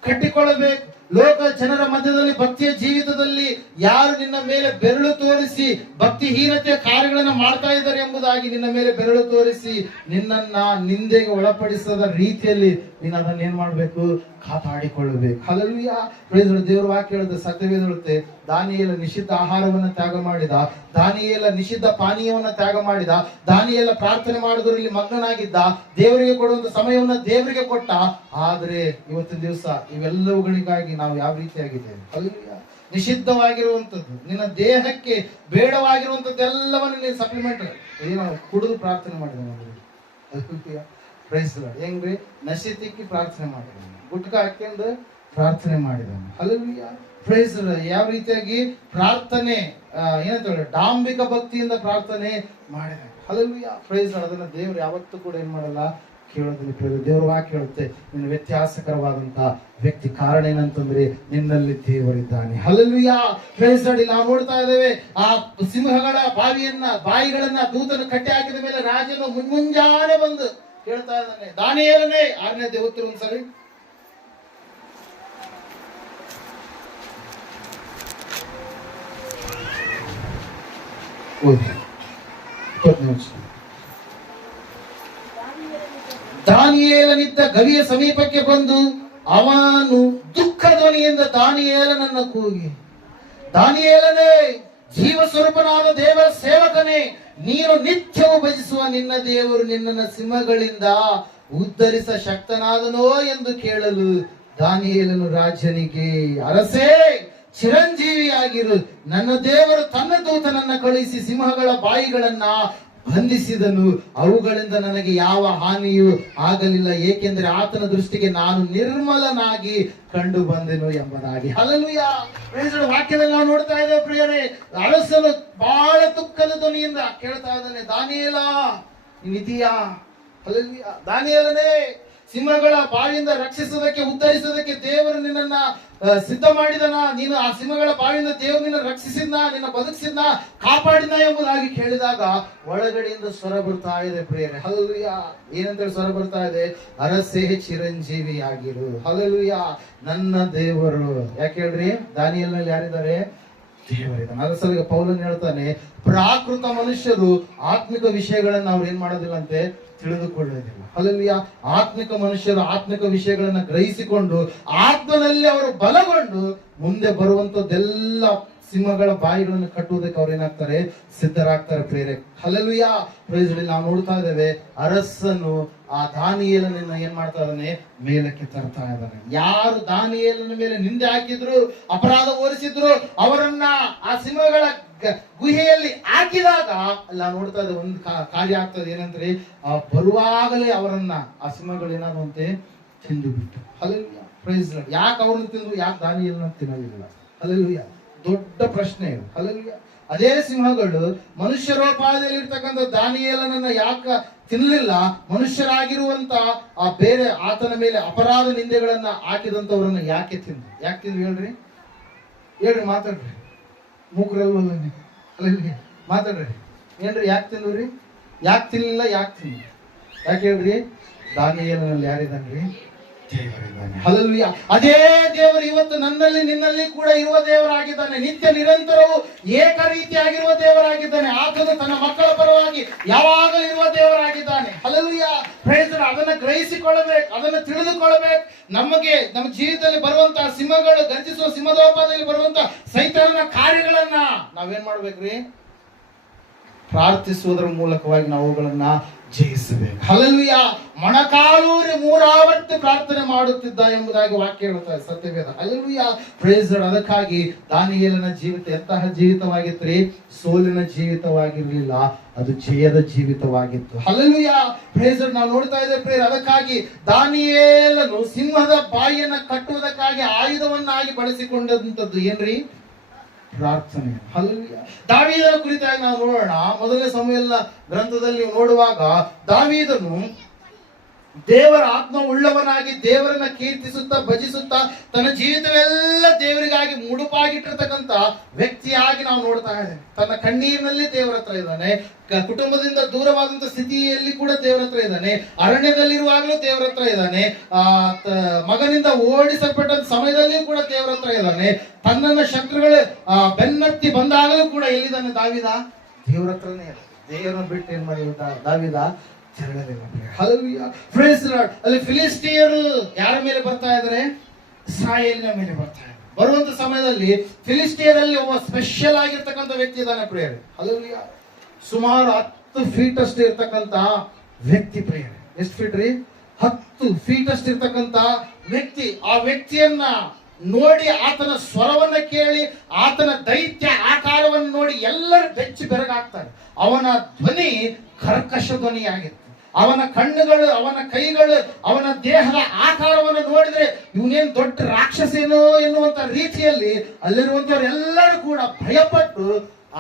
ಕಟ್ಟಿಕೊಳ್ಳಬೇಕು. ಲೋಕ ಜನರ ಮಧ್ಯದಲ್ಲಿ ಭಕ್ತಿಯ ಜೀವಿತದಲ್ಲಿ ಯಾರು ನಿನ್ನ ಮೇಲೆ ಬೆರಳು ತೋರಿಸಿ ಭಕ್ತಿಹೀನತೆಯ ಕಾರ್ಯಗಳನ್ನ ಮಾಡ್ತಾ ಇದ್ದಾರೆ ಎಂಬುದಾಗಿ ನಿನ್ನ ಮೇಲೆ ಬೆರಳು ತೋರಿಸಿ ನಿನ್ನನ್ನ ನಿಂದೆಗೆ ಒಳಪಡಿಸದ ರೀತಿಯಲ್ಲಿ ನೀನು ಅದನ್ನ ಏನ್ ಮಾಡ್ಬೇಕು? ಕಾಪಾಡಿಕೊಳ್ಳಬೇಕು. Hallelujah, praise lord. ದೇವರ ವಾಕ್ಯ ಹೇಳುತ್ತೆ, ಸತ್ಯವೇದ ಹೇಳುತ್ತೆ, ದಾನಿಯೇಲ ನಿಷಿದ್ಧ ಆಹಾರವನ್ನ ತ್ಯಾಗ ಮಾಡಿದ, ದಾನಿಯೇಲ ನಿಷಿದ್ಧ ಪಾನೀಯವನ್ನ ತ್ಯಾಗ ಮಾಡಿದ, ದಾನಿಯೇಲ ಪ್ರಾರ್ಥನೆ ಮಾಡುವುದರಲ್ಲಿ ಮಗ್ನನಾಗಿದ್ದ, ದೇವರಿಗೆ ಕೊಡುವಂತ ಸಮಯವನ್ನ ದೇವರಿಗೆ ಕೊಟ್ಟ. ಆದ್ರೆ ಇವತ್ತಿನ ದಿವಸ ಇವೆಲ್ಲವುಗಳಿಗಾಗಿ ನಾವು ಯಾವ ರೀತಿಯಾಗಿದ್ದೇವೆ? ಹಲ್ಲೆಲೂಯಾ, ನಿಷಿದ್ಧವಾಗಿರುವಂತದ್ದು, ನಿನ್ನ ದೇಹಕ್ಕೆ ಬೇಡವಾಗಿರುವಂತದ್ದೆಲ್ಲವನ್ನು ನೀನು ಸಪ್ಲಿಮೆಂಟ್ ಏನೋ ಕುಡಿದು ಪ್ರಾರ್ಥನೆ ಮಾಡಿದ. Praise lord. ಹೆಂಗ್ರಿ? ನಶಿತಿಕ್ಕಿ ಪ್ರಾರ್ಥನೆ ಮಾಡಿದ, ಗುಟ್ಕ ಹಾಕೊಂಡು ಪ್ರಾರ್ಥನೆ ಮಾಡಿದನು. Hallelujah, praise lord. ಯಾವ ರೀತಿಯಾಗಿ ಪ್ರಾರ್ಥನೆ ಏನಂತ ಹೇಳಿ ಡಾಂಬಿಕ ಭಕ್ತಿಯಿಂದ ಪ್ರಾರ್ಥನೆ ಮಾಡಿದ. Hallelujah, praise lord. ಅದನ್ನ ದೇವರು ಯಾವತ್ತೂ ಕೂಡ ಏನ್ ಮಾಡಲ್ಲ, ಕೇಳೋದಿಲ್ಲ. ದೇವರ ವಾಕ್ಯ ಹೇಳುತ್ತೆ, ನೀನು ವ್ಯತ್ಯಾಸಕರವಾದಂತ ವ್ಯಕ್ತಿ. ಕಾರಣ ಏನಂತಂದ್ರೆ ನಿನ್ನಲ್ಲಿ ದೇವರಿದ್ದಾನೆ. Hallelujah, praise lord. ನಾವು ನೋಡ್ತಾ ಇದ್ದೇವೆ, ಆ ಸಿಂಹಗಳ ಬಾಯಿಗಳನ್ನ ದೂತನು ಕಟ್ಟಿ ಹಾಕಿದ ಮೇಲೆ ರಾಜನು ಮುಂಜಾನೆ ಬಂದು ಹೇಳ್ತಾ ಇದ್ದಾನೆ, ದಾನಿಯೇಲನೇ 6ನೇ ದೇವತ್ರು ಒಂದ್ಸರಿ ದಾನಿಯೇಲನಿದ್ದ ಗವಿಯ ಸಮೀಪಕ್ಕೆ ಬಂದು ಅವನು ದುಃಖ ಧ್ವನಿಯಿಂದ ದಾನಿಯೇಲನನ್ನ ಕೂಗಿ, ದಾನಿಯೇಲನೇ, ಜೀವ ಸ್ವರೂಪನಾದ ದೇವರ ಸೇವಕನೇ, ನೀನು ನಿತ್ಯವೂ ಭಜಿಸುವ ನಿನ್ನ ದೇವರು ನಿನ್ನನ್ನು ಸಿಂಹಗಳಿಂದ ಉದ್ಧರಿಸ ಶಕ್ತನಾದನೋ ಎಂದು ಕೇಳಲು ದಾನಿಯೇಲನು ರಾಜನಿಗೆ, ಅರಸೇ, ಚಿರಂಜೀವಿಯಾಗಿರು, ನನ್ನ ದೇವರು ತನ್ನ ದೂತನನ್ನ ಕಳುಹಿಸಿ ಸಿಂಹಗಳ ಬಾಯಿಗಳನ್ನ ಬಂಧಿಸಿದನು, ಅವುಗಳಿಂದ ನನಗೆ ಯಾವ ಹಾನಿಯೂ ಆಗಲಿಲ್ಲ, ಏಕೆಂದರೆ ಆತನ ದೃಷ್ಟಿಗೆ ನಾನು ನಿರ್ಮಲನಾಗಿ ಕಂಡು ಬಂದೆನು ಎಂಬುದಾಗಿ. ಹಲ್ಲೆಲೂಯಾ, ವಾಕ್ಯದಲ್ಲಿ ನಾವು ನೋಡ್ತಾ ಇದ್ದೇವೆ ಪ್ರಿಯರೇ, ಅರಸನು ಬಹಳ ದುಃಖದ ಧ್ವನಿಯಿಂದ ಕೇಳ್ತಾ ಇದ್ದಾನೆ, ದಾನಿಯೇಲ ನೀನಿದೀಯಾ? ಹಲ್ಲೆಲೂಯಾ, ದಾನಿಯೇಲನೇ, ಸಿಂಹಗಳ ಬಾಯಿಂದ ರಕ್ಷಿಸುವುದಕ್ಕೆ ಉದ್ಧರಿಸುವುದಕ್ಕೆ ದೇವರು ನಿನ್ನನ್ನ ಸಿದ್ಧ ಮಾಡಿದನ, ನೀನು ಆ ಸಿಂಹಗಳ ಬಾಯಿಂದ ದೇವರು ನಿನ್ನ ರಕ್ಷಿಸಿದ್ನ, ನಿನ್ನ ಬದುಕಿಸಿದ್ನ, ಕಾಪಾಡಿದ ಎಂಬುದಾಗಿ ಕೇಳಿದಾಗ ಒಳಗಡೆಯಿಂದ ಸ್ವರ ಬರ್ತಾ ಇದೆ ಪ್ರಿಯರೇ. ಹಲ್ಲೆಲೂಯಾ, ಏನಂತೇಳಿ ಸ್ವರ ಬರ್ತಾ ಇದೆ? ಅರಸೇ, ಚಿರಂಜೀವಿಯಾಗಿರು. ಹಲ್ಲೆಲೂಯಾ, ನನ್ನ ದೇವರು. ಯಾಕೆ ಹೇಳ್ರಿ? ದಾನಿಯೇಲನಲ್ಲಿ ಯಾರಿದ್ದಾರೆ? ದೇವರಿದ್ದಾನೆ. ಅರಸರಿಗೆ ಪೌಲನ್ ಹೇಳ್ತಾನೆ, ಪ್ರಾಕೃತ ಮನುಷ್ಯರು ಆತ್ಮಿಕ ವಿಷಯಗಳನ್ನ ಅವ್ರು ಏನ್ ಮಾಡೋದಿಲ್ಲಂತೆ, ತಿಳಿದುಕೊಳ್ಳುವುದಿಲ್ಲ. ಹಲ್ಲೆಲೂಯಾ, ಆತ್ಮಿಕ ಮನುಷ್ಯರು ಆತ್ಮಿಕ ವಿಷಯಗಳನ್ನ ಗ್ರಹಿಸಿಕೊಂಡು ಆತ್ಮನಲ್ಲಿ ಅವರು ಬಲಗೊಂಡು ಮುಂದೆ ಬರುವಂತದ್ದೆಲ್ಲ ಸಿಂಹಗಳ ಬಾಯಿಗಳನ್ನು ಕಟ್ಟುವುದಕ್ಕೆ ಅವ್ರು ಏನಾಗ್ತಾರೆ? ಸಿದ್ಧರಾಗ್ತಾರೆ ಪ್ರೇರೆ. Hallelujah, praise lord. ನಾವು ನೋಡ್ತಾ ಇದ್ದೇವೆ, ಅರಸನು ಆ ದಾನಿಯೇಲನನ್ನ ಏನ್ ಮಾಡ್ತಾ ಇದ್ದಾನೆ? ಮೇಲಕ್ಕೆ ತರ್ತಾ ಇದ್ದಾನೆ. ಯಾರು ದಾನಿಯೇಲನ ಮೇಲೆ ನಿಂದೆ ಹಾಕಿದ್ರು, ಅಪರಾಧ ಹೊರಿಸಿದ್ರು, ಅವರನ್ನ ಆ ಸಿಂಹಗಳ ಗುಹೆಯಲ್ಲಿ ಹಾಕಿದಾಗ ಅಲ್ಲ ನೋಡ್ತಾ ಇದ್ದೇವೆ, ಒಂದು ಕಾರ್ಯ ಆಗ್ತದೆ. ಏನಂದ್ರೆ ಬರುವಾಗಲೇ ಅವರನ್ನ ಆ ಸಿಂಹಗಳು ಏನಾದಂತೆ ತಿಂದು ಬಿಟ್ಟು. Hallelujah, praise lord. ಯಾಕೆ ಅವ್ರನ್ನ ತಿಂದು, ಯಾಕೆ ದಾನಿಯೇಲನ ತಿನ್ನಲಿಲ್ಲ? ಹಲ್ಲೆಲೂಯಾ, ದೊಡ್ಡ ಪ್ರಶ್ನೆ ಇದು. ಹಲ್ಲೆಲೂಯಾ, ಅದೇ ಸಿಂಹಗಳು ಮನುಷ್ಯರೋಪಾದಿಯಲ್ಲಿ ಇರ್ತಕ್ಕಂಥ ದಾನಿಯೇಲನನ್ನ ಯಾಕ ತಿನ್ನಲಿಲ್ಲ? ಮನುಷ್ಯರಾಗಿರುವಂತ ಆ ಬೇರೆ ಆತನ ಮೇಲೆ ಅಪರಾಧ ನಿಂದೆಗಳನ್ನ ಹಾಕಿದಂತವ್ರನ್ನ ಯಾಕೆ ತಿಂದ್ರು? ಯಾಕೆ ತಿಂದ್ರು ಹೇಳ್ರಿ? ಹೇಳ್ರಿ, ಮಾತಾಡ್ರಿ. ಮೂಕರಲ್ಲ, ಅಲ್ಲ ಮಾತಾಡ್ರಿ. ಏನ್ರಿ? ಯಾಕೆ ತಿಂದ್ರಿ? ಯಾಕೆ ತಿನ್ನಲಿಲ್ಲ? ಯಾಕೆ ತಿಂದ್ರಿ? ಯಾಕೆ ಹೇಳ್ರಿ? ದಾನಿಯೇಲನಲ್ಲಿ ಯಾರಿದ್ದಾನ್ರಿ? ದೇವರಿದ್ದಾನೆ. ಹಲ್ಲೆಲೂಯಾ, ಅದೇ ದೇವರು ಇವತ್ತು ನನ್ನ ನನ್ನಲ್ಲಿ ನಿನ್ನಲ್ಲಿ ಕೂಡ ಇರುವ ದೇವರಾಗಿದ್ದಾನೆ. ನಿತ್ಯ ನಿರಂತರವೂ ಏಕ ರೀತಿಯಾಗಿರುವ ದೇವರಾಗಿದ್ದಾನೆ. ಆತನು ತನ್ನ ಮಕ್ಕಳ ಪರವಾಗಿ ಯಾವಾಗಲೂ ಇರುವ ದೇವರಾಗಿದ್ದಾನೆ. Hallelujah, praise lord. ಅದನ್ನ ಗ್ರಹಿಸಿಕೊಳ್ಳಬೇಕು, ಅದನ್ನು ತಿಳಿದುಕೊಳ್ಳಬೇಕು. ನಮಗೆ ನಮ್ಮ ಜೀವಿತದಲ್ಲಿ ಬರುವಂತಹ ಸಿಂಹಗಳು, ಗರ್ಜಿಸುವ ಸಿಂಹದೋಪಾದಿಯಲ್ಲಿ ಬರುವಂತಹ ಸೈತಾನನ ಕಾರ್ಯಗಳನ್ನ ನಾವೇನ್ ಮಾಡ್ಬೇಕ್ರಿ? ಪ್ರಾರ್ಥಿಸುವುದರ ಮೂಲಕವಾಗಿ ನಾವು ಅವುಗಳನ್ನ ಜಯಿಸಬೇಕು. ಹಲ್ಲೆಲೂಯಾ. ಮೊಣಕಾಲೂರಿ 3 ಆವರ್ತಿ ಪ್ರಾರ್ಥನೆ ಮಾಡುತ್ತಿದ್ದ ಎಂಬುದಾಗಿ ವಾಕ್ಯ ಹೇಳುತ್ತಾರೆ, ಸತ್ಯವೇದ. Hallelujah, praise lord. ಅದಕ್ಕಾಗಿ ದಾನಿಯೇಲನ ಜೀವಿತ ಎಂತಹ ಜೀವಿತವಾಗಿತ್ತು? ಸೋಲಿನ ಜೀವಿತವಾಗಿರಲಿಲ್ಲ, ಅದು ಜಯದ ಜೀವಿತವಾಗಿತ್ತು. Hallelujah, praise lord. ನಾವು ನೋಡ್ತಾ ಇದ್ದೇವೆ ಪ್ರೇರ್. ಅದಕ್ಕಾಗಿ ದಾನಿಯೇಲನು ಸಿಂಹದ ಬಾಯಿಯನ್ನ ಕಟ್ಟುವುದಕ್ಕಾಗಿ ಆಯುಧವನ್ನಾಗಿ ಬಳಸಿಕೊಂಡಂತದ್ದು ಏನ್ರಿ? ಪ್ರಾರ್ಥನೆ. ಹಲ್ಲೆಲೂಯಾ. ದಾವೀದನ ಕುರಿತಾಗಿ ನಾವು ನೋಡೋಣ. ಮೊದಲನೇ ಸಮುವೇಲನ ಗ್ರಂಥದಲ್ಲಿ ನೀವು ನೋಡುವಾಗ ದಾವೀದನು ದೇವರ ಆತ್ಮ ಉಳ್ಳವನಾಗಿ ದೇವರನ್ನ ಕೀರ್ತಿಸುತ್ತಾ ಭಜಿಸುತ್ತಾ ತನ್ನ ಜೀವಿತವೆಲ್ಲ ದೇವರಿಗಾಗಿ ಮುಡುಪಾಗಿಟ್ಟಿರ್ತಕ್ಕಂಥ ವ್ಯಕ್ತಿಯಾಗಿ ನಾವು ನೋಡ್ತಾ ಇದ್ದೇವೆ. ತನ್ನ ಕಣ್ಣೀರಿನಲ್ಲಿ ದೇವರ ಹತ್ರ ಇದ್ದಾನೆ, ಕುಟುಂಬದಿಂದ ದೂರವಾದಂತ ಸ್ಥಿತಿಯಲ್ಲಿ ಕೂಡ ದೇವರ ಹತ್ರ ಇದ್ದಾನೆ, ಅರಣ್ಯದಲ್ಲಿರುವಾಗಲೂ ದೇವರ ಹತ್ರ ಇದ್ದಾನೆ, ಮಗನಿಂದ ಓಡಿಸಲ್ಪಟ್ಟ ಸಮಯದಲ್ಲಿ ಕೂಡ ದೇವರ ಹತ್ರ ಇದ್ದಾನೆ, ತನ್ನನ್ನ ಶತ್ರುಗಳು ಬೆನ್ನತ್ತಿ ಬಂದಾಗಲೂ ಕೂಡ ಎಲ್ಲಿದ್ದಾನೆ ದಾವೀದ? ದೇವರ ಹತ್ರನೇ. ದೇವರನ್ನ ಬಿಟ್ಟು ಏನ್ ಮಾಡಿದ ದಾವೀದ? Hallelujah, praise lord. ಅಲ್ಲಿ ಫಿಲಿಸ್ಟಿಯರು ಯಾರ ಮೇಲೆ ಬರ್ತಾ ಇದ್ದಾರೆ? ಇಸ್ರಾಯೇಲಿನ ಮೇಲೆ ಬರ್ತಾ ಇದ್ದಾರೆ. ಬರುವಂತ ಸಮಯದಲ್ಲಿ ಫಿಲಿಸ್ಟಿಯರಲ್ಲಿ ಒಬ್ಬ ಸ್ಪೆಷಲ್ ಆಗಿರ್ತಕ್ಕಂಥ ವ್ಯಕ್ತಿ ಇದ್ದಾನೆ ಪ್ರಿಯರೇ. ಹಲ್ಲೆಲೂಯಾ. ಸುಮಾರು 10 ಫೀಟ್ ಅಷ್ಟು ಇರ್ತಕ್ಕಂಥ ವ್ಯಕ್ತಿ ಪ್ರಿಯರೇ. ಎಷ್ಟು ಫೀಟ್ ರೀ? 10 ಫೀಟ್ ಅಷ್ಟು ಇರ್ತಕ್ಕಂಥ ವ್ಯಕ್ತಿ. ಆ ವ್ಯಕ್ತಿಯನ್ನ ನೋಡಿ, ಆತನ ಸ್ವರವನ್ನ ಕೇಳಿ, ಆತನ ದೈತ್ಯ ಆಕಾರವನ್ನು ನೋಡಿ ಎಲ್ಲರೂ ಬೆಚ್ಚಿ ಬೆರಗಾಗ್ತಾರೆ. ಅವನ ಧ್ವನಿ ಕರ್ಕಶ ಧ್ವನಿಯಾಗಿತ್ತು. ಅವನ ಕಣ್ಣುಗಳು, ಅವನ ಕೈಗಳು, ಅವನ ದೇಹದ ಆಕಾರವನ್ನು ನೋಡಿದ್ರೆ ಇವನೇನು ದೊಡ್ಡ ರಾಕ್ಷಸೇನೋ ಎನ್ನುವಂತ ರೀತಿಯಲ್ಲಿ ಅಲ್ಲಿರುವಂತವರೆಲ್ಲರೂ ಕೂಡ ಭಯಪಟ್ಟು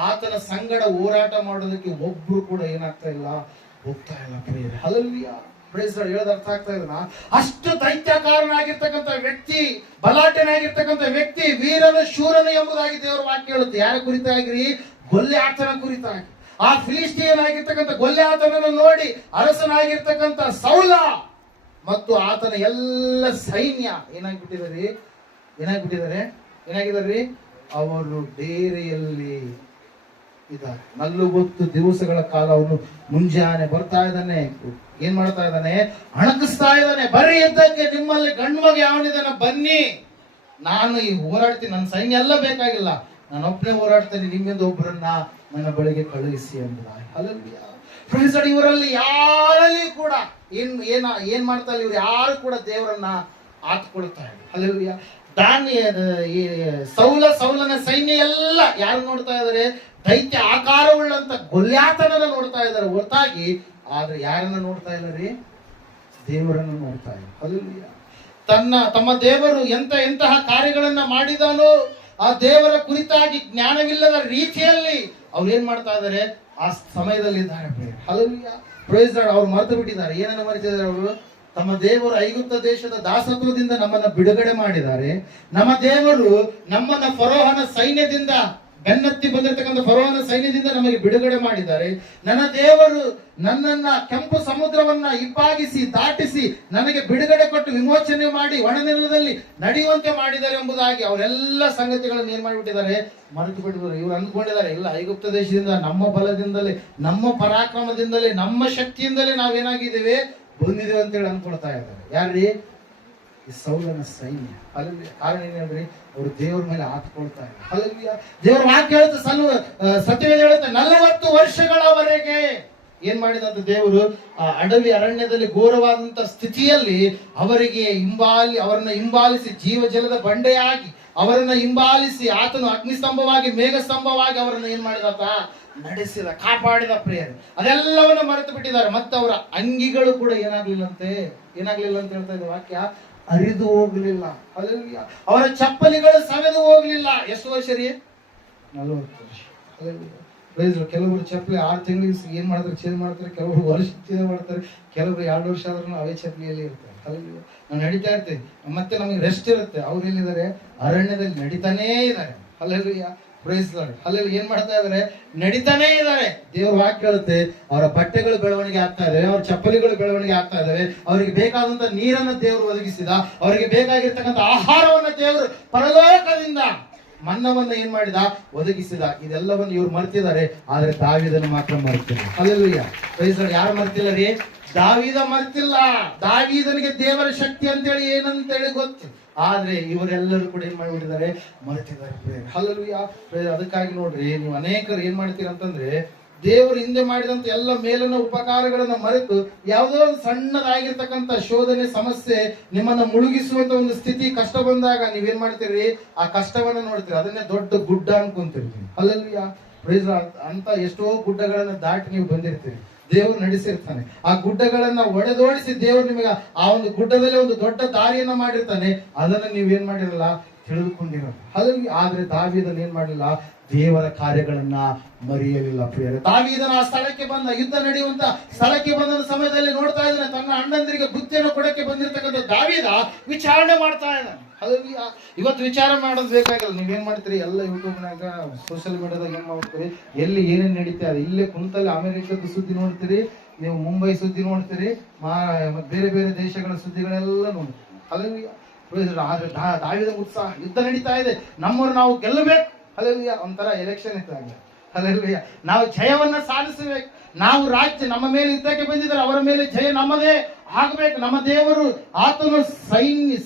ಆತನ ಸಂಗಡ ಹೋರಾಟ ಮಾಡೋದಕ್ಕೆ ಒಬ್ರು ಕೂಡ ಏನಾಗ್ತಾ ಇಲ್ಲ, ಹೋಗ್ತಾ ಇಲ್ಲ ಪ್ರಿಯರೇ. Hallelujah, praise lord. ಹೇಳೋದು ಅರ್ಥ ಆಗ್ತಾ ಇದನ್ನ? ಅಷ್ಟು ದೈತ್ಯಕಾರನಾಗಿರ್ತಕ್ಕಂಥ ವ್ಯಕ್ತಿ, ಬಲಾಟನಾಗಿರ್ತಕ್ಕಂಥ ವ್ಯಕ್ತಿ, ವೀರನು ಶೂರನು ಎಂಬುದಾಗಿ ದೇವರ ವಾಕ್ಯ ಹೇಳುತ್ತೆ. ಯಾರ ಕುರಿತಾಗಿರಿ? ಗೊಲ್ಯಾತನ ಕುರಿತಾಗಿ. ಆ ಫಿಲಿಸ್ಟಿಯನ್ ಆಗಿರ್ತಕ್ಕಂಥ ಗೊಲ್ಯಾತನನ್ನು ನೋಡಿ ಅರಸನಾಗಿರ್ತಕ್ಕಂಥ ಸೌಲ ಮತ್ತು ಆತನ ಎಲ್ಲ ಸೈನ್ಯ ಏನಾಗಿದ್ದಾರೆ? ಅವರು ಡೇರೆಯಲ್ಲಿ ಇದ್ದಾರೆ. 40 ದಿವಸಗಳ ಕಾಲ ಅವನು ಮುಂಜಾನೆ ಬರ್ತಾ ಇದ್ದಾನೆ, ಏನ್ ಮಾಡ್ತಾ ಇದ್ದಾನೆ? ಅಣಕಿಸ್ತಾ ಇದ್ದಾನೆ. ಬರೀ ಯುದ್ಧಕ್ಕೆ ನಿಮ್ಮಲ್ಲಿ ಗಂಡು ಮಗ ಯಾವನಿದ್ದಾನೆ ಬನ್ನಿ, ನಾನು ಈ ಹೋರಾಡ್ತೀನಿ, ನನ್ನ ಸೈನ್ಯ ಎಲ್ಲ ಬೇಕಾಗಿಲ್ಲ, ನಾನು ಒಬ್ಬನೇ ಹೋರಾಡ್ತೇನೆ, ನಿಮ್ಮಿಂದ ಒಬ್ಬರನ್ನ ನನ್ನ ಬಳಿಗೆ ಕಳುಹಿಸಿ ಎಂಬುದಾಗಿ. Hallelujah, praise lord. ಇವರಲ್ಲಿ ಯಾರಲ್ಲಿ ಕೂಡ ಏನ್ ಮಾಡ್ತಾ ಇಲ್ಲ, ಇವ್ರು ಯಾರು ಕೂಡ ದೇವರನ್ನ ಆತ್ಕೊಳ್ತಾ ಇಲ್ಲ. ಹಲ್ಲೆಲೂಯಾ. ಸೌಲನ ಸೈನ್ಯ ಎಲ್ಲ ಯಾರು ನೋಡ್ತಾ ಇದ್ದಾರೆ? ದೈತ್ಯ ಆಕಾರವುಳ್ಳಂತ ಗೊಲ್ಯಾತನನ್ನ ನೋಡ್ತಾ ಇದ್ದಾರೆ ಹೊರತಾಗಿ, ಆದ್ರೆ ಯಾರನ್ನ ನೋಡ್ತಾ ಇಲ್ಲ ರೀ? ದೇವರನ್ನು ನೋಡ್ತಾ ಇಲ್ಲ. ಹಲ್ಲೆಲೂಯಾ. ತಮ್ಮ ದೇವರು ಎಂತಹ ಕಾರ್ಯಗಳನ್ನ ಮಾಡಿದಾನೋ ಆ ದೇವರ ಕುರಿತಾಗಿ ಜ್ಞಾನವಿಲ್ಲದ ರೀತಿಯಲ್ಲಿ ಅವ್ರು ಏನ್ ಮಾಡ್ತಾ ಇದ್ದಾರೆ? ಆ ಸಮಯದಲ್ಲಿ ಇದ್ದಾರೆ. Hallelujah, praise lord. ಅವ್ರು ಮರೆತು ಬಿಟ್ಟಿದ್ದಾರೆ. ಏನನ್ನ ಮರೆತಿದ್ದಾರೆ ಅವರು? ತಮ್ಮ ದೇವರು ಐಗುಪ್ತ ದೇಶದ ದಾಸತ್ವದಿಂದ ನಮ್ಮನ್ನ ಬಿಡುಗಡೆ ಮಾಡಿದ್ದಾರೆ. ನಮ್ಮ ದೇವರು ನಮ್ಮನ್ನ ಫರೋಹನ ಸೈನ್ಯದಿಂದ, ಬೆನ್ನತ್ತಿ ಬಂದಿರತಕ್ಕಂಥ ಫರೋಹನ ಸೈನ್ಯದಿಂದ ನಮಗೆ ಬಿಡುಗಡೆ ಮಾಡಿದ್ದಾರೆ. ನನ್ನ ದೇವರು ನನ್ನನ್ನ ಕೆಂಪು ಸಮುದ್ರವನ್ನ ಇಬ್ಬಾಗಿಸಿ ದಾಟಿಸಿ ನನಗೆ ಬಿಡುಗಡೆ ಕೊಟ್ಟು ವಿಮೋಚನೆ ಮಾಡಿ ಒಣನೆಲದಲ್ಲಿ ನಡೆಯುವಂತೆ ಮಾಡಿದ್ದಾರೆ ಎಂಬುದಾಗಿ ಅವರೆಲ್ಲ ಸಂಗತಿಗಳನ್ನು ಏನ್ ಮಾಡಿಬಿಟ್ಟಿದ್ದಾರೆ? ಮರೆತು ಬಿಟ್ಟಿದ್ದಾರೆ. ಇವ್ರು ಅಂದ್ಕೊಂಡಿದ್ದಾರೆ, ಇಲ್ಲ, ಐಗುಪ್ತ ದೇಶದಿಂದ ನಮ್ಮ ಬಲದಿಂದಲೇ, ನಮ್ಮ ಪರಾಕ್ರಮದಿಂದಲೇ, ನಮ್ಮ ಶಕ್ತಿಯಿಂದಲೇ ನಾವೇನಾಗಿದ್ದೇವೆ ಬಂದಿದ್ದೇವೆ ಅಂತೇಳಿ ಅಂದ್ಕೊಳ್ತಾ ಇದ್ದಾರೆ. ಯಾರ್ರಿ? ಈ ಸೌಲನ ಸೈನ್ಯ. ಹಲ್ಲೆಲೂಯಾ. ಕಾರಣ ಏನೇನ್ರಿ? ಅವರು ದೇವರ ಮೇಲೆ ಆತ್ಕೊಳ್ತಾ ಇದ್ದಾರೆ. ಹಲ್ಲೆಲೂಯಾ. ದೇವರ ವಾಕ್ಯ ಹೇಳುತ್ತೆ, ಸತ್ಯವೇದ ಹೇಳುತ್ತೆ, 40 ವರ್ಷಗಳವರೆಗೆ ಏನ್ ಮಾಡಿದಂತ ದೇವರು ಆ ಅಡವಿ ಅರಣ್ಯದಲ್ಲಿ ಘೋರವಾದಂತ ಸ್ಥಿತಿಯಲ್ಲಿ ಅವರನ್ನ ಹಿಂಬಾಲಿಸಿ ಜೀವ ಜಲದ ಬಂಡೆಯಾಗಿ ಅವರನ್ನ ಹಿಂಬಾಲಿಸಿ ಆತನು ಅಗ್ನಿಸ್ತಂಭವಾಗಿ ಮೇಘಸ್ತಂಭವಾಗಿ ಅವರನ್ನ ಏನ್ ಮಾಡಿದಾತ? ನಡೆಸಿದ, ಕಾಪಾಡಿದ ಪ್ರಿಯರು. ಅದೆಲ್ಲವನ್ನ ಮರೆತು ಬಿಟ್ಟಿದ್ದಾರೆ. ಮತ್ತೆ ಅವರ ಅಂಗಿಗಳು ಕೂಡ ಏನಾಗ್ಲಿಲ್ಲ ಅಂತ ಹೇಳ್ತಾ ಇದೆ ವಾಕ್ಯ, ಅರಿದು ಹೋಗ್ಲಿಲ್ಲ. ಹಲ್ಲೆಲೂಯಾ. ಅವರ ಚಪ್ಪಲಿಗಳು ಸವೆದು ಹೋಗ್ಲಿಲ್ಲ. ಎಷ್ಟು ವರ್ಷ ರೀ? 40 ವರ್ಷ. ಹಲ್ಲೆಲೂಯಾ. ಕೆಲವರು ಚಪ್ಪಲಿ 6 ತಿಂಗಳಿಗೆ ಏನ್ ಮಾಡ್ತಾರೆ? ಚೇಂಜ್ ಮಾಡ್ತಾರೆ. ಕೆಲವರು ವರ್ಷ ಚೇಂಜ್ ಮಾಡ್ತಾರೆ. ಕೆಲವರು 2 ವರ್ಷ ಆದ್ರೂ ಅವೇ ಚಪ್ಪಲಿಯಲ್ಲಿ ಇರ್ತಾರೆ. ಹಲ್ಲೆಲೂಯಾ. ನಾವು ನಡೀತಾ ಇರ್ತೀವಿ, ಮತ್ತೆ ನಮಗೆ ರೆಸ್ಟ್ ಇರುತ್ತೆ. ಅವ್ರು ಎಲ್ಲಿದ್ದಾರೆ? ಅರಣ್ಯದಲ್ಲಿ ನಡೀತಾನೇ ಇದ್ದಾರೆ. ಹಲ್ಲೆಲೂಯಾ. Praise lord. ಅಲ್ಲಿ ಏನ್ ಮಾಡ್ತಾ ಇದಾರೆ? ನಡೀತಾನೆ ಇದ್ದಾರೆ. ದೇವ್ರ ವಾಕ್ಯ ಹೇಳುತ್ತೆ, ಅವರ ಬಟ್ಟೆಗಳು ಬೆಳವಣಿಗೆ ಆಗ್ತಾ ಇದಾವೆ, ಅವ್ರ ಚಪ್ಪಲಿಗಳು ಬೆಳವಣಿಗೆ ಆಗ್ತಾ ಇದಾವೆ, ಅವರಿಗೆ ಬೇಕಾದಂತ ನೀರನ್ನ ದೇವರು ಒದಗಿಸಿದ, ಅವರಿಗೆ ಬೇಕಾಗಿರ್ತಕ್ಕಂಥ ಆಹಾರವನ್ನ ದೇವರು ಪರಲೋಕದಿಂದ ಮನ್ನವನ್ನ ಏನ್ ಮಾಡಿದ? ಒದಗಿಸಿದ. ಇದೆಲ್ಲವನ್ನು ಇವ್ರು ಮರ್ತಿದ್ದಾರೆ, ಆದ್ರೆ ದಾವೀದನ ಮಾತ್ರ ಮರ್ತಿಲ್ಲ. ಹಲ್ಲೆಲೂಯಾ. Praise lord. ಯಾರು ಮರ್ತಿಲ್ಲ ರೀ? ದಾವೀದ ಮರ್ತಿಲ್ಲ. ದಾವೀದನಿಗೆ ದೇವರ ಶಕ್ತಿ ಅಂತೇಳಿ ಏನಂತೇಳಿ ಗೊತ್ತು, ಆದ್ರೆ ಇವರೆಲ್ಲರೂ ಕೂಡ ಏನ್ ಮಾಡಿಬಿಟ್ಟಿದ್ದಾರೆ? ಮರೆತಿದ್ದಾರೆ. ಹಲ್ಲೆಲೂಯಾ. ಅದಕ್ಕಾಗಿ ನೋಡ್ರಿ, ನೀವು ಅನೇಕರು ಏನ್ ಮಾಡ್ತೀರ ಅಂತಂದ್ರೆ, ದೇವರು ಹಿಂದೆ ಮಾಡಿದಂತ ಎಲ್ಲ ಮೇಲಿನ ಉಪಕಾರಗಳನ್ನ ಮರೆತು ಯಾವುದೋ ಒಂದು ಸಣ್ಣದಾಗಿರ್ತಕ್ಕಂಥ ಶೋಧನೆ, ಸಮಸ್ಯೆ ನಿಮ್ಮನ್ನ ಮುಳುಗಿಸುವಂತ ಒಂದು ಸ್ಥಿತಿ, ಕಷ್ಟ ಬಂದಾಗ ನೀವೇನ್ ಮಾಡ್ತೀರಿ? ಆ ಕಷ್ಟವನ್ನ ನೋಡ್ತೀರಿ, ಅದನ್ನೇ ದೊಡ್ಡ ಗುಡ್ಡ ಅನ್ಕೊಂತೀರಿ. ಹಲ್ಲೆಲೂಯಾ. Praise lord. ಅಂತ ಎಷ್ಟೋ ಗುಡ್ಡಗಳನ್ನ ದಾಟಿ ನೀವು ಬಂದಿರ್ತೀರಿ, ದೇವರು ನಡೆಸಿರ್ತಾನೆ. ಆ ಗುಡ್ಡಗಳನ್ನ ಒಡೆದೋಡಿಸಿ ದೇವರು ನಿಮಗೆ ಆ ಒಂದು ಗುಡ್ಡದಲ್ಲಿ ಒಂದು ದೊಡ್ಡ ದಾರಿಯನ್ನ ಮಾಡಿರ್ತಾನೆ. ಅದನ್ನ ನೀವೇನ್ ಮಾಡಿರಲ್ಲ? ತಿಳಿದುಕೊಂಡಿರಲ್ಲ. ಹಾಗಾಗಿ ಆದ್ರೆ ದಾವೀದನ ಏನ್ ಮಾಡಲಿಲ್ಲ? ದೇವರ ಕಾರ್ಯಗಳನ್ನ ಮರೆಯಲಿಲ್ಲ. ಪ್ರಿಯರೇ, ದಾವೀದನ ಆ ಸ್ಥಳಕ್ಕೆ ಬಂದ, ಯುದ್ಧ ನಡೆಯುವಂತ ಸ್ಥಳಕ್ಕೆ ಬಂದ ಸಮಯದಲ್ಲಿ ನೋಡ್ತಾ ಇದ್ದಾನೆ, ತನ್ನ ಅಣ್ಣಂದರಿಗೆ ಬುದ್ಧಿಯನ್ನು ಕೊಡಕ್ಕೆ ಬಂದಿರತಕ್ಕಂಥ ದಾವೀದ ವಿಚಾರಣೆ ಮಾಡ್ತಾ ಇದ್ದಾನೆ. ಹಾಗಾಗಿ ಇವತ್ತು ವಿಚಾರ ಮಾಡೋದು ಬೇಕಾಗಿಲ್ಲ. ನೀವೇನ್ ಮಾಡ್ತೀರಿ? ಎಲ್ಲ ಯೂಟ್ಯೂಬ್ನಾಗ, ಸೋಷಿಯಲ್ ಮೀಡಿಯಾದಾಗ ಏನ್ ಮಾಡ್ತೀರಿ? ಎಲ್ಲಿ ಏನೇನ್ ನಡೀತಾ ಇದೆ, ಇಲ್ಲೇ ಕುಂತಲ್ಲಿ ಅಮೆರಿಕದ ಸುದ್ದಿ ನೋಡ್ತೀರಿ, ನೀವು ಮುಂಬೈ ಸುದ್ದಿ ನೋಡ್ತೀರಿ, ಬೇರೆ ಬೇರೆ ದೇಶಗಳ ಸುದ್ದಿಗಳೆಲ್ಲ ನೋಡ್ತೀರಿ. ಹಾಗಾಗಿ ದಾವೀದನ ಉತ್ಸಾಹ, ಯುದ್ಧ ನಡೀತಾ ಇದೆ, ನಮ್ಮನ್ನು ನಾವು ಗೆಲ್ಲಬೇಕು. ಹಲ್ಲೆಲೂಯಾ. ಒಂಥರ ಎಲೆಕ್ಷನ್ ಇದ್ದಾಗ. ಹಲ್ಲೆಲೂಯಾ. ನಾವು ಜಯವನ್ನ ಸಾಧಿಸಬೇಕು. ನಾವು ರಾಜ್ಯ, ನಮ್ಮ ಮೇಲೆ ಯುದ್ಧಕ್ಕೆ ಬಂದಿದ್ದಾರೆ, ಅವರ ಮೇಲೆ ಜಯ ನಮ್ಮದೇ ಆಗ್ಬೇಕು. ನಮ್ಮ ದೇವರು, ಆತನು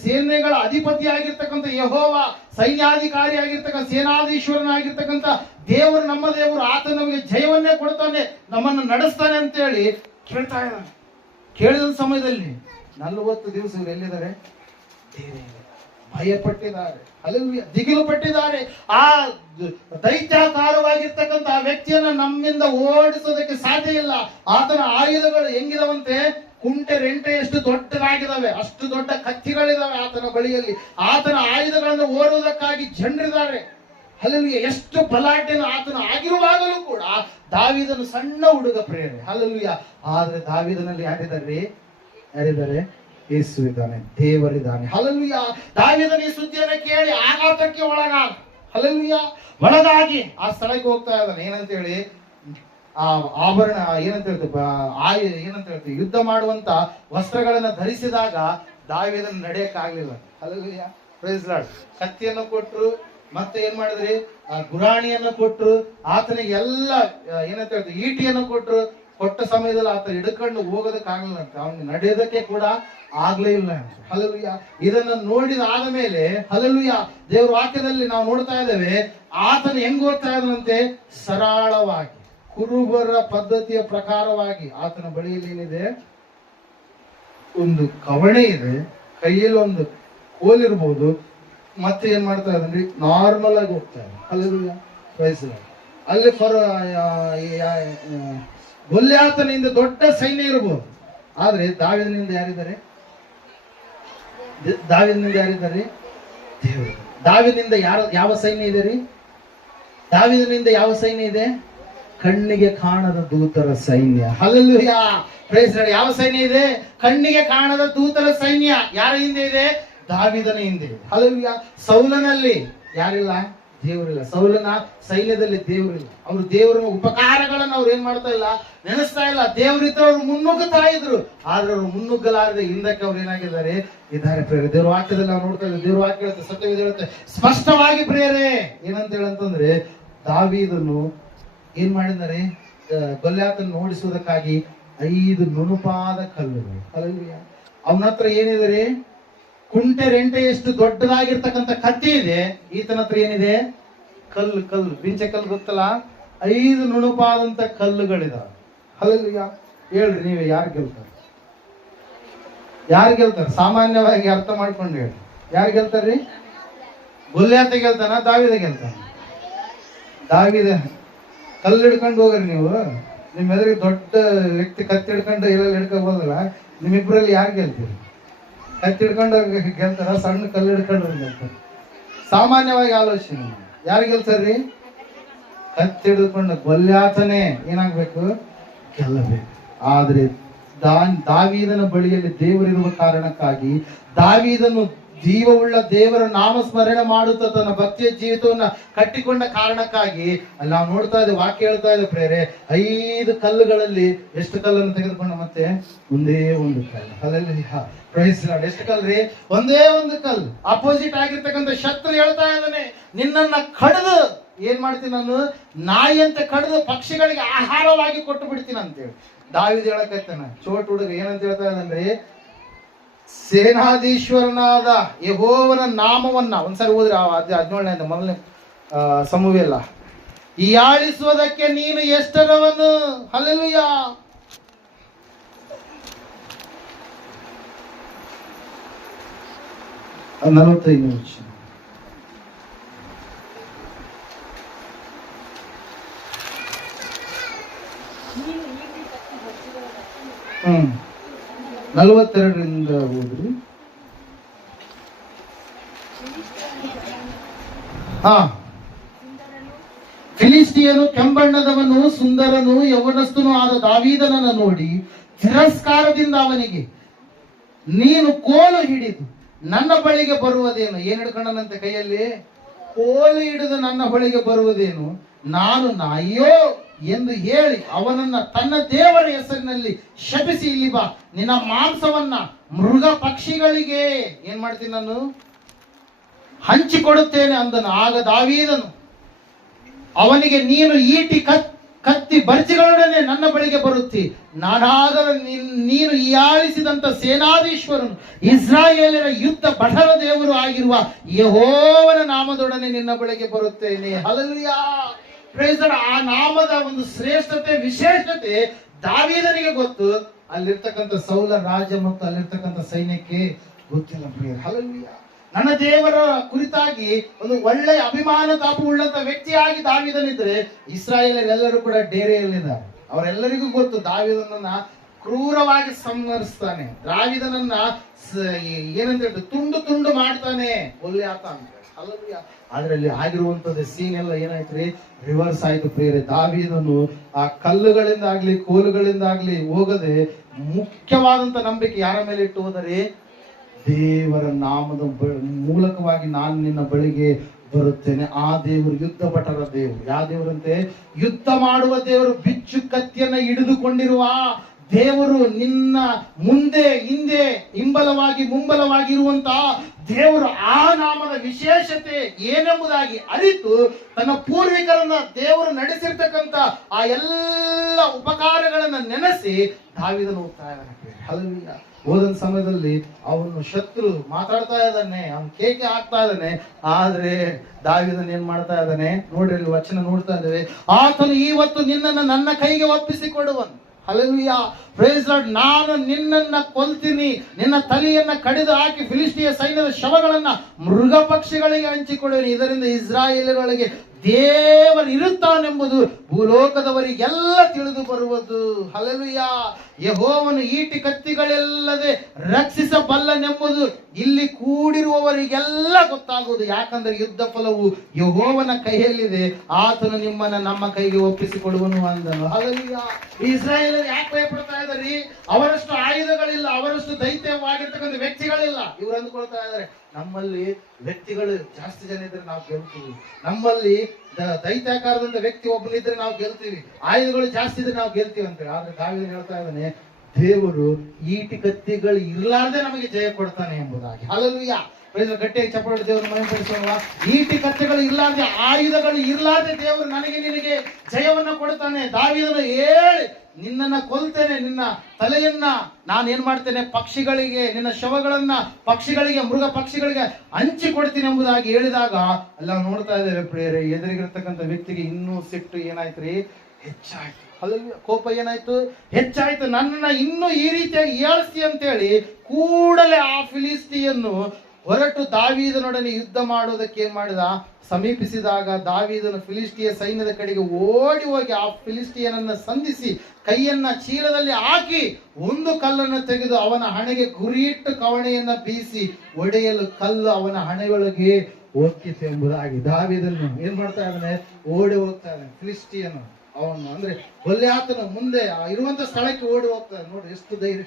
ಸೇನೆಗಳ ಅಧಿಪತಿ ಆಗಿರ್ತಕ್ಕಂಥ ಯೆಹೋವ, ಸೈನ್ಯಾಧಿಕಾರಿ ಆಗಿರ್ತಕ್ಕಂಥ, ಸೇನಾಧೀಶ್ವರನಾಗಿರ್ತಕ್ಕಂಥ ದೇವರು, ನಮ್ಮ ದೇವರು, ಆತ ನಮಗೆ ಜಯವನ್ನೇ ಕೊಡ್ತಾನೆ, ನಮ್ಮನ್ನು ನಡೆಸ್ತಾನೆ ಅಂತೇಳಿ ಕೇಳ್ತಾ ಇದ್ದಾನೆ. ಕೇಳಿದ ಸಮಯದಲ್ಲಿ 40 ದಿವಸ ಇವರು ಎಲ್ಲಿದ್ದಾರೆ? ಭಯಪಟ್ಟಿದ್ದಾರೆ. ಹಲ್ಲೆಲೂಯಾ. ದಿಗಿಲು ಪಟ್ಟಿದ್ದಾರೆ. ಆ ದೈತ್ಯಾಕಾರವಾಗಿರ್ತಕ್ಕಂಥ ವ್ಯಕ್ತಿಯನ್ನ ನಮ್ಮಿಂದ ಓಡಿಸೋದಕ್ಕೆ ಸಾಧ್ಯ ಇಲ್ಲ. ಆತನ ಆಯುಧಗಳು ಹೆಂಗಿದವಂತೆ? ಕುಂಟೆ ರೆಂಟೆಯಷ್ಟು ದೊಡ್ಡದಾಗಿದ್ದಾವೆ, ಅಷ್ಟು ದೊಡ್ಡ ಕತ್ತಿಗಳಿದಾವೆ ಆತನ ಬಳಿಯಲ್ಲಿ. ಆತನ ಆಯುಧಗಳನ್ನು ಓಡುವುದಕ್ಕಾಗಿ ಜನರಿದ್ದಾರೆ. ಹಲ್ಲೆಲೂಯಾ. ಎಷ್ಟು ಬಲಾಢ್ಯನ ಆತನ ಆಗಿರುವಾಗಲೂ ಕೂಡ ದಾವೀದನು ಸಣ್ಣ ಹುಡುಗ. ಪ್ರೇರಣೆ. ಹಲ್ಲೆಲೂಯಾ. ಆದ್ರೆ ದಾವೀದನಲ್ಲಿ ಯಾರಿದ್ದಾರೆ? ಯೇಸು ಇದ್ದಾನೆ, ದೇವರಿದ್ದಾನೆ. ಹಲ್ಲೆಲೂಯಾ. ದಾವೀದನ ಈ ಸುದ್ದಿಯನ್ನು ಕೇಳಿ ಆಘಾತಕ್ಕೆ ಒಳಗಾದ. ಹಲ್ಲೆಲೂಯಾ. ಒಳಗಾಗಿ ಆ ಸ್ಥಳಕ್ಕೆ ಹೋಗ್ತಾ ಇದ್ದಾನೆ. ಏನಂತ ಹೇಳಿ? ಆ ಆಭರಣ ಏನಂತ ಹೇಳ್ತೀವಿ, ಯುದ್ಧ ಮಾಡುವಂತ ವಸ್ತ್ರಗಳನ್ನ ಧರಿಸಿದಾಗ ದಾವೀದನ ನಡೆಯಕ್ಕಾಗ್ಲಿಲ್ಲ. ಹಲ್ಲೆಲೂಯಾ. Praise lord. ಕತ್ತಿಯನ್ನು ಕೊಟ್ರು, ಮತ್ತೆ ಏನ್ ಮಾಡಿದ್ರಿ? ಆ ಗುರಾಣಿಯನ್ನು ಕೊಟ್ರು, ಆತನಿಗೆ ಎಲ್ಲ ಏನಂತ ಹೇಳ್ತೀವಿ, ಈಟಿಯನ್ನು ಕೊಟ್ರು. ಕೊಟ್ಟ ಸಮಯದಲ್ಲಿ ಆತ ಹಿಡ್ಕೊಂಡು ಹೋಗೋದಕ್ಕೆ ಆಗ್ಲಿಲ್ಲ ಅಂತ, ಅವನಿಗೆ ನಡೆಯೋದಕ್ಕೆ ಕೂಡ ಆಗ್ಲೇ ಇಲ್ಲ. ಹಲ್ಲೆಲೂಯಾ. ಇದನ್ನ ನೋಡಿದ ಆದ ಮೇಲೆ, ಹಲ್ಲೆಲೂಯಾ, ದೇವರ ವಾಕ್ಯದಲ್ಲಿ ನಾವು ನೋಡ್ತಾ ಇದ್ದೇವೆ, ಆತನ ಹೆಂಗ್ ಓದ್ತಾ ಇದ್ದಂತೆ? ಸರಳವಾಗಿ, ಕುರುಬರ ಪದ್ಧತಿಯ ಪ್ರಕಾರವಾಗಿ. ಆತನ ಬಳಿಯಲ್ಲಿ ಏನಿದೆ? ಒಂದು ಕವಣೆ ಇದೆ, ಕೈಯಲ್ಲಿ ಒಂದು ಕೋಲಿರ್ಬೋದು, ಮತ್ತೆ ಏನ್ ಮಾಡ್ತಾ ಇದ್ದಾನೆ? ನಾರ್ಮಲ್ ಆಗಿ ಹೋಗ್ತಾ ಇದೆ. ಹಲ್ಲೆಲೂಯಾ. Praise lord. ಅಲ್ಲಿ ಗೊಲ್ಯಾತನಿಂದ ದೊಡ್ಡ ಸೈನ್ಯ ಇರಬಹುದು, ಆದ್ರೆ ದಾವೀದನಿಂದ ಯಾರಿದ್ದಾರೆ? ದೇವರು. ದಾವೀದನಿಂದ ಯಾವ ಸೈನ್ಯ ಇದೆ ರೀ? ದಾವೀದನಿಂದ ಯಾವ ಸೈನ್ಯ ಇದೆ? ಕಣ್ಣಿಗೆ ಕಾಣದ ದೂತರ ಸೈನ್ಯ. ಹಲ್ಲೆಲೂಯಾ. Praise lord. ಯಾವ ಸೈನ್ಯ ಇದೆ? ಕಣ್ಣಿಗೆ ಕಾಣದ ದೂತರ ಸೈನ್ಯ. ಯಾರ ಹಿಂದೆ ಇದೆ? ದಾವೀದನ ಹಿಂದೆ. ಹಲ್ಲೆಲೂಯಾ. ಸೌಲನಲ್ಲಿ ಯಾರಿಲ್ಲ? ದೇವರಿಲ್ಲ. ಸೌಲನ ಸೈನ್ಯದಲ್ಲಿ ದೇವರಿಲ್ಲ. ಅವರು ದೇವರ ಉಪಕಾರಗಳನ್ನು ಅವ್ರು ಏನ್ ಮಾಡ್ತಾ ಇಲ್ಲ? ನೆನೆಸ್ತಾ ಇಲ್ಲ. ದೇವರಿದ್ರು ಅವ್ರು ಮುನ್ನುಗ್ಗುತ್ತಾ ಇದ್ರು, ಆದ್ರೆ ಅವ್ರು ಮುನ್ನುಗ್ಗಲಾರದೆ ಹಿಂದಕ್ಕೆ ಅವ್ರು ಏನಾಗಿದ್ದಾರೆ? ಇದ್ದಾರೆ. ಪ್ರೇರೆ, ದೇವ್ರ ವಾಕ್ಯದಲ್ಲಿ ನಾವು ನೋಡ್ತಾ ಇದ್ದೀವಿ. ದೇವ್ರ ವಾಕ್ಯ ಹೇಳುತ್ತೆ, ಸತ್ಯವೇದ ಹೇಳುತ್ತೆ ಸ್ಪಷ್ಟವಾಗಿ. ಪ್ರೇರೆ ಏನಂತ ಹೇಳಂತಂದ್ರೆ, ದಾವೀದನು ಏನ್ ಮಾಡಿದ್ದಾರೆ? ಗೊಲ್ಯಾತನ್ನು ಓಡಿಸುವುದಕ್ಕಾಗಿ 5 ನುಣುಪಾದ ಕಲ್ಲುಗಳು. ಹಲ್ಲೆಲೂಯಾ. ಅವನ ಹತ್ರ ಏನಿದೆ? ಕುಂಟೆ ರೆಂಟೆಯಷ್ಟು ದೊಡ್ಡದಾಗಿರ್ತಕ್ಕಂಥ ಕತ್ತಿ ಇದೆ. ಈತನ ಹತ್ರ ಏನಿದೆ? ಕಲ್ಲು. ಬಿಂಚೆ ಕಲ್ಲು ಗೊತ್ತಲ್ಲ? 5 ನುಣುಪಾದಂತ ಕಲ್ಲುಗಳಿದಾವೆ. ಹಲ್ಲೆಲೂಯಾ. ಹೇಳ್ರಿ, ನೀವೇ ಯಾರು ಗೆಲ್ತಾರೆ? ಸಾಮಾನ್ಯವಾಗಿ ಅರ್ಥ ಮಾಡ್ಕೊಂಡು ಹೇಳಿ, ಯಾರು ಗೆಲ್ತಾರ್ರಿ? ಗೊಲ್ಯಾತ ಗೆಲ್ತಾನ? ದಾವೀದ ಗೆಲ್ತಾನ? ದಾವೀದ. ಕಲ್ಲು ಹಿಡ್ಕೊಂಡು ಹೋಗ್ರಿ ನೀವು. ನಿಮ್ಮ ಎದುರಿಗೆ ದೊಡ್ಡ ವ್ಯಕ್ತಿ ಕತ್ತಿ ಹಿಡ್ಕೊಂಡು ಎಲ್ಲ ಹಿಡ್ಕೊಂಡು ಹೋಗಲ್ಲ. ನಿಮ್ಮಿಬ್ಬರಲ್ಲಿ ಯಾರು ಗೆಲ್ತೀರಿ? ಕತ್ತಿ ಹಿಡ್ಕೊಂಡು ಗೆಲ್ತಾರ? ಸಣ್ಣ ಕಲ್ಲು ಹಿಡ್ಕೊಂಡು ಗೆಲ್ತಾರ? ಸಾಮಾನ್ಯವಾಗಿ ಆಲೋಚನೆ, ಯಾರು ಗೆಲ್ತಾರ್ರಿ? ಕತ್ತಿ ಹಿಡ್ಕೊಂಡು. ಗೊಲ್ಯಾತನೇ ಏನಾಗ್ಬೇಕು? ಗೆಲ್ಲಬೇಕು. ಆದ್ರೆ ದಾವೀದನ ಬಳಿಯಲ್ಲಿ ದೇವರಿರುವ ಕಾರಣಕ್ಕಾಗಿ ದಾವೀದನು ಜೀವವುಳ್ಳ ದೇವರ ನಾಮಸ್ಮರಣೆ ಮಾಡುತ್ತಾ ತನ್ನ ಭಕ್ತಿಯ ಜೀವಿತವನ್ನ ಕಟ್ಟಿಕೊಂಡ ಕಾರಣಕ್ಕಾಗಿ ಅಲ್ಲಿ ನಾವು ನೋಡ್ತಾ ಇದ್ದೇವೆ, ವಾಕ್ಯ ಹೇಳ್ತಾ ಇದೆ ಪ್ರೇರೆ, 5 ಕಲ್ಲುಗಳಲ್ಲಿ ಎಷ್ಟು ಕಲ್ಲನ್ನು ತೆಗೆದುಕೊಂಡ, ಮತ್ತೆ ಒಂದೇ ಒಂದು ಕಲ್ಲು. ಅಲ್ಲಲ್ಲಿ ಎಷ್ಟು ಕಲ್ರಿ? ಒಂದೇ ಒಂದು ಕಲ್ಲು. ಅಪೋಸಿಟ್ ಆಗಿರ್ತಕ್ಕಂಥ ಶತ್ರು ಹೇಳ್ತಾ ಇದ್ದಾನೆ, ನಿನ್ನನ್ನ ಕಡಿದು ಏನ್ ಮಾಡ್ತೀನಿ, ನಾನು ನಾಯಿ ಅಂತ ಕಡಿದು ಪಕ್ಷಿಗಳಿಗೆ ಆಹಾರವಾಗಿ ಕೊಟ್ಟು ಬಿಡ್ತೀನಿ ಅಂತೇಳಿ ದಾವೀದ ಹೇಳಕತ್ತಾನ. ಚೋಟ್ ಹುಡುಗ ಏನಂತ ಹೇಳ್ತಾ ಇದ್ದಾನ್ರಿ, ಸೇನಾಧೀಶ್ವರನಾದ ಯೆಹೋವನ ನಾಮವನ್ನ ಒಂದ್ಸರಿ ಓದ್ರಿ, 17ನೇ ಮೊದಲನೇ ಸಮುವೇಲ, ಹೀಯಾಳಿಸುವುದಕ್ಕೆ ನೀನು ಎಷ್ಟರವನು. ಹಲ್ಲೆಲೂಯ. 45 ನಿಮಿಷ. ಹ್ಮ್ 42ರಿಂದ ಓದ್ರಿ. ಫಿಲಿಸ್ಟಿಯನು ಕೆಂಬಣ್ಣದವನು ಸುಂದರನು ಯೌವನಸ್ಥನು ಆದ ದಾವೀದನನ್ನು ನೋಡಿ ತಿರಸ್ಕಾರದಿಂದ ಅವನಿಗೆ, ನೀನು ಕೋಲು ಹಿಡಿದು ನನ್ನ ಬಳಿಗೆ ಬರುವುದೇನು? ಏನ್ ಹಿಡ್ಕೊಂಡನಂತೆ ಕೈಯಲ್ಲಿ? ಕೋಲು ಹಿಡಿದು ನನ್ನ ಬಳಿಗೆ ಬರುವುದೇನು? ನಾನು ನಾಯಿಯೋ ಎಂದು ಹೇಳಿ ಅವನನ್ನ ತನ್ನ ದೇವರ ಹೆಸರಿನಲ್ಲಿ ಶಪಿಸಿ, ಇಲ್ಲಿ ಬಾ, ನಿನ್ನ ಮಾಂಸವನ್ನ ಮೃಗ ಪಕ್ಷಿಗಳಿಗೆ ಏನ್ ಮಾಡ್ತೀನಿ, ನಾನು ಹಂಚಿಕೊಡುತ್ತೇನೆ ಅಂದನು. ಆಗ ದಾವೀದನು ಅವನಿಗೆ, ನೀನು ಈಟಿ ಕತ್ತಿ ಬರ್ಜಿಗಳೊಡನೆ ನನ್ನ ಬಳಿಗೆ ಬರುತ್ತಿ, ನಾನಾದರೂ ನೀನು ಹೀಯಾಳಿಸಿದಂತ ಸೇನಾಧೀಶ್ವರನು ಇಸ್ರಾಯೇಲರ ಯುದ್ಧ ಭಟರ ದೇವರು ಆಗಿರುವ ಯೆಹೋವನ ನಾಮದೊಡನೆ ನಿನ್ನ ಬಳಿಗೆ ಬರುತ್ತೇನೆ. ಹಲ್ಲೆಲೂಯಾ. Praise the lord. ಆ ನಾಮದ ಒಂದು ಶ್ರೇಷ್ಠತೆ, ವಿಶೇಷತೆ ದಾವೀದನಿಗೆ ಗೊತ್ತು, ಅಲ್ಲಿರ್ತಕ್ಕಂಥ ಸೌಲ ರಾಜ ಮತ್ತು ಅಲ್ಲಿರ್ತಕ್ಕಂಥ ಸೈನ್ಯಕ್ಕೆ ಗೊತ್ತಿಲ್ಲ. ಪ್ರಿಯರೇ, ಹಲ್ಲೆಲೂಯಾ. ನನ್ನ ದೇವರ ಕುರಿತಾಗಿ ಒಂದು ಒಳ್ಳೆಯ ಅಭಿಮಾನ ತಾಪ ಉಳ್ಳಂತ ವ್ಯಕ್ತಿಯಾಗಿ ದಾವೀದನಿದ್ರೆ ಇಸ್ರಾಯೇಲರೆಲ್ಲರೂ ಕೂಡ ಡೇರೆಯಲ್ಲಿದ್ದಾರೆ. ಅವರೆಲ್ಲರಿಗೂ ಗೊತ್ತು ದಾವೀದನನ್ನ ಕ್ರೂರವಾಗಿ ಸಂಹರಿಸ್ತಾನೆ, ದಾವೀದನನ್ನ ಏನಂತ ಹೇಳ್ತಾರೆ, ತುಂಡು ತುಂಡು ಮಾಡ್ತಾನೆ, ಒಳ್ಳೆ ಆತ ಅಂತ. ಹಲ್ಲೆಲೂಯಾ. ಅದರಲ್ಲಿ ಆಗಿರುವಂತದ್ದು ಸೀನ್ ಎಲ್ಲ ಏನಾಯ್ತು, ರಿವರ್ಸ್ ಆಯ್ತು ಪ್ರಿಯರೇ. ದಾವೀದನು ಆ ಕಲ್ಲುಗಳಿಂದಾಗ್ಲಿ ಕೋಲುಗಳಿಂದಾಗ್ಲಿ ಹೋಗದೆ ಮುಖ್ಯವಾದಂತ ನಂಬಿಕೆ ಯಾರ ಮೇಲೆ ಇಟ್ಟು ಹೋದರೆ, ದೇವರ ನಾಮದ ಮೂಲಕವಾಗಿ ನಾನು ನಿನ್ನ ಬಳಿಗೆ ಬರುತ್ತೇನೆ. ಆ ದೇವರು ಯುದ್ಧ ಭಟರ ದೇವರು. ಯಾವ ದೇವರಂತೆ? ಯುದ್ಧ ಮಾಡುವ ದೇವರು, ಬಿಚ್ಚು ಕತ್ತಿಯನ್ನ ಹಿಡಿದುಕೊಂಡಿರುವ ದೇವರು, ನಿನ್ನ ಮುಂದೆ ಹಿಂದೆ ಹಿಂಬಲವಾಗಿ ಮುಂಬಲವಾಗಿ ಇರುವಂತಹ ದೇವರು. ಆ ನಾಮದ ವಿಶೇಷತೆ ಏನೆಂಬುದಾಗಿ ಅರಿತು ತನ್ನ ಪೂರ್ವಿಕರನ್ನ ದೇವರು ನಡೆಸಿರ್ತಕ್ಕಂಥ ಆ ಎಲ್ಲ ಉಪಕಾರಗಳನ್ನ ನೆನೆಸಿ ದಾವೀದನು ಹೋಗ್ತಾ ಇದ್ದಾನೆ. ಹಲ್ಲೆಲೂಯಾ. ಹೋದಂತ ಸಮಯದಲ್ಲಿ ಅವನು ಶತ್ರು ಮಾತಾಡ್ತಾ ಇದ್ದಾನೆ, ಅವನು ಕೇಕೆ ಹಾಕ್ತಾ ಇದ್ದಾನೆ. ಆದ್ರೆ ದಾವೀದನು ಏನ್ ಮಾಡ್ತಾ ಇದ್ದಾನೆ ನೋಡ್ರಿ, ಅಲ್ಲಿ ವಚನ ನೋಡ್ತಾ ಇದ್ದೇವೆ, ಆತನು ಇವತ್ತು ನಿನ್ನನ್ನು ನನ್ನ ಕೈಗೆ ಒಪ್ಪಿಸಿಕೊಡುವನು. ಹಲ್ಲೆಲೂಯಾ. Praise lord. ನಾನು ನಿನ್ನನ್ನ ಕೊಲ್ತೀನಿ, ನಿನ್ನ ತಲೆಯನ್ನ ಕಡಿದು ಹಾಕಿ ಫಿಲಿಸ್ಟಿಯ ಸೈನ್ಯದ ಶವಗಳನ್ನ ಮೃಗ ಪಕ್ಷಿಗಳಿಗೆ ಹಂಚಿಕೊಡುವನು. ಇದರಿಂದ ಇಸ್ರಾಯೇಲರೊಳಗೆ ದೇವರು ಇರುತ್ತಾನೆಂಬುದು ಭೂಲೋಕದವರಿಗೆಲ್ಲ ತಿಳಿದು ಬರುವುದು. ಹಲ್ಲೆಲೂಯಾ. ಯೆಹೋವನು ಈಟಿ ಕತ್ತಿಗಳೆಲ್ಲದೆ ರಕ್ಷಿಸಬಲ್ಲನೆಂಬುದು ಇಲ್ಲಿ ಕೂಡಿರುವವರಿಗೆಲ್ಲ ಗೊತ್ತಾಗುವುದು. ಯಾಕಂದ್ರೆ ಯುದ್ಧ ಫಲವು ಯೆಹೋವನ ಕೈಯಲ್ಲಿದೆ, ಆತನು ನಿಮ್ಮನ್ನ ನಮ್ಮ ಕೈಗೆ ಒಪ್ಪಿಸಿಕೊಡುವನು ಅಂದನು. ಹಲ್ಲೆಲೂಯಾ. ಇಸ್ರಾಯೇಲರು ಯಾಕೆ ಭಯಪಡ್ತಾ ಇದ್ದಾರೆ? ಅವರಷ್ಟು ಆಯುಧಗಳಿಲ್ಲ, ಅವರಷ್ಟು ದೈತ್ಯವಾಗಿರ್ತಕ್ಕಂಥ ವ್ಯಕ್ತಿಗಳಿಲ್ಲ. ಇವ್ರು ಅಂದ್ಕೊಳ್ತಾ ಇದ್ದಾರೆ, ನಮ್ಮಲ್ಲಿ ವ್ಯಕ್ತಿಗಳು ಜಾಸ್ತಿ ಜನ ಇದ್ರೆ ನಾವು ಗೆಲ್ತೀವಿ, ನಮ್ಮಲ್ಲಿ ದೈತ್ಯಾಕಾರದಂತ ವ್ಯಕ್ತಿ ಒಬ್ಬನಿದ್ರೆ ನಾವು ಗೆಲ್ತೀವಿ, ಆಯುಧಗಳು ಜಾಸ್ತಿ ಇದ್ರೆ ನಾವು ಗೆಲ್ತೀವಿ ಅಂತೇಳಿ. ಆದ್ರೆ ದಾವೀದನು ಹೇಳ್ತಾ ಇದ್ದಾನೆ, ದೇವರು ಈಟಿ ಕತ್ತಿಗಳು ಇರ್ಲಾರ್ದೆ ನಮಗೆ ಜಯ ಕೊಡ್ತಾನೆ ಎಂಬುದಾಗಿ. ಹಲ್ಲೆಲೂಯಾ. ಗಟ್ಟಿಯಾಗಿ ಚಪ್ಪಾಳೆ ದೇವರು ಮಹಿಮೆಪಡಿಸೋಣ. ಈಟಿ ಕತ್ತಿಗಳು ಇರ್ಲಾರ್ದೆ, ಆಯುಧಗಳು ಇರ್ಲಾರ್ದೆ ದೇವರು ನನಗೆ ನಿನಗೆ ಜಯವನ್ನ ಕೊಡ್ತಾನೆ. ದಾವೀದನು ಹೇಳಿ, ನಿನ್ನನ್ನ ಕೊಲ್ತೇನೆ, ನಿನ್ನ ತಲೆಯನ್ನ ನಾನು ಏನ್ ಮಾಡ್ತೇನೆ, ಪಕ್ಷಿಗಳಿಗೆ, ನಿನ್ನ ಶವಗಳನ್ನ ಪಕ್ಷಿಗಳಿಗೆ, ಮೃಗ ಪಕ್ಷಿಗಳಿಗೆ ಹಂಚಿಕೊಡ್ತೀನಿ ಎಂಬುದಾಗಿ ಹೇಳಿದಾಗ ಎಲ್ಲ ನೋಡ್ತಾ ಇದ್ದೇವೆ ಪ್ರಿಯರೇ, ಎದುರಿಗಿರ್ತಕ್ಕಂಥ ವ್ಯಕ್ತಿಗೆ ಇನ್ನೂ ಸಿಟ್ಟು ಏನಾಯ್ತ್ರಿ, ಹೆಚ್ಚಾಯ್ತು. ಅಲ್ಲಿ ಕೋಪ ಏನಾಯ್ತು, ಹೆಚ್ಚಾಯ್ತು. ನನ್ನನ್ನ ಇನ್ನೂ ಈ ರೀತಿಯಾಗಿ ಏಳಿಸ್ತಿ ಅಂತೇಳಿ ಕೂಡಲೇ ಆ ಫಿಲಿಸ್ಟಿಯನ್ನು ಹೊರಟು ದಾವೀದನೊಡನೆ ಯುದ್ಧ ಮಾಡೋದಕ್ಕೆ ಏನ್ ಮಾಡಿದ, ಸಮೀಪಿಸಿದಾಗ ದಾವೀದನು ಫಿಲಿಸ್ಟಿಯ ಸೈನ್ಯದ ಕಡೆಗೆ ಓಡಿ ಹೋಗಿ ಆ ಫಿಲಿಸ್ಟಿಯನನ್ನ ಸಂಧಿಸಿ ಕೈಯನ್ನ ಚೀಲದಲ್ಲಿ ಹಾಕಿ ಒಂದು ಕಲ್ಲನ್ನು ತೆಗೆದು ಅವನ ಹಣೆಗೆ ಗುರಿಯಿಟ್ಟು ಕವಣೆಯನ್ನ ಬೀಸಿ ಒಡೆಯಲು ಕಲ್ಲು ಅವನ ಹಣೆಯೊಳಗೆ ಹೋಗಿತ್ತು ಎಂಬುದಾಗಿ ದಾವೀದನು ಏನ್ ಮಾಡ್ತಾ ಇದ್ದಾನೆ, ಓಡಿ ಹೋಗ್ತಾ ಇದ್ದಾನೆ. ಫಿಲಿಸ್ಟಿಯನು ಅವನು ಅಂದ್ರೆ ಗೊಲ್ಯಾತನ ಮುಂದೆ ಇರುವಂತ ಸ್ಥಳಕ್ಕೆ ಓಡಿ ಹೋಗ್ತಾನೆ. ನೋಡಿ ಎಷ್ಟು ಧೈರ್ಯ.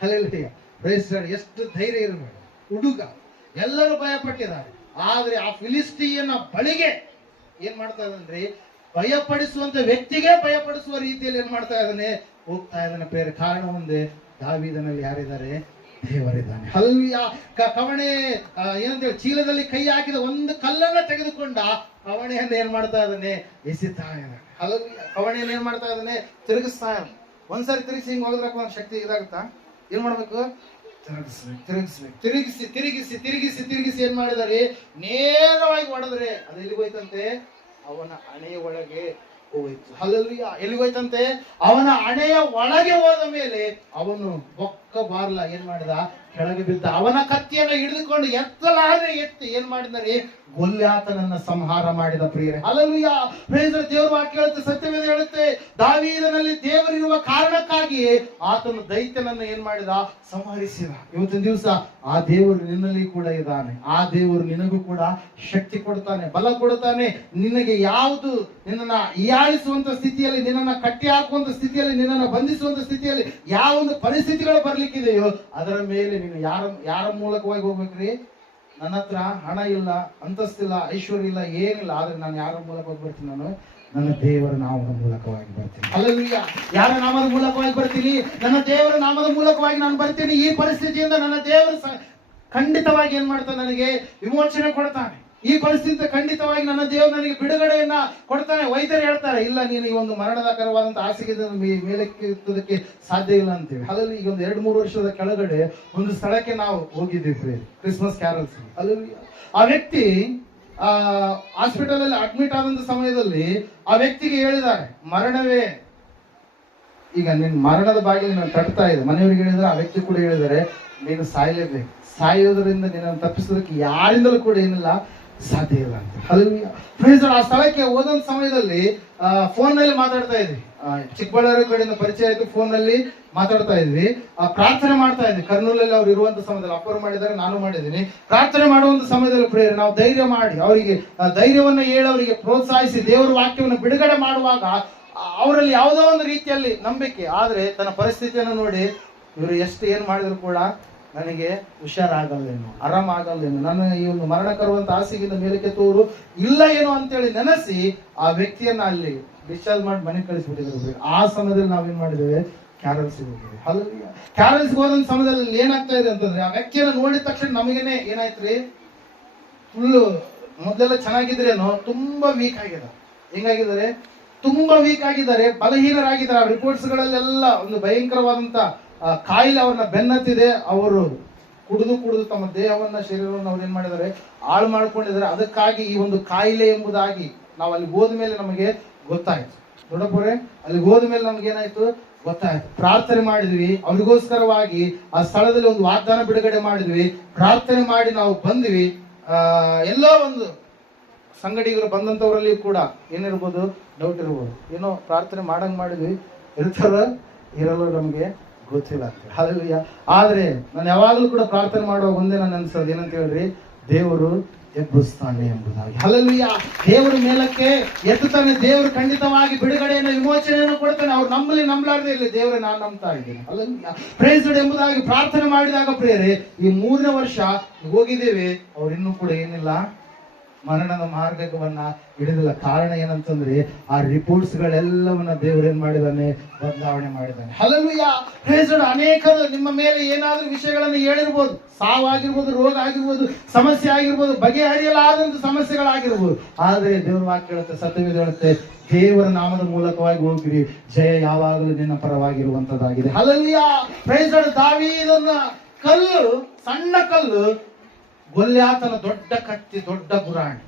ಹಲ್ಲೆಲೂಯಾ. Praise the lord. ಎಷ್ಟು ಧೈರ್ಯ ಇರಬೇಕು ಹುಡುಗ. ಎಲ್ಲರೂ ಭಯ ಪಟ್ಟಿದ್ದಾರೆ. ಆದ್ರೆ ಆ ಫಿಲಿಸ್ಟಿಯನ ಬಳಿಗೆ ಏನ್ ಮಾಡ್ತಾ ಇದ್ದಾನ್ರಿ, ಭಯಪಡಿಸುವಂತ ವ್ಯಕ್ತಿಗೆ ಭಯಪಡಿಸುವ ರೀತಿಯಲ್ಲಿ ಏನ್ ಮಾಡ್ತಾ ಇದ್ದಾನೆ, ಹೋಗ್ತಾ ಇದ್ದಾನೆ. ಬೇರೆ ಕಾರಣ ಒಂದೇ, ದಾವೀದನಲ್ಲಿ ಯಾರಿದ್ದಾರೆ, ದೇವರಿದ್ದಾನೆ. ಹಲ್ಲೆಲೂಯಾ. ಕವಣೆ ಏನಂತೇಳಿ ಚೀಲದಲ್ಲಿ ಕೈ ಹಾಕಿದ ಒಂದು ಕಲ್ಲನ್ನ ತೆಗೆದುಕೊಂಡ ಕವಣೆಯನ್ನು ಏನ್ ಮಾಡ್ತಾ ಇದ್ದಾನೆ, ಎಸಿತಾ ಇದ್ದಾನೆ. ಹಲ್ಲೆಲೂಯಾ. ಕವಣೆಯನ್ನು ಏನ್ ಮಾಡ್ತಾ ಇದ್ದಾನೆ, ತಿರುಗಿಸ್ತಾ ಇದ್ದಾನೆ. ಒಂದ್ಸರಿ ತಿರುಗಿಸಿ ಹಿಂಗ್ ಹೋದ್ರಪ್ಪ ಒಂದು ಶಕ್ತಿ ಇದಾಗುತ್ತಾ, ಏನ್ ಮಾಡ್ಬೇಕು, ತಿರುಗಿಸಿ ತಿರುಗಿಸಿ ತಿರುಗಿಸಿ ತಿರುಗಿಸಿ ಏನ್ ಮಾಡಿದಾರೆ, ನೇರವಾಗಿ ಹೊಡೆದ್ರೆ ಅದು ಎಲ್ಲಿಗೆ ಹೋಯ್ತಂತೆ, ಅವನ ಹಣೆಯ ಒಳಗೆ ಹೋಯ್ತು. ಹಲ್ಲೆಲೂಯಾ. ಎಲ್ಲಿಗೆ ಹೋಯ್ತಂತೆ, ಅವನ ಹಣೆಯ ಒಳಗೆ ಹೋದ ಮೇಲೆ ಅವನು ಬೊಕ್ಕ ಬಾರ್ಲ ಏನ್ ಮಾಡಿದ, ಕೆಳಗೆ ಬಿದ್ದ. ಅವನ ಕತ್ತಿಯನ್ನು ಹಿಡಿದುಕೊಂಡು ಎತ್ತಲಾದ್ರೆ ಎತ್ತಿ ಏನ್ ಮಾಡಿದರೆ, ಗೊಲ್ಯಾತನನ್ನ ಸಂಹಾರ ಮಾಡಿದ. ಪ್ರಿಯರೇ, ಹಲ್ಲೆಲೂಯಾ. ಪ್ರೇಸ್ ದೇವರ ವಾಕ್ಯ ಹೇಳುತ್ತೆ, ಸತ್ಯವೇದ ಹೇಳುತ್ತೆ, ದಾವೀದನಲ್ಲಿ ದೇವರಿರುವ ಕಾರಣಕ್ಕಾಗಿ ಆತನು ದೈತ್ಯನನ್ನು ಏನ್ ಮಾಡಿದ, ಸಂಹರಿಸಿದ. ಇವತ್ತಿನ ದಿವಸ ಆ ದೇವರು ನಿನ್ನಲ್ಲಿ ಕೂಡ ಇದ್ದಾನೆ. ಆ ದೇವರು ನಿನಗೂ ಕೂಡ ಶಕ್ತಿ ಕೊಡ್ತಾನೆ, ಬಲ ಕೊಡ್ತಾನೆ. ನಿನಗೆ ಯಾವುದು ನಿನ್ನನ್ನ ಹೀಯಾಳಿಸುವಂತ ಸ್ಥಿತಿಯಲ್ಲಿ, ನಿನ್ನನ್ನ ಕಟ್ಟಿ ಹಾಕುವಂತ ಸ್ಥಿತಿಯಲ್ಲಿ, ನಿನ್ನನ್ನ ಬಂಧಿಸುವಂತ ಸ್ಥಿತಿಯಲ್ಲಿ ಯಾವೊಂದು ಪರಿಸ್ಥಿತಿಗಳು ಬರ್ಲಿಕ್ಕಿದೆಯೋ ಅದರ ಮೇಲೆ ನೀನು ಯಾರ ಮೂಲಕವಾಗಿ ಹೋಗ್ಬೇಕ್ರಿ. ನನ್ನ ಹತ್ರ ಹಣ ಇಲ್ಲ, ಅಂತಸ್ತಿಲ್ಲ, ಐಶ್ವರ್ಯ ಇಲ್ಲ, ಏನಿಲ್ಲ, ಆದ್ರೆ ನಾನು ಯಾರ ಮೂಲಕವಾಗಿ ಬರ್ತೀನಿ, ನಾನು ನನ್ನ ದೇವರ ನಾಮದ ಮೂಲಕವಾಗಿ ಬರ್ತೀನಿ. ಹಲ್ಲೆಲೂಯಾ. ಯಾರ ನಾಮದ ಮೂಲಕವಾಗಿ ಬರ್ತೀನಿ, ನನ್ನ ದೇವರ ನಾಮದ ಮೂಲಕವಾಗಿ ನಾನು ಬರ್ತೀನಿ. ಈ ಪರಿಸ್ಥಿತಿಯಿಂದ ನನ್ನ ದೇವರು ಖಂಡಿತವಾಗಿ ಏನ್ ಮಾಡ್ತಾನೆ, ನನಗೆ ವಿಮೋಚನೆ ಕೊಡ್ತಾನೆ. ಈ ಪರಿಸ್ಥಿತಿ ಖಂಡಿತವಾಗಿ ನನ್ನ ದೇವರು ನನಗೆ ಬಿಡುಗಡೆಯನ್ನ ಕೊಡ್ತಾನೆ. ವೈದ್ಯರು ಹೇಳ್ತಾರೆ, ಇಲ್ಲ ನೀನು ಈ ಒಂದು ಮರಣದಾಕರವಾದಂತ ಹಾಸಿಗೆ ಮೇಲಕ್ಕೆ ಸಾಧ್ಯ ಇಲ್ಲ ಅಂತೀವಿ. ಹಾಗಾಗಿ ಈಗ ಒಂದು 2-3 ವರ್ಷದ ಕೆಳಗಡೆ ಒಂದು ಸ್ಥಳಕ್ಕೆ ನಾವು ಹೋಗಿದ್ದೀವಿ, ಕ್ರಿಸ್ಮಸ್ ಕ್ಯಾರಲ್ಸ್. ಅಲ್ಲಿ ಆ ವ್ಯಕ್ತಿ ಹಾಸ್ಪಿಟಲ್ ಅಲ್ಲಿ ಅಡ್ಮಿಟ್ ಆದಂತ ಸಮಯದಲ್ಲಿ ಆ ವ್ಯಕ್ತಿಗೆ ಹೇಳಿದ್ದಾರೆ, ಮರಣವೇ ಈಗ ನಿನ್ ಮರಣದ ಬಾಗಿಲು ನಾನು ತಟ್ತಾ ಇದೆ. ಮನೆಯವರಿಗೆ ಹೇಳಿದ್ರೆ, ಆ ವ್ಯಕ್ತಿ ಕೂಡ ಹೇಳಿದ್ದಾರೆ, ನೀನು ಸಾಯಲೇಬೇಕು, ಸಾಯೋದ್ರಿಂದ ನಿನ್ನನ್ನು ತಪ್ಪಿಸೋದಕ್ಕೆ ಯಾರಿಂದಲೂ ಕೂಡ ಏನಿಲ್ಲ, ಸಾಧ್ಯ ಇಲ್ಲ ಅಂತ. ಅಲ್ಲಿ ಆ ಸ್ಥಳಕ್ಕೆ ಹೋದಂತ ಸಮಯದಲ್ಲಿ ಫೋನ್ ನಲ್ಲಿ ಮಾತಾಡ್ತಾ ಇದ್ವಿ. ಚಿಕ್ಕಬಳ್ಳಾಪುರ ಕಡೆಯಿಂದ ಪರಿಚಯ ಆಯ್ತು, ಫೋನ್ ನಲ್ಲಿ ಮಾತಾಡ್ತಾ ಇದ್ವಿ. ಪ್ರಾರ್ಥನೆ ಮಾಡ್ತಾ ಇದ್ವಿ. ಕರ್ನೂಲಲ್ಲಿ ಅವ್ರು ಇರುವಂತ ಸಮಯದಲ್ಲಿ ಅಪ್ಪರು ಮಾಡಿದ್ದಾರೆ, ನಾನು ಮಾಡಿದ್ದೀನಿ. ಪ್ರಾರ್ಥನೆ ಮಾಡುವಂತ ಸಮಯದಲ್ಲಿ ಪ್ರೇಯರ್ ನಾವು ಧೈರ್ಯ ಮಾಡಿ ಅವರಿಗೆ ಧೈರ್ಯವನ್ನ ಹೇಳಿ ಅವರಿಗೆ ಪ್ರೋತ್ಸಾಹಿಸಿ ದೇವರ ವಾಕ್ಯವನ್ನು ಬಿಡುಗಡೆ ಮಾಡುವಾಗ ಅವರಲ್ಲಿ ಯಾವುದೋ ಒಂದು ರೀತಿಯಲ್ಲಿ ನಂಬಿಕೆ. ಆದ್ರೆ ತನ್ನ ಪರಿಸ್ಥಿತಿಯನ್ನು ನೋಡಿ ಇವರು ಎಷ್ಟು ಏನ್ ಮಾಡಿದ್ರು ಕೂಡ ನನಗೆ ಹುಷಾರಾಗಲ್ಲೇನು, ಆರಾಮಾಗಲ್ಲೇನು, ನನ್ನ ಈ ಒಂದು ಮರಣಕರುವಂತ ಹಾಸಿಗೆಯಿಂದ ಮೇಲಕ್ಕೆ ತೋರು ಇಲ್ಲ ಏನೋ ಅಂತೇಳಿ ನೆನೆಸಿ ಆ ವ್ಯಕ್ತಿಯನ್ನ ಅಲ್ಲಿ ಡಿಸ್ಚಾರ್ಜ್ ಮಾಡಿ ಮನೆಗೆ ಕಳಿಸ್ಬಿಟ್ಟಿದ್ರು. ಆ ಸಮಯದಲ್ಲಿ ನಾವೇನ್ ಮಾಡಿದ್ದೇವೆ, ಕ್ಯಾರಲ್ಸ್ ಹೋಗಿದ್ವಿ. ಅಲ್ಲಿ ಕ್ಯಾರಲ್ಸ್ ಹೋದಂತ ಸಮಯದಲ್ಲಿ ಏನಾಗ್ತಾ ಇದೆ ಅಂತಂದ್ರೆ, ಆ ವ್ಯಕ್ತಿಯನ್ನ ನೋಡಿದ ತಕ್ಷಣ ನಮಗೇನೆ ಏನಾಯ್ತ್ರಿ, ಫುಲ್ಲು ಮೊದಲೆಲ್ಲ ಚೆನ್ನಾಗಿದ್ರೇನೋ ತುಂಬಾ ವೀಕ್ ಆಗಿದ್ದಾರೆ. ಹೆಂಗಾಗಿದ್ದಾರೆ, ತುಂಬಾ ವೀಕ್ ಆಗಿದ್ದಾರೆ, ಬಲಹೀನರಾಗಿದ್ದಾರೆ. ಆ ರಿಪೋರ್ಟ್ಸ್ ಗಳಲ್ಲೆಲ್ಲ ಒಂದು ಭಯಂಕರವಾದಂತ ಕಾಯಿಲೆ ಅವ್ರನ್ನ ಬೆನ್ನತ್ತಿದೆ. ಅವರು ಕುಡಿದು ತಮ್ಮ ದೇಹವನ್ನ, ಶರೀರವನ್ನು ಅವ್ರು ಏನ್ ಮಾಡಿದ್ದಾರೆ, ಹಾಳು ಮಾಡ್ಕೊಂಡಿದ್ದಾರೆ. ಅದಕ್ಕಾಗಿ ಈ ಒಂದು ಕಾಯಿಲೆ ಎಂಬುದಾಗಿ ನಾವು ಅಲ್ಲಿ ಹೋದ ಮೇಲೆ ನಮಗೆ ಗೊತ್ತಾಯ್ತು. ದೊಡ್ಡಪುರೆ ಅಲ್ಲಿ ಹೋದ ಮೇಲೆ ನಮ್ಗೆ ಏನಾಯ್ತು ಗೊತ್ತಾಯ್ತು. ಪ್ರಾರ್ಥನೆ ಮಾಡಿದ್ವಿ ಅವ್ರಿಗೋಸ್ಕರವಾಗಿ. ಆ ಸ್ಥಳದಲ್ಲಿ ಒಂದು ವಾಗ್ದಾನ ಬಿಡುಗಡೆ ಮಾಡಿದ್ವಿ. ಪ್ರಾರ್ಥನೆ ಮಾಡಿ ನಾವು ಬಂದ್ವಿ. ಎಲ್ಲೋ ಒಂದು ಸಂಗಡಿಗರು ಬಂದಂತವರಲ್ಲಿ ಕೂಡ ಏನಿರ್ಬೋದು, ಡೌಟ್ ಇರ್ಬೋದು, ಏನೋ ಪ್ರಾರ್ಥನೆ ಮಾಡಂಗ್ ಮಾಡಿದ್ವಿ, ಇರ್ತಾರ ಇರಲ್ಲ ನಮ್ಗೆ ಗೊತ್ತಿಲ್ಲ ಅಂತ. ಹಲ್ಲೆಲೂಯಾ. ಆದ್ರೆ ನಾನು ಯಾವಾಗಲೂ ಕೂಡ ಪ್ರಾರ್ಥನೆ ಮಾಡುವಾಗ ಒಂದೇ ನಾನು ಅನ್ಸೋದು ಏನಂತ ಹೇಳ್ರಿ, ದೇವರು ಎಬ್ಬಿಸ್ತಾನೆ ಎಂಬುದಾಗಿ. ಹಲ್ಲೆಲೂಯಾ. ದೇವರು ಮೇಲಕ್ಕೆ ಎತ್ತುತ್ತಾನೆ. ದೇವರು ಖಂಡಿತವಾಗಿ ಬಿಡುಗಡೆಯನ್ನು, ವಿಮೋಚನೆಯನ್ನು ಕೊಡ್ತಾನೆ. ಅವ್ರು ನಂಬಲಾರದೆ ಇಲ್ಲಿ ದೇವರೇ ನಾನು ನಂಬ್ತಾ ಇದ್ದೀನಿ. ಹಲ್ಲೆಲೂಯಾ. ಪ್ರೈಸ್ ಲಾರ್ಡ್ ಎಂಬುದಾಗಿ ಪ್ರಾರ್ಥನೆ ಮಾಡಿದಾಗ ಪ್ರಿಯರೇ, ಈ 3ನೇ ವರ್ಷ ಹೋಗಿದ್ದೇವೆ, ಅವ್ರು ಇನ್ನೂ ಕೂಡ ಏನಿಲ್ಲ, ಮರಣದ ಮಾರ್ಗವನ್ನ ಹಿಡಿದಿಲ್ಲ. ಕಾರಣ ಏನಂತಂದ್ರೆ ಆ ರಿಪೋರ್ಟ್ಸ್ ಗಳೆಲ್ಲವನ್ನ ದೇವರು ಏನ್ ಮಾಡಿದಾನೆ, ಬದಲಾವಣೆ ಮಾಡಿದ್ದಾನೆ. ಹಲ್ಲೆಲೂಯಾ. Praise lord. ಅನೇಕರು ನಿಮ್ಮ ಮೇಲೆ ಏನಾದ್ರೂ ವಿಷಯಗಳನ್ನು ಹೇಳಿರ್ಬೋದು, ಸಾವಾಗಿರ್ಬೋದು, ರೋಗ ಆಗಿರ್ಬೋದು, ಸಮಸ್ಯೆ ಆಗಿರ್ಬೋದು, ಬಗೆಹರಿಯಲಾದಂತ ಸಮಸ್ಯೆಗಳಾಗಿರ್ಬೋದು. ಆದ್ರೆ ದೇವರ ವಾಕ್ಯ ಹೇಳುತ್ತೆ, ಸತ್ಯವೇದ ಹೇಳುತ್ತೆ, ದೇವರ ನಾಮದ ಮೂಲಕವಾಗಿ ಹೋಗ್ರಿ, ಜಯ ಯಾವಾಗಲೂ ನಿನ್ನ ಪರವಾಗಿರುವಂತದ್ದಾಗಿದೆ. ಹಲ್ಲೆಲೂಯಾ. Praise lord. ದಾವೀದನ ಕಲ್ಲು, ಸಣ್ಣ ಕಲ್ಲು, ಗೊಲ್ಯಾತನ ದೊಡ್ಡ ಕತ್ತಿ, ದೊಡ್ಡ ಗುರಾಣಿ,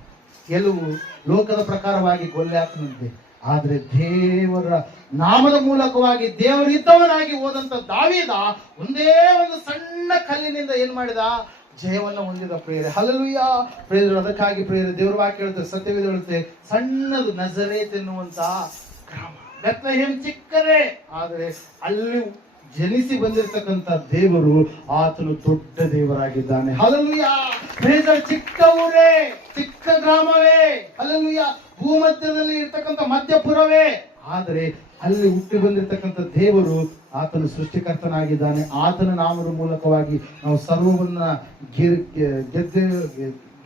ಕೆಲವು ಲೋಕದ ಪ್ರಕಾರವಾಗಿ ಗೊಲ್ಯಾತನಂತೆ. ಆದ್ರೆ ದೇವರ ನಾಮದ ಮೂಲಕವಾಗಿ ದೇವರಿದ್ದವನಾಗಿ ಹೋದಂತ ದಾವೀದ ಒಂದೇ ಒಂದು ಸಣ್ಣ ಕಲ್ಲಿನಿಂದ ಏನ್ ಮಾಡಿದ, ಜಯವನ್ನು ಹೊಂದಿದ. ಪ್ರೇರೆ. ಹಲ್ಲೆಲೂಯಾ. ಪ್ರೇರೆ. ಅದಕ್ಕಾಗಿ ಪ್ರೇರೆ ದೇವರ ವಾಕ್ಯ ಹೇಳುತ್ತೆ, ಸತ್ಯವೇದ ಹೇಳುತ್ತೆ, ಸಣ್ಣದು ನಜರೇತ್ ಎನ್ನುವಂತ ಗ್ರಾಮ, ಬೆತ್ಲೆಹೇಮ್ ಚಿಕ್ಕದೇ, ಆದ್ರೆ ಅಲ್ಲಿ ಜನಿಸಿ ಬಂದಿರತಕ್ಕಂತ ದೇವರು ಆತನು ದೊಡ್ಡ ದೇವರಾಗಿದ್ದಾನೆ. ಹಲ್ಲೆಲೂಯಾ. ಚಿಕ್ಕ ಊರೇ, ಚಿಕ್ಕ ಗ್ರಾಮವೇ, ಹಲ್ಲೆಲೂಯಾ, ಭೂಮಧ್ಯದಲ್ಲಿ ಇರ್ತಕ್ಕಂಥ ಮಧ್ಯಪುರವೇ, ಆದರೆ ಅಲ್ಲಿ ಹುಟ್ಟಿ ಬಂದಿರತಕ್ಕಂಥ ದೇವರು ಆತನು ಸೃಷ್ಟಿಕರ್ತನಾಗಿದ್ದಾನೆ. ಆತನ ನಾಮದ ಮೂಲಕವಾಗಿ ನಾವು ಸರ್ವವನ್ನ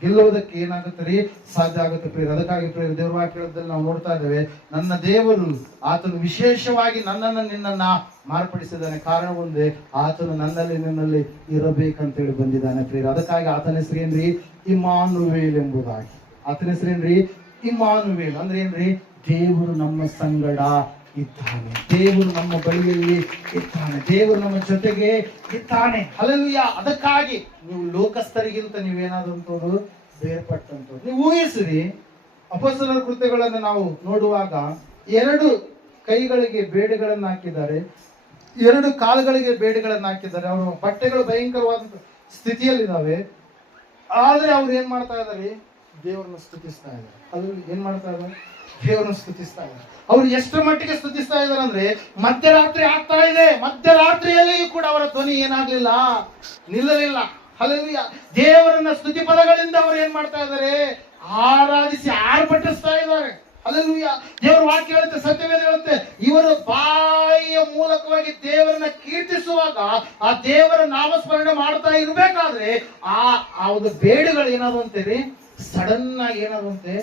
ಗೆಲ್ಲುವುದಕ್ಕೆ ಏನಾಗುತ್ತೆ ರೀ, ಸಾಧ್ಯ ಆಗುತ್ತೆ ಪ್ರಿಯರು. ಅದಕ್ಕಾಗಿ ಪ್ರಿಯರು, ದೇವರ ವಾಕ್ಯದಲ್ಲಿ ನಾವು ನೋಡ್ತಾ ಇದ್ದೇವೆ, ನನ್ನ ದೇವರು ಆತನು ವಿಶೇಷವಾಗಿ ನನ್ನನ್ನು ನಿನ್ನನ್ನ ಮಾರ್ಪಡಿಸಿದ್ದಾನೆ. ಕಾರಣ ಒಂದೇ, ಆತನು ನನ್ನಲ್ಲಿ ನಿನ್ನಲ್ಲಿ ಇರಬೇಕಂತೇಳಿ ಬಂದಿದ್ದಾನೆ ಪ್ರಿಯರು. ಅದಕ್ಕಾಗಿ ಆತನ ಹೆಸರೇನ್ರಿ, ಇಮ್ಮಾನುವೇಲ್ ಎಂಬುದಾಗಿ. ಆತನ ಹೆಸರೇನ್ರಿ, ಇಮ್ಮಾನುವೇಲ್ ಅಂದ್ರೆ ಏನ್ರಿ, ದೇವರು ನಮ್ಮ ಸಂಗಡ ಇದ್ದಾನೆ, ದೇವರು ನಮ್ಮ ಬಳಿಯಲ್ಲಿ ಇದ್ದಾನೆ, ದೇವರು ನಮ್ಮ ಜೊತೆಗೆ ಇದ್ದಾನೆ. ಹಲ್ಲೆಲೂಯಾ. ಅದಕ್ಕಾಗಿ ನೀವು ಲೋಕಸ್ಥರಿಗಿಂತ ನೀವೇನಾದಂಥವ್ರು ಬೇರ್ಪಟ್ಟಂಥವ್ರು. ನೀವು ಊಹಿಸಿರಿ, ಅಪೊಸ್ತಲರ ಕೃತ್ಯಗಳನ್ನು ನಾವು ನೋಡುವಾಗ 2 ಕೈಗಳಿಗೆ ಬೇಡೆಗಳನ್ನು ಹಾಕಿದ್ದಾರೆ, 2 ಕಾಲುಗಳಿಗೆ ಬೇಡೆಗಳನ್ನು ಹಾಕಿದ್ದಾರೆ. ಅವರ ಬಟ್ಟೆಗಳು ಭಯಂಕರವಾದ ಸ್ಥಿತಿಯಲ್ಲಿದ್ದಾವೆ. ಆದ್ರೆ ಅವ್ರು ಏನ್ ಮಾಡ್ತಾ ಇದ್ದಾರೆ, ದೇವರನ್ನ ಸ್ತುತಿಸ್ತಾ ಇದ್ದಾರೆ. ಅದು ಏನ್ ಮಾಡ್ತಾ ಇದ್ದಾರೆ, ದೇವರನ್ನು ಸ್ತುತಿಸ್ತಾ ಇದ್ದಾರೆ. ಅವ್ರು ಎಷ್ಟು ಮಟ್ಟಿಗೆ ಸ್ತುತಿಸ್ತಾ ಇದ್ದಾರೆ ಅಂದ್ರೆ, ಮಧ್ಯರಾತ್ರಿ ಆಗ್ತಾ ಇದೆ, ಮಧ್ಯರಾತ್ರಿಯಲ್ಲಿಯೂ ಕೂಡ ಅವರ ಧ್ವನಿ ಏನಾಗ್ಲಿಲ್ಲ, ನಿಲ್ಲಲಿಲ್ಲ. ಹಲ್ಲೆಲೂಯಾ. ದೇವರನ್ನ ಸ್ತುತಿ ಪದಗಳಿಂದ ಅವರು ಏನ್ ಮಾಡ್ತಾ ಇದ್ದಾರೆ, ಆರಾಧಿಸಿ ಆರ್ಭಟಿಸ್ತಾ ಇದ್ದಾರೆ. ಹಲ್ಲೆಲೂಯಾ. ದೇವರ ವಾಕ್ಯ ಹೇಳುತ್ತೆ, ಸತ್ಯವೇದ ಹೇಳುತ್ತೆ, ಇವರು ಬಾಯಿಯ ಮೂಲಕವಾಗಿ ದೇವರನ್ನ ಕೀರ್ತಿಸುವಾಗ, ಆ ದೇವರ ನಾಮಸ್ಮರಣೆ ಮಾಡ್ತಾ ಇರ್ಬೇಕಾದ್ರೆ ಆ ಒಂದು ಬೇಡುಗಳು ಏನಾದಂತೆ ಸಡನ್ ಆಗಿ ಏನಾದಂತೆ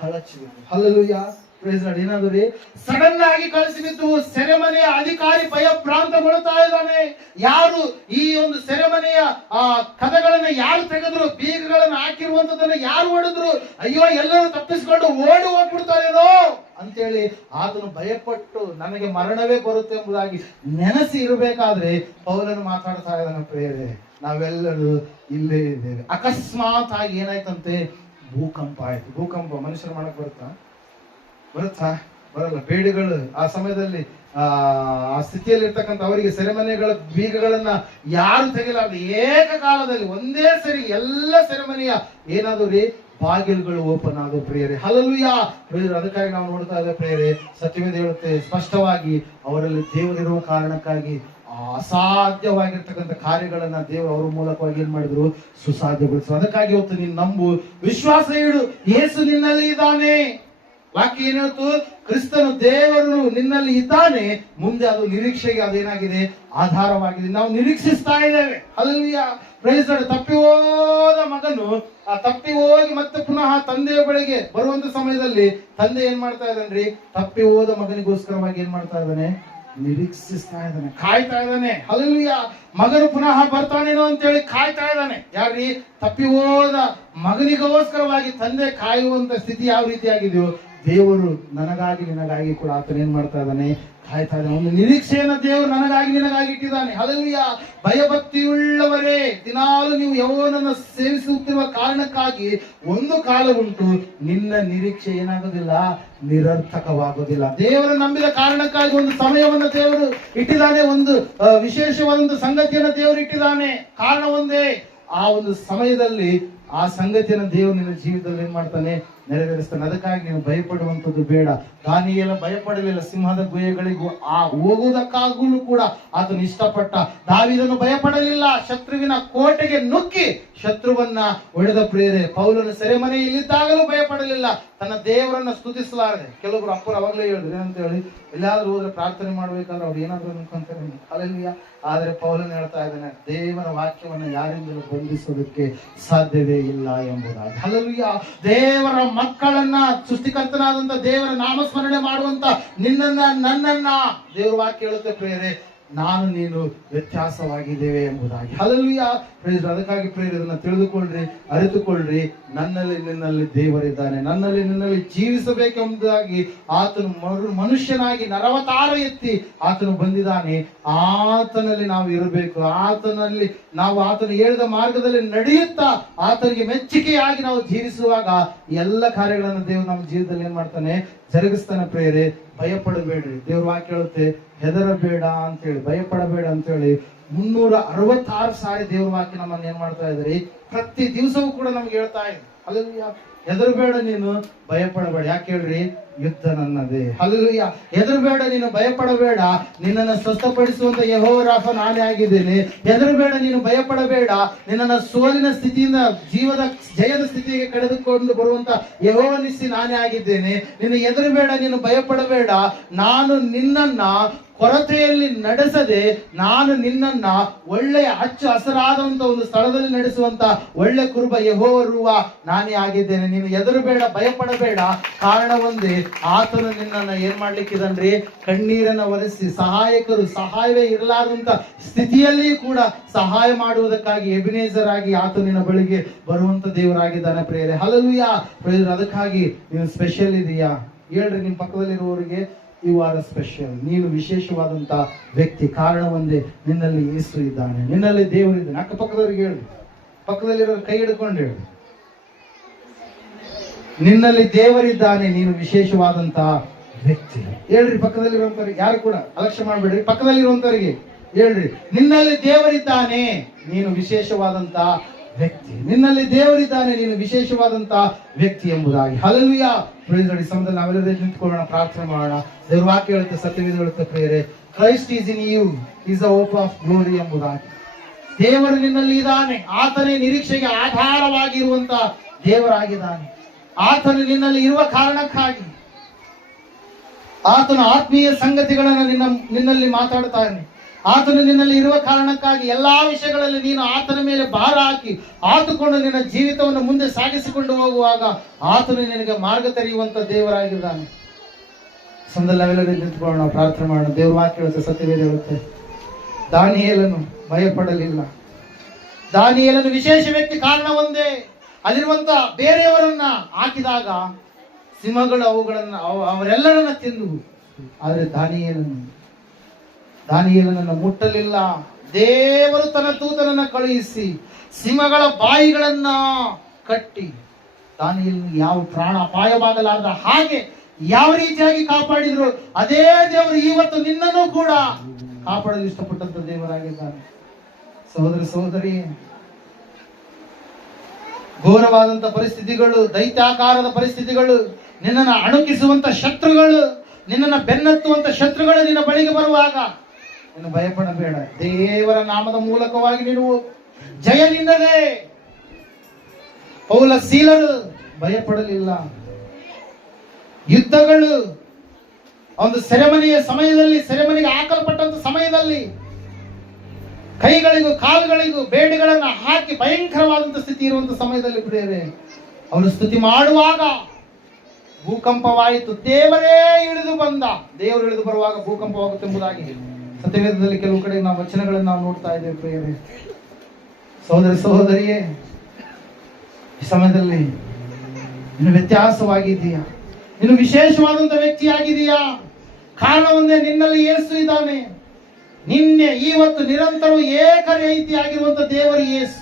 ಕಳಚಿಬಿಟ್ಟು. ಹಲ್ಲೆಲೂಯಾ. Praise lord. ಏನಾದ್ರು ರೀ, ಸಡನ್ ಆಗಿ ಕಳಿಸಿಬಿದ್ದು ಸೆರೆಮನೆಯ ಅಧಿಕಾರಿ ಭಯಭ್ರಾಂತಗೊಳ್ತಾ ಇದ್ದಾನೆ. ಯಾರು ಈ ಒಂದು ಸೆರೆಮನೆಯ ಕದಗಳನ್ನ ಯಾರು ತೆಗೆದ್ರು, ಬೀಗಗಳನ್ನ ಹಾಕಿರುವಂತದನ್ನ ಯಾರು ಹೊಡೆದ್ರು, ಅಯ್ಯೋ ಎಲ್ಲರೂ ತಪ್ಪಿಸಿಕೊಂಡು ಓಡಿ ಹೋಗ್ಬಿಡ್ತಾರೇನೋ ಅಂತೇಳಿ ಆತನು ಭಯಪಟ್ಟು ನನಗೆ ಮರಣವೇ ಬರುತ್ತೆ ಎಂಬುದಾಗಿ ನೆನೆಸಿ ಇರಬೇಕಾದ್ರೆ ಪೌಲನು ಮಾತಾಡ್ತಾ ಇದ್ದಾನೆ, ಪ್ರಿಯರೇ, ನಾವೆಲ್ಲರೂ ಇಲ್ಲೇ ಇದ್ದೇವೆ. ಅಕಸ್ಮಾತ್ ಆಗಿ ಏನಾಯ್ತಂತೆ, ಭೂಕಂಪ ಆಯ್ತು. ಭೂಕಂಪ ಮನುಷ್ಯರು ಮಾಡಕ್ ಬರುತ್ತಾ ಬರಲ್ಲ. ಬೇಡಿಗಳು ಆ ಸಮಯದಲ್ಲಿ ಆ ಸ್ಥಿತಿಯಲ್ಲಿ ಇರ್ತಕ್ಕಂಥ ಅವರಿಗೆ ಸೆರೆಮನೆಗಳ ಬೀಗಗಳನ್ನ ಯಾರು ತೆಗಿಲಾರ್ದು ಏಕಕಾಲದಲ್ಲಿ ಒಂದೇ ಸರಿ ಎಲ್ಲ ಸೆರೆಮನೆಯ ಏನಾದ್ರು ರೀ, ಬಾಗಿಲುಗಳು ಓಪನ್ ಆಗೋ ಪ್ರಿಯರೇ. ಹಲ್ಲೆಲೂಯಾ. ಪ್ರಿಯರೇ, ಅದಕ್ಕಾಗಿ ನಾವು ನೋಡ್ತಾ ಇದ್ದೇವೆ ಪ್ರಿಯರೇ, ಸತ್ಯವೇದ ಹೇಳುತ್ತೆ ಸ್ಪಷ್ಟವಾಗಿ, ಅವರಲ್ಲಿ ದೇವರಿರುವ ಕಾರಣಕ್ಕಾಗಿ ಅಸಾಧ್ಯವಾಗಿರ್ತಕ್ಕಂಥ ಕಾರ್ಯಗಳನ್ನ ದೇವರು ಅವರ ಮೂಲಕವಾಗಿ ಏನ್ ಮಾಡಿದ್ರು, ಸುಸಾಧ್ಯಗೊಳಿಸಿದ್ರು. ಅದಕ್ಕಾಗಿ ಇವತ್ತು ನೀನು ನಂಬು, ವಿಶ್ವಾಸ ಇಡು, ಯೇಸು ನಿನ್ನಲ್ಲಿ ಇದ್ದಾನೆ. ವಾಕ್ಯ ಏನ್ ಹೇಳ್ತು, ಕ್ರಿಸ್ತನು ದೇವರು ನಿನ್ನಲ್ಲಿ ಇದ್ದಾನೆ. ಮುಂದೆ ಅದು ನಿರೀಕ್ಷೆಗೆ ಅದೇನಾಗಿದೆ, ಆಧಾರವಾಗಿದೆ. ನಾವು ನಿರೀಕ್ಷಿಸ್ತಾ ಇದ್ದೇವೆ. ಹಲ್ಲೆಲೂಯಾ. Praise lord. ತಪ್ಪಿ ಹೋದ ಮಗನು ತಪ್ಪಿ ಹೋಗಿ ಮತ್ತೆ ಪುನಃ ತಂದೆಯ ಬಳಿಗೆ ಬರುವಂತ ಸಮಯದಲ್ಲಿ ತಂದೆ ಏನ್ ಮಾಡ್ತಾ ಇದ್ದಾನ್ರಿ, ತಪ್ಪಿ ಹೋದ ಮಗನಿಗೋಸ್ಕರವಾಗಿ ಏನ್ ಮಾಡ್ತಾ ಇದ್ದಾನೆ, ನಿರೀಕ್ಷಿಸ್ತಾ ಇದ್ದಾನೆ, ಕಾಯ್ತಾ ಇದ್ದಾನೆ. ಹಲ್ಲೆಲೂಯಾ. ಮಗನು ಪುನಃ ಬರ್ತಾನೇನೋ ಅಂತೇಳಿ ಕಾಯ್ತಾ ಇದ್ದಾನೆ. ಯಾರ್ರಿ, ತಪ್ಪಿ ಹೋದ ಮಗನಿಗೋಸ್ಕರವಾಗಿ ತಂದೆ ಕಾಯುವಂತ ಸ್ಥಿತಿ ಯಾವ ರೀತಿಯಾಗಿದೆಯೋ, ದೇವರು ನನಗಾಗಿ ನಿನಗಾಗಿ ಕೂಡ ಆತನ ಏನ್ ಮಾಡ್ತಾ ಇದ್ದಾನೆ, ಕಾಯ್ತಾ ಇದ್ದಾನೆ. ಒಂದು ನಿರೀಕ್ಷೆಯನ್ನ ದೇವರು ನನಗಾಗಿ ನಿನಗಾಗಿ ಇಟ್ಟಿದ್ದಾನೆ. ಹಲ್ಲೆಲೂಯಾ. ಭಯಭಕ್ತಿಯುಳ್ಳವರೇ, ದಿನಾಲು ನೀವು ಯೆಹೋವನನ್ನು ಸೇವಿಸುತ್ತಿರುವ ಕಾರಣಕ್ಕಾಗಿ ಒಂದು ಕಾಲ ಉಂಟು, ನಿನ್ನ ನಿರೀಕ್ಷೆ ಏನಾಗೋದಿಲ್ಲ, ನಿರರ್ಥಕವಾಗೋದಿಲ್ಲ. ದೇವರ ನಂಬಿದ ಕಾರಣಕ್ಕಾಗಿ ಒಂದು ಸಮಯವನ್ನು ದೇವರು ಇಟ್ಟಿದ್ದಾನೆ, ಒಂದು ವಿಶೇಷವಾದ ಸಂಗತಿಯನ್ನು ದೇವರು ಇಟ್ಟಿದ್ದಾನೆ. ಕಾರಣ ಒಂದೇ, ಆ ಒಂದು ಸಮಯದಲ್ಲಿ ಆ ಸಂಗತಿಯನ್ನು ದೇವರು ನಿನ್ನ ಜೀವಿತದಲ್ಲಿ ಏನ್ ಮಾಡ್ತಾನೆ, ನೆರವೇರಿಸ್ತಾನೆ. ಅದಕ್ಕಾಗಿ ನೀವು ಭಯಪಡುವಂಥದ್ದು ಬೇಡ. ದಾನಿಯೇಲ ಭಯಪಡಲಿಲ್ಲ, ಸಿಂಹದ ಗುಹೆಗಳಿಗೂ ಹೋಗುವುದಕ್ಕಾಗಲೂ ಕೂಡ ಆತನು ಇಷ್ಟಪಟ್ಟ. ದಾವೀದನು ಭಯಪಡಲಿಲ್ಲ, ಶತ್ರುವಿನ ಕೋಟೆಗೆ ನುಗ್ಗಿ ಶತ್ರುವನ್ನ ಹೊಡೆದ ಪ್ರಿಯರೇ. ಪೌಲನು ಸೆರೆಮನೆಯಲ್ಲಿದ್ದಾಗಲೂ ಭಯಪಡಲಿಲ್ಲ, ತನ್ನ ದೇವರನ್ನ ಸ್ತುತಿಸಲಾರದೆ. ಕೆಲವೊಬ್ರು ಅಪ್ಪರು ಅವಾಗಲೇ ಹೇಳಿದ್ರು ಏನಂತ ಹೇಳಿ, ಎಲ್ಲಾದ್ರೂ ಹೋದ್ರೆ ಪ್ರಾರ್ಥನೆ ಮಾಡ್ಬೇಕಾದ್ರೆ ಅವ್ರು ಏನಾದ್ರು ಅನ್ಕೊಂತಾರೆ. ಹಲ್ಲೆಲೂಯಾ. ಆದ್ರೆ ಪೌಲನು ಹೇಳ್ತಾ ಇದ್ದಾನೆ, ದೇವರ ವಾಕ್ಯವನ್ನು ಯಾರಿಂದಲೂ ಬಂಧಿಸೋದಕ್ಕೆ ಸಾಧ್ಯವೇ ಇಲ್ಲ ಎಂಬುದಾಗಿ. ಹಲ್ಲೆಲೂಯಾ. ದೇವರ ಮಕ್ಕಳನ್ನ, ಸೃಷ್ಟಿಕರ್ತನಾದಂತ ದೇವರ ನಾಮಸ್ಮರಣೆ ಮಾಡುವಂತ ನಿನ್ನನ್ನ ನನ್ನನ್ನ ದೇವರ ವಾಕ್ಯ ಹೇಳುತ್ತೆ ಪ್ರಿಯರೇ, ನಾನು ನೀನು ವ್ಯತ್ಯಾಸವಾಗಿದ್ದೇವೆ ಎಂಬುದಾಗಿ. ಹಲ್ಲೆಲೂಯಾ. ಪ್ರೇಯರ್. ಅದಕ್ಕಾಗಿ ಪ್ರೇಯರ್, ಇದನ್ನ ತಿಳಿದುಕೊಳ್ಳ್ರಿ, ಅರಿತುಕೊಳ್ಳ್ರಿ. ನನ್ನಲ್ಲಿ ನಿನ್ನಲ್ಲಿ ದೇವರಿದ್ದಾನೆ, ನನ್ನಲ್ಲಿ ನಿನ್ನಲ್ಲಿ ಜೀವಿಸಬೇಕೆಂಬುದಾಗಿ ಆತನು ಮನುಷ್ಯನಾಗಿ ನರವತಾರ ಎತ್ತಿ ಆತನು ಬಂದಿದ್ದಾನೆ. ಆತನಲ್ಲಿ ನಾವು ಇರಬೇಕು. ಆತನಲ್ಲಿ ನಾವು ಆತನು ಹೇಳಿದ ಮಾರ್ಗದಲ್ಲಿ ನಡೆಯುತ್ತಾ ಆತನಿಗೆ ಮೆಚ್ಚುಗೆಯಾಗಿ ನಾವು ಜೀವಿಸುವಾಗ ಎಲ್ಲ ಕಾರ್ಯಗಳನ್ನು ದೇವರು ನಮ್ಮ ಜೀವಿತದಲ್ಲಿ ಏನ್ ಮಾಡ್ತಾನೆ, ಜರುಗಿಸ್ತಾನೆ. ಪ್ರೇಯರೇ, ಭಯಪಡಬೇಡ್ರಿ. ದೇವ್ರ ವಾಕ್ಯ ಹೇಳುತ್ತೆ, ಹೆದರಬೇಡ ಅಂತೇಳಿ, ಭಯಪಡಬೇಡ ಅಂತೇಳಿ 366 ಸಾರಿ ದೇವ್ರ ವಾಕ್ಯ ನಮ್ಮನ್ನು ಏನ್ ಮಾಡ್ತಾ ಇದ್ರಿ, ಪ್ರತಿ ದಿವಸವೂ ಕೂಡ ನಮ್ಗೆ ಹೇಳ್ತಾ ಇದೆ. ಹಲ್ಲೆಲೂಯಾ. ಹೆದರಬೇಡ, ನೀನು ಭಯಪಡಬೇಡ. ಯಾಕೆ ಹೇಳ್ರಿ? ಯುದ್ಧ ನನ್ನದೇ. ಹಲ್ಲೆಲೂಯಾ. ಹೆದರಬೇಡ, ನೀನು ಭಯಪಡಬೇಡ, ನಿನ್ನನ್ನು ಸ್ವಸ್ಥಪಡಿಸುವಂತ ಯೆಹೋವ ರಾಫ ನಾನೇ ಆಗಿದ್ದೇನೆ. ಹೆದರಬೇಡ, ನೀನು ಭಯಪಡಬೇಡ, ನಿನ್ನನ್ನು ಸೋಲಿನ ಸ್ಥಿತಿಯಿಂದ ಜಯದ ಸ್ಥಿತಿಗೆ ಕಳೆದುಕೊಂಡು ಬರುವಂತ ಯೆಹೋವ ನಿಸ್ಸಿ ನಾನೇ ಆಗಿದ್ದೇನೆ. ನೀನು ಹೆದರಬೇಡ, ನೀನು ಭಯಪಡಬೇಡ, ನಾನು ನಿನ್ನನ್ನ ಕೊರತೆಯಲ್ಲಿ ನಡೆಸದೆ ನಾನು ನಿನ್ನನ್ನ ಒಳ್ಳೆಯ ಹಚ್ಚ ಹಸರಾದಂತ ಒಂದು ಸ್ಥಳದಲ್ಲಿ ನಡೆಸುವಂತ ಒಳ್ಳೆ ಕುರುಬ ಯೆಹೋವ ನಾನೇ ಆಗಿದ್ದೇನೆ. ನೀನು ಹೆದರಬೇಡ, ಭಯಪಡಬೇಡ. ಕಾರಣ ಒಂದೇ, ಆತನು ನಿನ್ನನ್ನ ಏನ್ ಮಾಡ್ಲಿಕ್ಕಿದನ್ರಿ? ಕಣ್ಣೀರನ್ನ ಒರೆಸಿ ಸಹಾಯವೇ ಇರಲಾರಂತ ಸ್ಥಿತಿಯಲ್ಲಿ ಕೂಡ ಸಹಾಯ ಮಾಡುವುದಕ್ಕಾಗಿ ಎಬಿನೇಜರ್ ಆಗಿ ಆತ ನಿನ್ನ ಬಳಿಗೆ ಬರುವಂತ ದೇವರಾಗಿದ್ದಾನೆ ಪ್ರೇರೆ. ಹಲ್ಲೆಲೂಯಾ. ಪ್ರೇರೆ, ಅದಕ್ಕಾಗಿ ನೀನು ಸ್ಪೆಷಲ್ ಇದೆಯಾ? ಹೇಳ್ರಿ ನಿಮ್ಮ ಪಕ್ಕದಲ್ಲಿರುವವರಿಗೆ, ಯು ಆರ್ ಸ್ಪೆಷಲ್. ನೀನು ವಿಶೇಷವಾದಂತ ವ್ಯಕ್ತಿ. ಕಾರಣ ಒಂದೇ, ನಿನ್ನಲ್ಲಿ ಯೇಸು ಇದ್ದಾನೆ, ನಿನ್ನಲ್ಲಿ ದೇವರು ಇದ್ದಾನೆ. ಅಕ್ಕಪಕ್ಕದವ್ರಿಗೆ ಹೇಳಿ, ಪಕ್ಕದಲ್ಲಿರೋ ಕೈ ಹಿಡ್ಕೊಂಡು ಹೇಳಿ, ನಿನ್ನಲ್ಲಿ ದೇವರಿದ್ದಾನೆ, ನೀನು ವಿಶೇಷವಾದಂತ ವ್ಯಕ್ತಿ. ಹೇಳ್ರಿ ಪಕ್ಕದಲ್ಲಿರುವಂತವ್ರಿಗೆ, ಯಾರು ಕೂಡ ಅಲಕ್ಷ್ಯ ಮಾಡ್ಬೇಡ್ರಿ, ಪಕ್ಕದಲ್ಲಿರುವಂತವರಿಗೆ ಹೇಳ್ರಿ, ನಿನ್ನಲ್ಲಿ ದೇವರಿದ್ದಾನೆ, ನೀನು ವಿಶೇಷವಾದಂತ ವ್ಯಕ್ತಿ. ನಿನ್ನಲ್ಲಿ ದೇವರಿದ್ದಾನೆ, ನೀನು ವಿಶೇಷವಾದಂತ ವ್ಯಕ್ತಿ ಎಂಬುದಾಗಿ. ಹಲ್ಲೆಲೂಯಾ. ಪ್ರೇಸ್ ದಿ ಸಮಯದಲ್ಲಿ ನಾವೆಲ್ಲರೂ ನಿಂತ್ಕೊಳ್ಳೋಣ, ಪ್ರಾರ್ಥನೆ ಮಾಡೋಣ. ದೇವರ ವಾಕ್ಯ ಹೇಳುತ್ತೆ, ಸತ್ಯವೇದ ಹೇಳುತ್ತೆ ಪ್ರಿಯರೇ, Christ is in you is the hope of glory ಎಂಬುದಾಗಿ. ದೇವರು ನಿನ್ನಲ್ಲಿ ಇದ್ದಾನೆ, ಆತನೇ ನಿರೀಕ್ಷೆಗೆ ಆಧಾರವಾಗಿರುವಂತ ದೇವರಾಗಿದ್ದಾನೆ. ಆತನು ನಿನ್ನಲ್ಲಿ ಇರುವ ಕಾರಣಕ್ಕಾಗಿ ಆತನ ಆತ್ಮೀಯ ಸಂಗತಿಗಳನ್ನು ನಿನ್ನಲ್ಲಿ ಮಾತಾಡ್ತಾನೆ. ಆತನು ನಿನ್ನಲ್ಲಿ ಇರುವ ಕಾರಣಕ್ಕಾಗಿ ಎಲ್ಲಾ ವಿಷಯಗಳಲ್ಲಿ ನೀನು ಆತನ ಮೇಲೆ ಭಾರ ಹಾಕಿ ಆತುಕೊಂಡು ನಿನ್ನ ಜೀವಿತವನ್ನು ಮುಂದೆ ಸಾಗಿಸಿಕೊಂಡು ಹೋಗುವಾಗ ಆತನು ನಿನಗೆ ಮಾರ್ಗ ತೆರೆಯುವಂತ ದೇವರಾಗಿದ್ದಾನೆ. ಸಂದರ್ಭ ನಾವೆಲ್ಲರೂ ನಿಂತ್ಕೊಳ್ಳೋಣ, ಪ್ರಾರ್ಥನೆ ಮಾಡೋಣ. ದೇವ್ರ ವಾಕ್ಯ ಹೇಳುತ್ತೆ, ಸತ್ಯವೇದ ಹೇಳುತ್ತೆ, ದಾನಿಯೇಲನು ಭಯಪಡಲಿಲ್ಲ. ದಾನಿಯೇಲನು ವಿಶೇಷ ವ್ಯಕ್ತಿ. ಕಾರಣ ಒಂದೇ, ಅಲ್ಲಿರುವಂತ ಬೇರೆಯವರನ್ನ ಹಾಕಿದಾಗ ಸಿಂಹಗಳು ಅವರೆಲ್ಲರನ್ನ ತಿಂದು, ಆದರೆ ದಾನಿಯೇಲನನ್ನು ಮುಟ್ಟಲಿಲ್ಲ. ದೇವರು ತನ್ನ ದೂತನನ್ನ ಕಳುಹಿಸಿ ಸಿಂಹಗಳ ಬಾಯಿಗಳನ್ನ ಕಟ್ಟಿ ದಾನಿಯೇಲನಿಗೆ ಯಾವ ಪ್ರಾಣ ಅಪಾಯವಾಗಲಾರದ ಹಾಗೆ ಯಾವ ರೀತಿಯಾಗಿ ಕಾಪಾಡಿದ್ರು, ಅದೇ ದೇವರು ಇವತ್ತು ನಿನ್ನನ್ನು ಕೂಡ ಕಾಪಾಡಲು ಇಷ್ಟಪಟ್ಟಂತ ದೇವರಾಗಿದ್ದಾನೆ. ಸಹೋದರ ಸಹೋದರಿ, ಘೋರವಾದಂತ ಪರಿಸ್ಥಿತಿಗಳು, ದೈತ್ಯಾಕಾರದ ಪರಿಸ್ಥಿತಿಗಳು, ನಿನ್ನನ್ನು ಅಣುಕಿಸುವಂತ ಶತ್ರುಗಳು, ನಿನ್ನನ್ನು ಬೆನ್ನತ್ತುವಂತ ಶತ್ರುಗಳು ನಿನ್ನ ಬಳಿಗೆ ಬರುವಾಗ ನೀನು ಭಯಪಡಬೇಡ. ದೇವರ ನಾಮದ ಮೂಲಕವಾಗಿ ನೀನು ಜಯ ನಿನ್ನದೇ. ಪೌಲ ಸೀಲರು ಭಯಪಡಲಿಲ್ಲ. ಯುದ್ಧಗಳು ಒಂದು ಸೆರೆಮನೆಗೆ ಹಾಕಲ್ಪಟ್ಟಂತ ಸಮಯದಲ್ಲಿ ಕೈಗಳಿಗೂ ಕಾಲುಗಳಿಗೂ ಬೇಡಿಗಳನ್ನ ಹಾಕಿ ಭಯಂಕರವಾದಂತ ಸ್ಥಿತಿ ಇರುವಂತ ಸಮಯದಲ್ಲಿ ಬಿಡೇವೆ ಅವನು ಸ್ತುತಿ ಮಾಡುವಾಗ ಭೂಕಂಪವಾಯಿತು. ದೇವರೇ ಇಳಿದು ಬಂದ. ದೇವರು ಇಳಿದು ಬರುವಾಗ ಭೂಕಂಪವಾಗುತ್ತೆ ಎಂಬುದಾಗಿ ಸತ್ಯವೇದದಲ್ಲಿ ಕೆಲವು ಕಡೆ ನಾವು ವಚನಗಳನ್ನು ನಾವು ನೋಡ್ತಾ ಇದ್ದೇವೆ. ಪ್ರಿಯರೇ, ಸಹೋದರ ಸಹೋದರಿಯೇ, ಈ ಸಮಯದಲ್ಲಿ ನೀನು ವ್ಯತ್ಯಾಸವಾಗಿದೀಯಾ? ನೀನು ವಿಶೇಷವಾದಂತ ವ್ಯಕ್ತಿಯಾಗಿದೆಯಾ? ಕಾರಣ ಒಂದೇ, ನಿನ್ನಲ್ಲಿ ಯೇಸು ಇದ್ದಾನೆ. ನಿನ್ನೆ ಇವತ್ತು ನಿರಂತರವೂ ಏಕ ರೀತಿಯಾಗಿರುವಂತ ದೇವರು ಯೇಸು.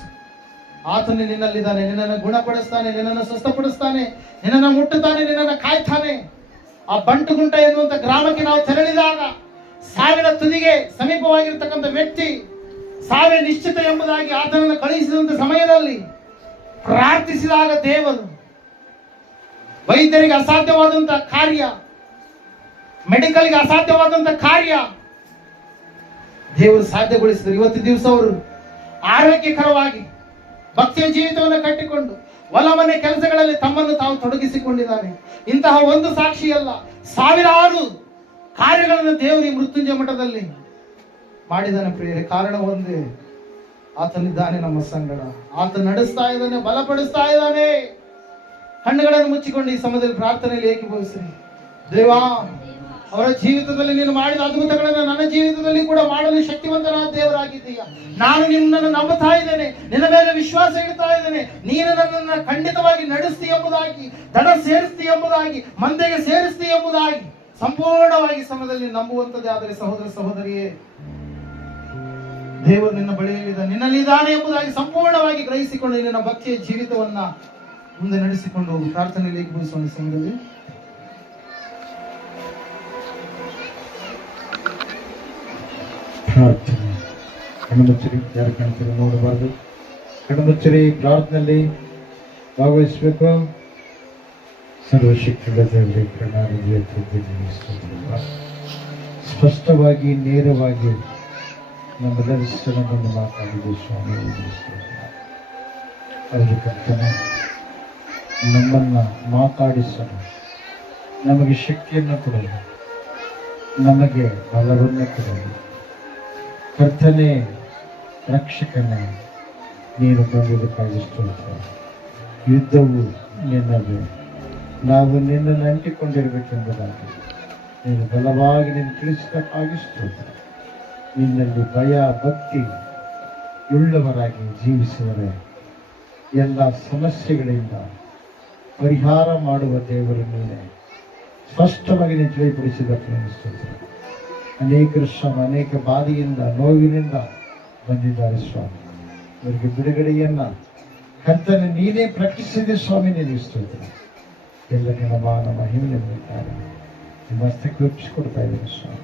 ಆತನು ನಿನ್ನಲ್ಲಿದ್ದಾನೆ. ನಿನ್ನನ್ನು ಗುಣಪಡಿಸ್ತಾನೆ, ನಿನ್ನನ್ನು ಸ್ವಸ್ಥಪಡಿಸ್ತಾನೆ, ನಿನ್ನನ್ನು ಮುಟ್ಟುತ್ತಾನೆ, ನಿನ್ನನ್ನು ಕಾಯ್ತಾನೆ. ಆ ಬಂಟುಗುಂಟ ಎನ್ನುವಂತ ಗ್ರಾಮಕ್ಕೆ ನಾವು ತೆರಳಿದಾಗ ಸಾವಿನ ತುದಿಗೆ ಸಮೀಪವಾಗಿರ್ತಕ್ಕಂಥ ವ್ಯಕ್ತಿ ಸಾವಿನ ನಿಶ್ಚಿತ ಎಂಬುದಾಗಿ ಆತನನ್ನು ಕಳುಹಿಸಿದಂತ ಸಮಯದಲ್ಲಿ ಪ್ರಾರ್ಥಿಸಿದಾಗ ದೇವರು ವೈದ್ಯರಿಗೆ ಅಸಾಧ್ಯವಾದಂತ ಕಾರ್ಯ, ಮೆಡಿಕಲ್ಗೆ ಅಸಾಧ್ಯವಾದಂತ ಕಾರ್ಯ ದೇವರು ಸಾಧ್ಯಗೊಳಿಸಿದರು. ಇವತ್ತು ದಿವಸ ಅವರು ಆರೋಗ್ಯಕರವಾಗಿ ಭಕ್ತಿಯ ಜೀವಿತವನ್ನು ಕಟ್ಟಿಕೊಂಡು ಹೊಲ ಮನೆ ಕೆಲಸಗಳಲ್ಲಿ ತಮ್ಮನ್ನು ತಾವು ತೊಡಗಿಸಿಕೊಂಡಿದ್ದಾರೆ. ಇಂತಹ ಒಂದು ಸಾಕ್ಷಿಯಲ್ಲ, ಸಾವಿರಾರು ಕಾರ್ಯಗಳನ್ನು ದೇವರು ಈ ಮೃತ್ಯುಂಜಯ ಮಠದಲ್ಲಿ ಮಾಡಿದ್ದಾನೆ. ಪ್ರಿಯರೇ, ಕಾರಣ ಒಂದೇ, ಆತನಿದ್ದಾನೆ ನಮ್ಮ ಸಂಗಡ. ಆತ ನಡೆಸ್ತಾ ಇದ್ದಾನೆ, ಬಲಪಡಿಸ್ತಾ ಇದ್ದಾನೆ. ಕಣ್ಣುಗಳನ್ನು ಮುಚ್ಚಿಕೊಂಡು ಈ ಸಮಯದಲ್ಲಿ ಪ್ರಾರ್ಥನೆಯಲ್ಲಿ ಏಕೀಭವಿಸಿರಿ. ದೇವಾ, ಅವರ ಜೀವಿತದಲ್ಲಿ ನೀನು ಮಾಡಿದ ಅದ್ಭುತಗಳನ್ನು ನನ್ನ ಜೀವಿತದಲ್ಲಿ ಕೂಡ ಮಾಡಲು ಶಕ್ತಿವಂತನಾದ ದೇವರಾಗಿದ್ದೀಯ. ನಾನು ನಿನ್ನನ್ನು ನಂಬುತ್ತಾ ಇದ್ದೇನೆ, ನಿನ್ನ ಮೇಲೆ ವಿಶ್ವಾಸ ಇಡ್ತಾ ಇದ್ದೇನೆ. ನೀನು ನನ್ನನ್ನು ಖಂಡಿತವಾಗಿ ನಡೆಸ್ತಿ ಎಂಬುದಾಗಿ, ದಡ ಸೇರಿಸ್ತಿ ಎಂಬುದಾಗಿ, ಮಂದೆಗೆ ಸೇರಿಸ್ತಿ ಎಂಬುದಾಗಿ ಸಂಪೂರ್ಣವಾಗಿ ಸಮಯದಲ್ಲಿ ನಂಬುವಂತದ್ದೇ ಆದರೆ ಸಹೋದರ ಸಹೋದರಿಯೇ, ದೇವರು ನಿನ್ನ ಬಳಿಯಲ್ಲಿದ್ದಾನೆ, ನಿನ್ನಲ್ಲಿದ್ದಾನೆ ಎಂಬುದಾಗಿ ಸಂಪೂರ್ಣವಾಗಿ ಗ್ರಹಿಸಿಕೊಂಡು ನಿನ್ನ ಭಕ್ತಿಯ ಜೀವಿತವನ್ನ ಮುಂದೆ ನಡೆಸಿಕೊಂಡು ಹೋಗು. ಪ್ರಾರ್ಥನೆಯಲ್ಲಿ ಏಕೀಭವಿಸೋಣ. ಸಮಯದಲ್ಲಿ ಪ್ರಾರ್ಥನೆ. ಕಣ್ಣುಮುಚ್ಚರಿ, ಯಾರು ಕಾಣ್ತೀರಿ ನೋಡಬಾರ್ದು. ಕಣ್ಣುಮುಚ್ಚರಿ ಪ್ರಾರ್ಥನೆಯಲ್ಲಿ ಭಾಗವಹಿಸಬೇಕು. ಸರ್ವಶಕ್ತಿಗಳ ದೇವರೇ, ಪ್ರಣಾಳಿಗೆ ಸ್ತೋತ್ರ. ಸ್ಪಷ್ಟವಾಗಿ ನೇರವಾಗಿ ನಮ್ಮೆಲ್ಲರ ಸ್ಥಳವನ್ನು ಮಾತಾಡಿದ ಸ್ವಾಮಿ ಅವರ ಕರ್ತನೆ, ನಮ್ಮನ್ನು ಮಾತಾಡಿಸಲು ನಮಗೆ ಶಕ್ತಿಯನ್ನು ಕೊಡಲು, ನಮಗೆ ಬಲವನ್ನು ಕೊಡಲು, ಕರ್ತನೆ ರಕ್ಷಕನೇ ನೀನು ಬಂದಿದ್ದಕ್ಕಾಗಿ ಸ್ತೋತ್ರ. ಯುದ್ಧವು ನಿನ್ನದು, ನಾವು ನಿನ್ನನ್ನು ಅಂಟಿಕೊಂಡಿರಬೇಕೆಂಬುದಾಗಿ ನೀನು ಬಲವಾಗಿ ನೀನು ತಿಳಿಸಿದಕ್ಕಾಗಿ ಸ್ತೋತ್ರ. ನಿನ್ನಲ್ಲಿ ಭಯ ಭಕ್ತಿ ಉಳ್ಳವರಾಗಿ ಜೀವಿಸುವರೆ ಎಲ್ಲ ಸಮಸ್ಯೆಗಳಿಂದ ಪರಿಹಾರ ಮಾಡುವ ದೇವರು ನೀನೆ. ಸ್ಪಷ್ಟವಾಗಿ ನೀನು ತಿಳಿಪಡಿಸಿದಕ್ಕೆ ಸ್ತೋತ್ರ. ಅನೇಕರು ಶ್ರಮ, ಅನೇಕ ಬಾಧೆಯಿಂದ ನೋವಿನಿಂದ ಬಂದಿದ್ದಾರೆ ಸ್ವಾಮಿ. ಅವರಿಗೆ ಬಿಡುಗಡೆಯನ್ನ ಕರ್ತನೆ ನೀನೇ ಪ್ರಕಟಿಸಿದೆ ಸ್ವಾಮಿ. ನಿನಗೆ ಸ್ತೋತ್ರ. ಎಲ್ಲ ನಿನ್ನ ಮಾನ ಮಹಿಮೆ ನಿಲ್ಲಿದ್ದಾರೆ. ನಿಮ್ಮ ಹಸ್ತಕ್ಕೆ ಒಪ್ಪಿಸಿಕೊಡ್ತಾ ಇದ್ದಾರೆ ಸ್ವಾಮಿ.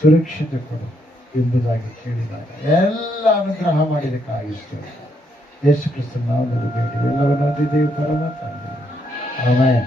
ಸುರಕ್ಷಿತ ಕೊಡು ಎಂಬುದಾಗಿ ಕೇಳಿದಾಗ ಎಲ್ಲ ಅನುಗ್ರಹ ಮಾಡಿದಕ್ಕಾಗಿ ಸ್ತೋತ್ರ. ಯೇಸು ಕ್ರಿಸ್ತನ ನಾಮದಲ್ಲಿ ಬೇಡಿ ಎಲ್ಲವನ್ನೂ ಹೊಂದಿದ್ದೇವೆ ಪರಮ ತಂದೆ. ಆಮೆನ್.